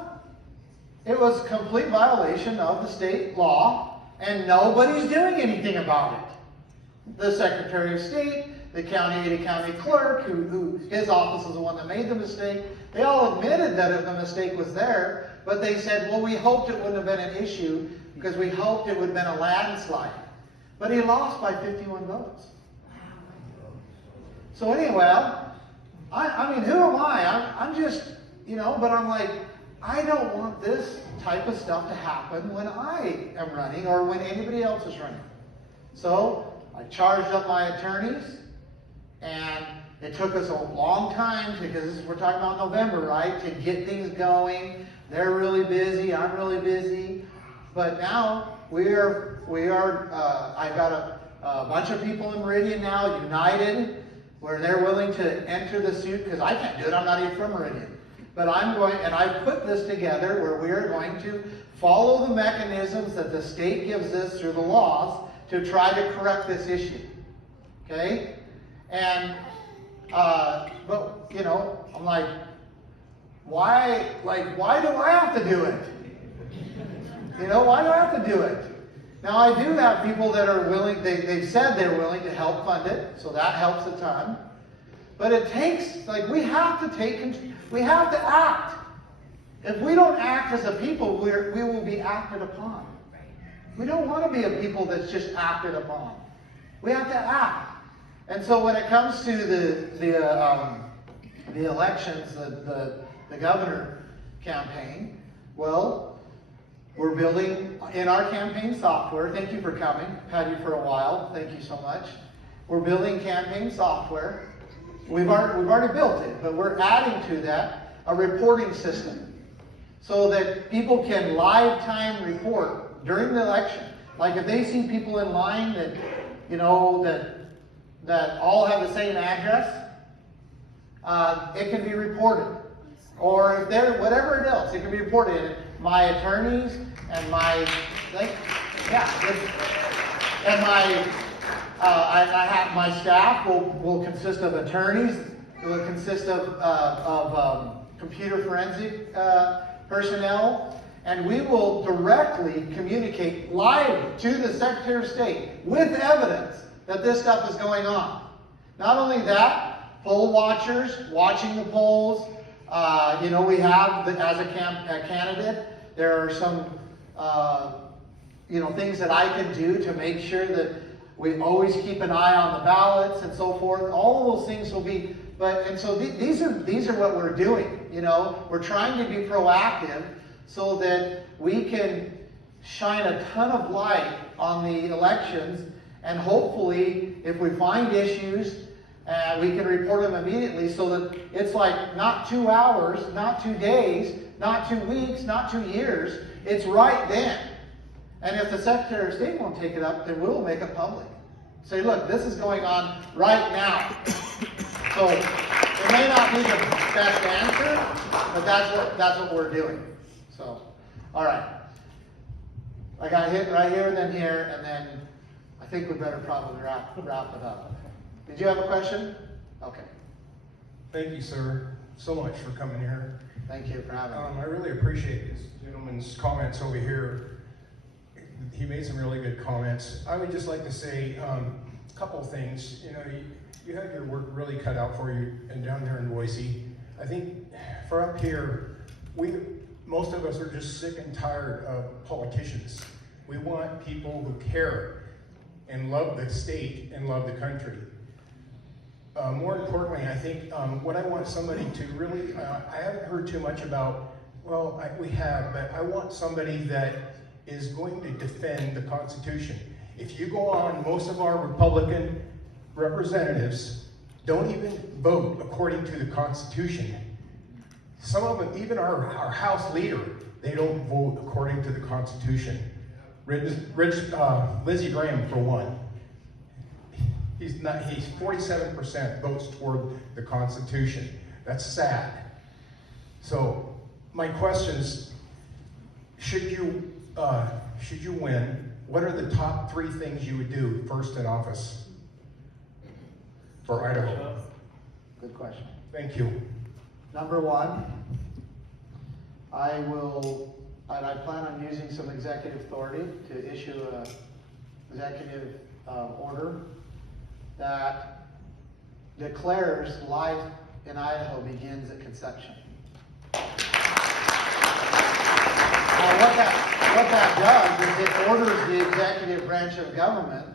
it was complete violation of the state law, and nobody's doing anything about it. The Secretary of State, the Ada County Clerk, who his office is the one that made the mistake, they all admitted that the mistake was there, but they said, well, we hoped it wouldn't have been an issue because we hoped it would have been a landslide. But he lost by 51 votes. So anyway, I mean, who am I? I'm just, you know, but I'm like, I don't want this type of stuff to happen when I am running or when anybody else is running. So I charged up my attorneys, and it took us a long time because we're talking about November, right? To get things going. They're really busy. I'm really busy. But now I've got a bunch of people in Meridian now, united, where they're willing to enter the suit, because I can't do it. I'm not even from Meridian. But I'm going, and I've put this together where we are going to follow the mechanisms that the state gives us through the laws to try to correct this issue. Okay? And, but, you know, I'm like, why do I have to do it? You know, why do I have to do it? Now, I do have people that are willing, they've said they're willing to help fund it, so that helps a ton. But it takes, like, we have to act. If we don't act as a people, we will be acted upon. We don't want to be a people that's just acted upon. We have to act. And so when it comes to the elections, the governor campaign, well, we're building in our campaign software. Thank you for coming. I've had you for a while. Thank you so much. We're building campaign software. We've already built it, but we're adding to that a reporting system so that people can live time report during the election. Like if they see people in line that, you know, that all have the same address, it can be reported. Or if they're, whatever else, it can be reported. And my attorneys and my, I have my staff will consist of attorneys. It will consist of computer forensic personnel, and we will directly communicate live to the Secretary of State with evidence that this stuff is going on. Not only that, poll watchers watching the polls. You know, we have, as a candidate, there are some, you know, things that I can do to make sure that we always keep an eye on the ballots and so forth. All of those things will be, and so these are what we're doing. You know, we're trying to be proactive so that we can shine a ton of light on the elections, and hopefully, if we find issues, we can report them immediately, so that it's like not 2 hours, not 2 days, not 2 weeks, not 2 years. It's right then. And if the Secretary of State won't take it up, then we'll make it public. Say, look, this is going on right now. So it may not be the best answer, but that's what we're doing. So, all right. I got hit right here and then here, and then I think we better probably wrap it up. Did you have a question? Okay. Thank you, sir, so much for coming here. Thank you for having me. I really appreciate this gentleman's comments over here. He made some really good comments. I would just like to say a couple of things. You know, you have your work really cut out for you, and down there in Boise. I think for up here, most of us are just sick and tired of politicians. We want people who care and love the state and love the country. More importantly, I think what I want somebody to really, I haven't heard too much about, well, we have, but I want somebody that is going to defend the Constitution. If you go on, most of our Republican representatives don't even vote according to the Constitution. Some of them, even our House leader, they don't vote according to the Constitution. Lindsey Graham, for one. He's 47% votes toward the Constitution. That's sad. So my question is, should you win, what are the top 3 things you would do first in office for Idaho? Good question. Thank you. Number 1, I plan on using some executive authority to issue an executive order that declares life in Idaho begins at conception. Now, what that does is it orders the executive branch of government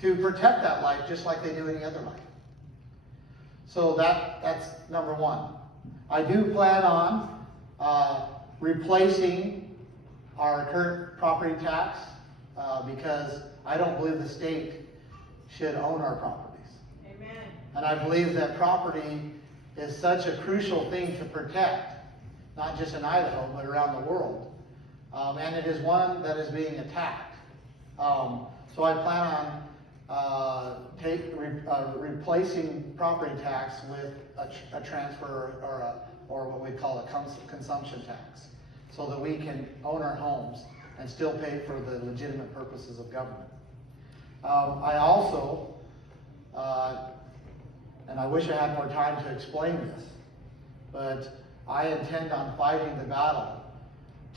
to protect that life just like they do any other life. So that's number 1. I do plan on replacing our current property tax because I don't believe the state should own our properties. Amen. And I believe that property is such a crucial thing to protect, not just in Idaho, but around the world. And it is one that is being attacked. So I plan on replacing property tax with a transfer or what we call a consumption tax, so that we can own our homes and still pay for the legitimate purposes of government. I also, and I wish I had more time to explain this, but I intend on fighting the battle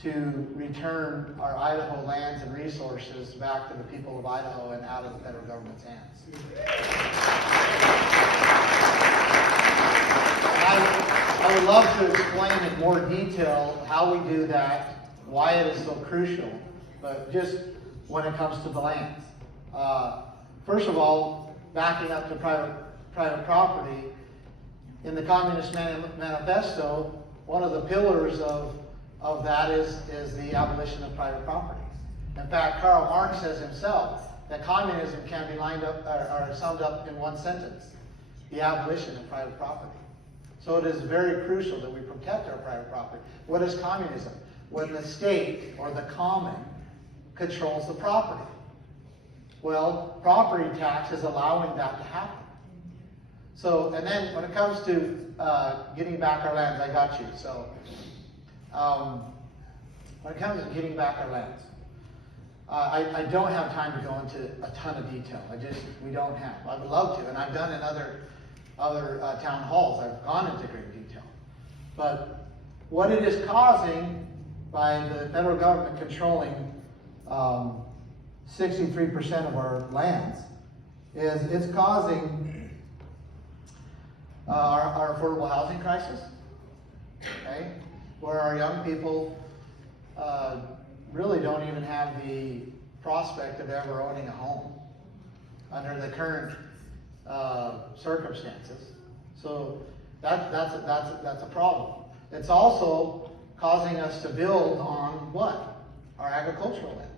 to return our Idaho lands and resources back to the people of Idaho and out of the federal government's hands. I would love to explain in more detail how we do that, why it is so crucial, but just when it comes to the lands. First of all, backing up to private property, in the Communist Manifesto, one of the pillars of that is the abolition of private property. In fact, Karl Marx says himself that communism can be summed up in one sentence: the abolition of private property. So it is very crucial that we protect our private property. What is communism? When the state or the common controls the property. Well, property tax is allowing that to happen. So, and then when it comes to getting back our lands, I got you. So, when it comes to getting back our lands, I don't have time to go into a ton of detail. We don't have. I would love to, and I've done in other town halls. I've gone into great detail. But what it is causing by the federal government controlling 63% of our lands is it's causing our affordable housing crisis, okay? Where our young people really don't even have the prospect of ever owning a home under the current circumstances. So that's a problem. It's also causing us to build on what? Our agricultural land,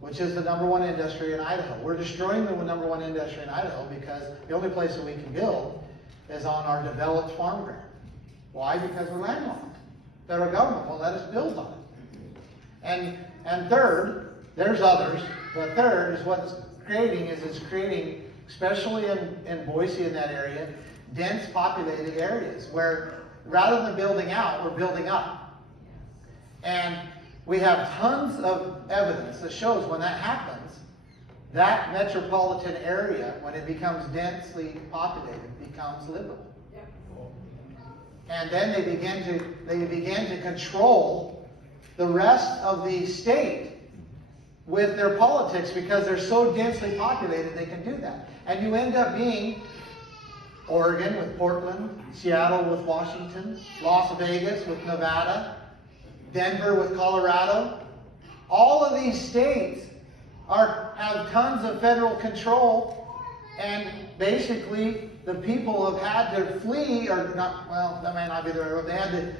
which is the #1 industry in Idaho. We're destroying the #1 industry in Idaho because the only place that we can build is on our developed farm ground. Why? Because we're landlocked. Federal government won't let us build on it. And third, there's others, but third is what it's creating especially in Boise, in that area, dense populated areas where rather than building out, we're building up. And we have tons of evidence that shows when that happens, that metropolitan area, when it becomes densely populated, becomes livable. And then they begin to control the rest of the state with their politics because they're so densely populated they can do that. And you end up being Oregon with Portland, Seattle with Washington, Las Vegas with Nevada, Denver with Colorado. All of these states have tons of federal control, and basically the people have had to flee, or not, well, that may not be the right word, they had to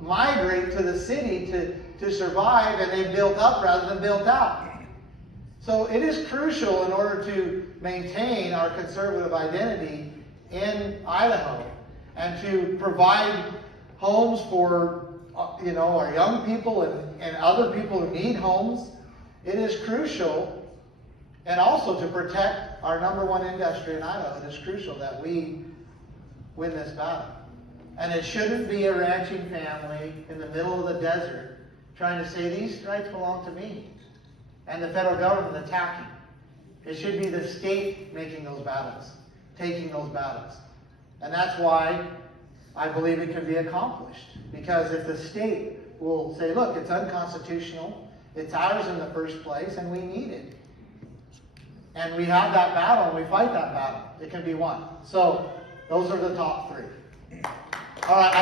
migrate to the city to survive, and they built up rather than built out. So it is crucial in order to maintain our conservative identity in Idaho and to provide homes for our young people and other people who need homes. It is crucial, and also to protect our #1 industry in Idaho, it is crucial that we win this battle. And it shouldn't be a ranching family in the middle of the desert trying to say these rights belong to me, and the federal government attacking. It should be the state making those battles, taking those battles. And that's why I believe it can be accomplished. Because if the state will say, look, it's unconstitutional, it's ours in the first place, and we need it. And we have that battle, and we fight that battle, it can be won. So, those are the top 3. All right,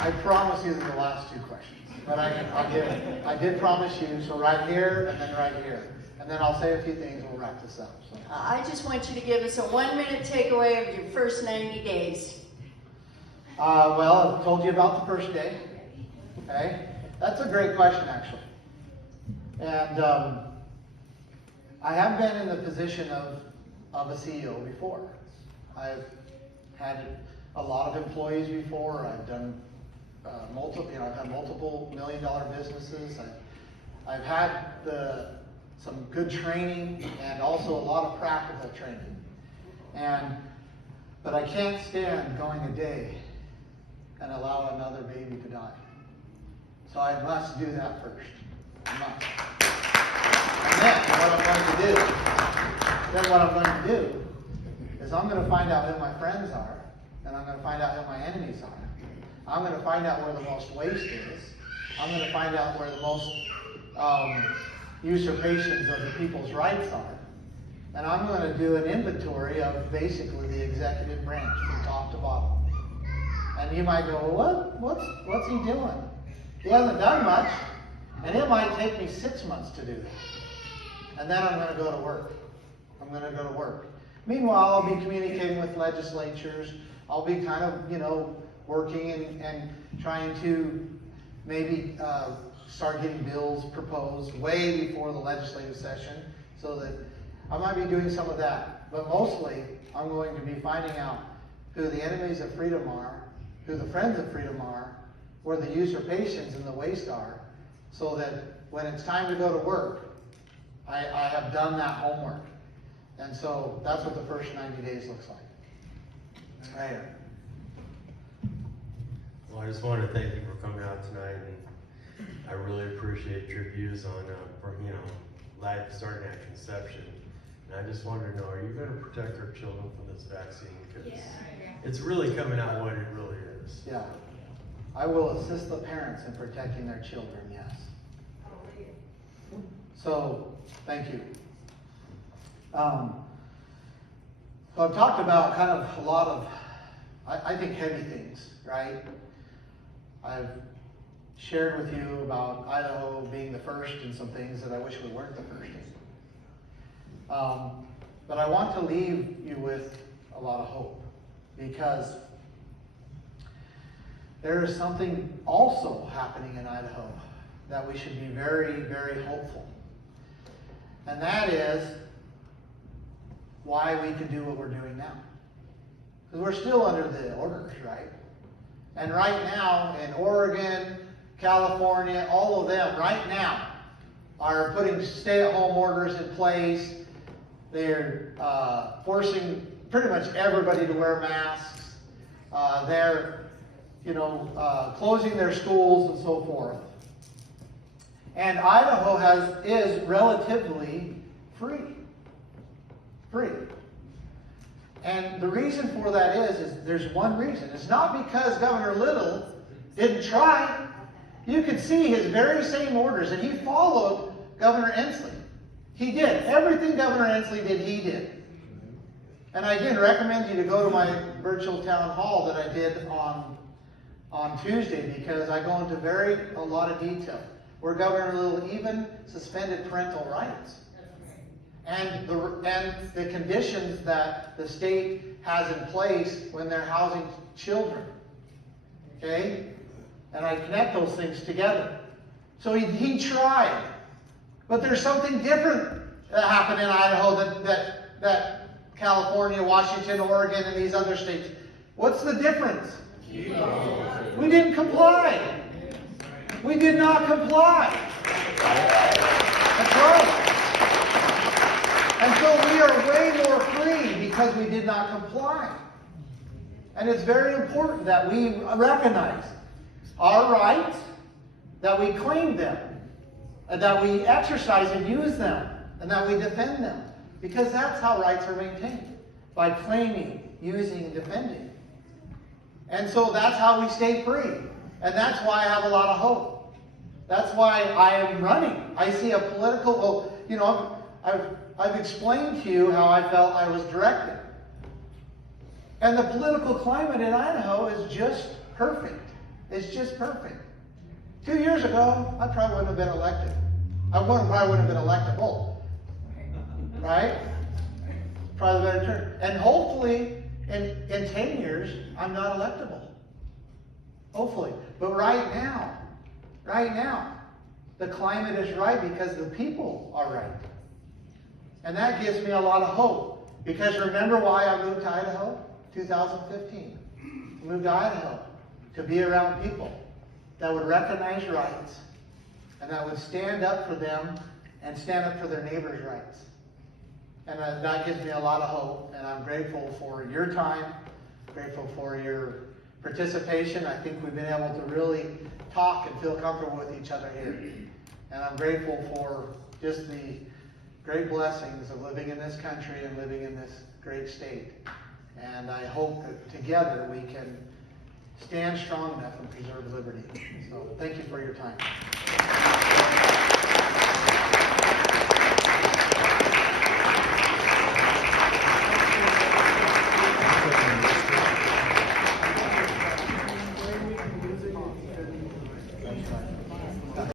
I promise you the last 2 questions. But I did promise you, so right here, and then right here. And then I'll say a few things, and we'll wrap this up. So. I just want you to give us a 1-minute takeaway of your first 90 days. Well, I've told you about the first day. Okay? That's a great question, actually. And I have been in the position of a CEO before. I've had a lot of employees before. I've done I've had multiple million-dollar businesses. I've had some good training and also a lot of practical training. But I can't stand going a day and allow another baby to die. So I must do that first. I must. And then what I'm going to do is I'm going to find out who my friends are, and I'm going to find out who my enemies are. I'm going to find out where the most waste is. I'm going to find out where the most usurpations of the people's rights are. And I'm going to do an inventory of basically the executive branch from top to bottom. And you might go, well, what's he doing? He hasn't done much, and it might take me 6 months to do that. And then I'm going to go to work. Meanwhile, I'll be communicating with legislatures. I'll be kind of, working and trying to maybe start getting bills proposed way before the legislative session, so that I might be doing some of that. But mostly, I'm going to be finding out who the enemies of freedom are, who the friends of freedom are, where the usurpations and the waste are, so that when it's time to go to work, I have done that homework. And so that's what the first 90 days looks like. Right here. Well, I just wanted to thank you for coming out tonight, and I really appreciate your views on, life starting at conception. And I just wanted to know, are you going to protect our children from this vaccine? Because it's really coming out what it really is. Yeah. I will assist the parents in protecting their children, yes. So, thank you. So I've talked about kind of a lot of, I think, heavy things, right? I've shared with you about Idaho being the first in some things that I wish we weren't the first in. But I want to leave you with a lot of hope, because there is something also happening in Idaho that we should be very, very hopeful. And that is why we can do what we're doing now. Because we're still under the orders, right? And right now in Oregon, California, all of them right now are putting stay-at-home orders in place. They're forcing pretty much everybody to wear masks. They're, closing their schools and so forth. And Idaho is relatively free. And the reason for that is there's one reason. It's not because Governor Little didn't try. You could see his very same orders, and he followed Governor Inslee. He did. Everything Governor Inslee did, he did. And I again recommend you to go to my virtual town hall that I did on Tuesday, because I go into a lot of detail, where Governor Little even suspended parental rights. And the conditions that the state has in place when they're housing children. Okay? And I connect those things together. So he tried. But there's something different that happened in Idaho that California, Washington, Oregon, and these other states. What's the difference? We didn't comply. We did not comply. That's right. And so we are way more free because we did not comply. And it's very important that we recognize our rights, that we claim them, and that we exercise and use them, and that we defend them. Because that's how rights are maintained, by claiming, using, and defending. And so that's how we stay free. And that's why I have a lot of hope. That's why I am running. I see a political, I've explained to you how I felt I was directed. And the political climate in Idaho is just perfect. It's just perfect. 2 years ago, I probably wouldn't have been elected. Probably wouldn't have been electable. Right? Probably the better term. And hopefully, in 10 years, I'm not electable. Hopefully. But right now, the climate is right because the people are right. And that gives me a lot of hope. Because remember why I moved to Idaho? 2015. I moved to Idaho to be around people that would recognize rights and that would stand up for them and stand up for their neighbors' rights. And that gives me a lot of hope, and I'm grateful for your time, grateful for your participation. I think we've been able to really talk and feel comfortable with each other here. And I'm grateful for just the great blessings of living in this country and living in this great state. And I hope that together we can stand strong enough and preserve liberty. So thank you for your time. That's right.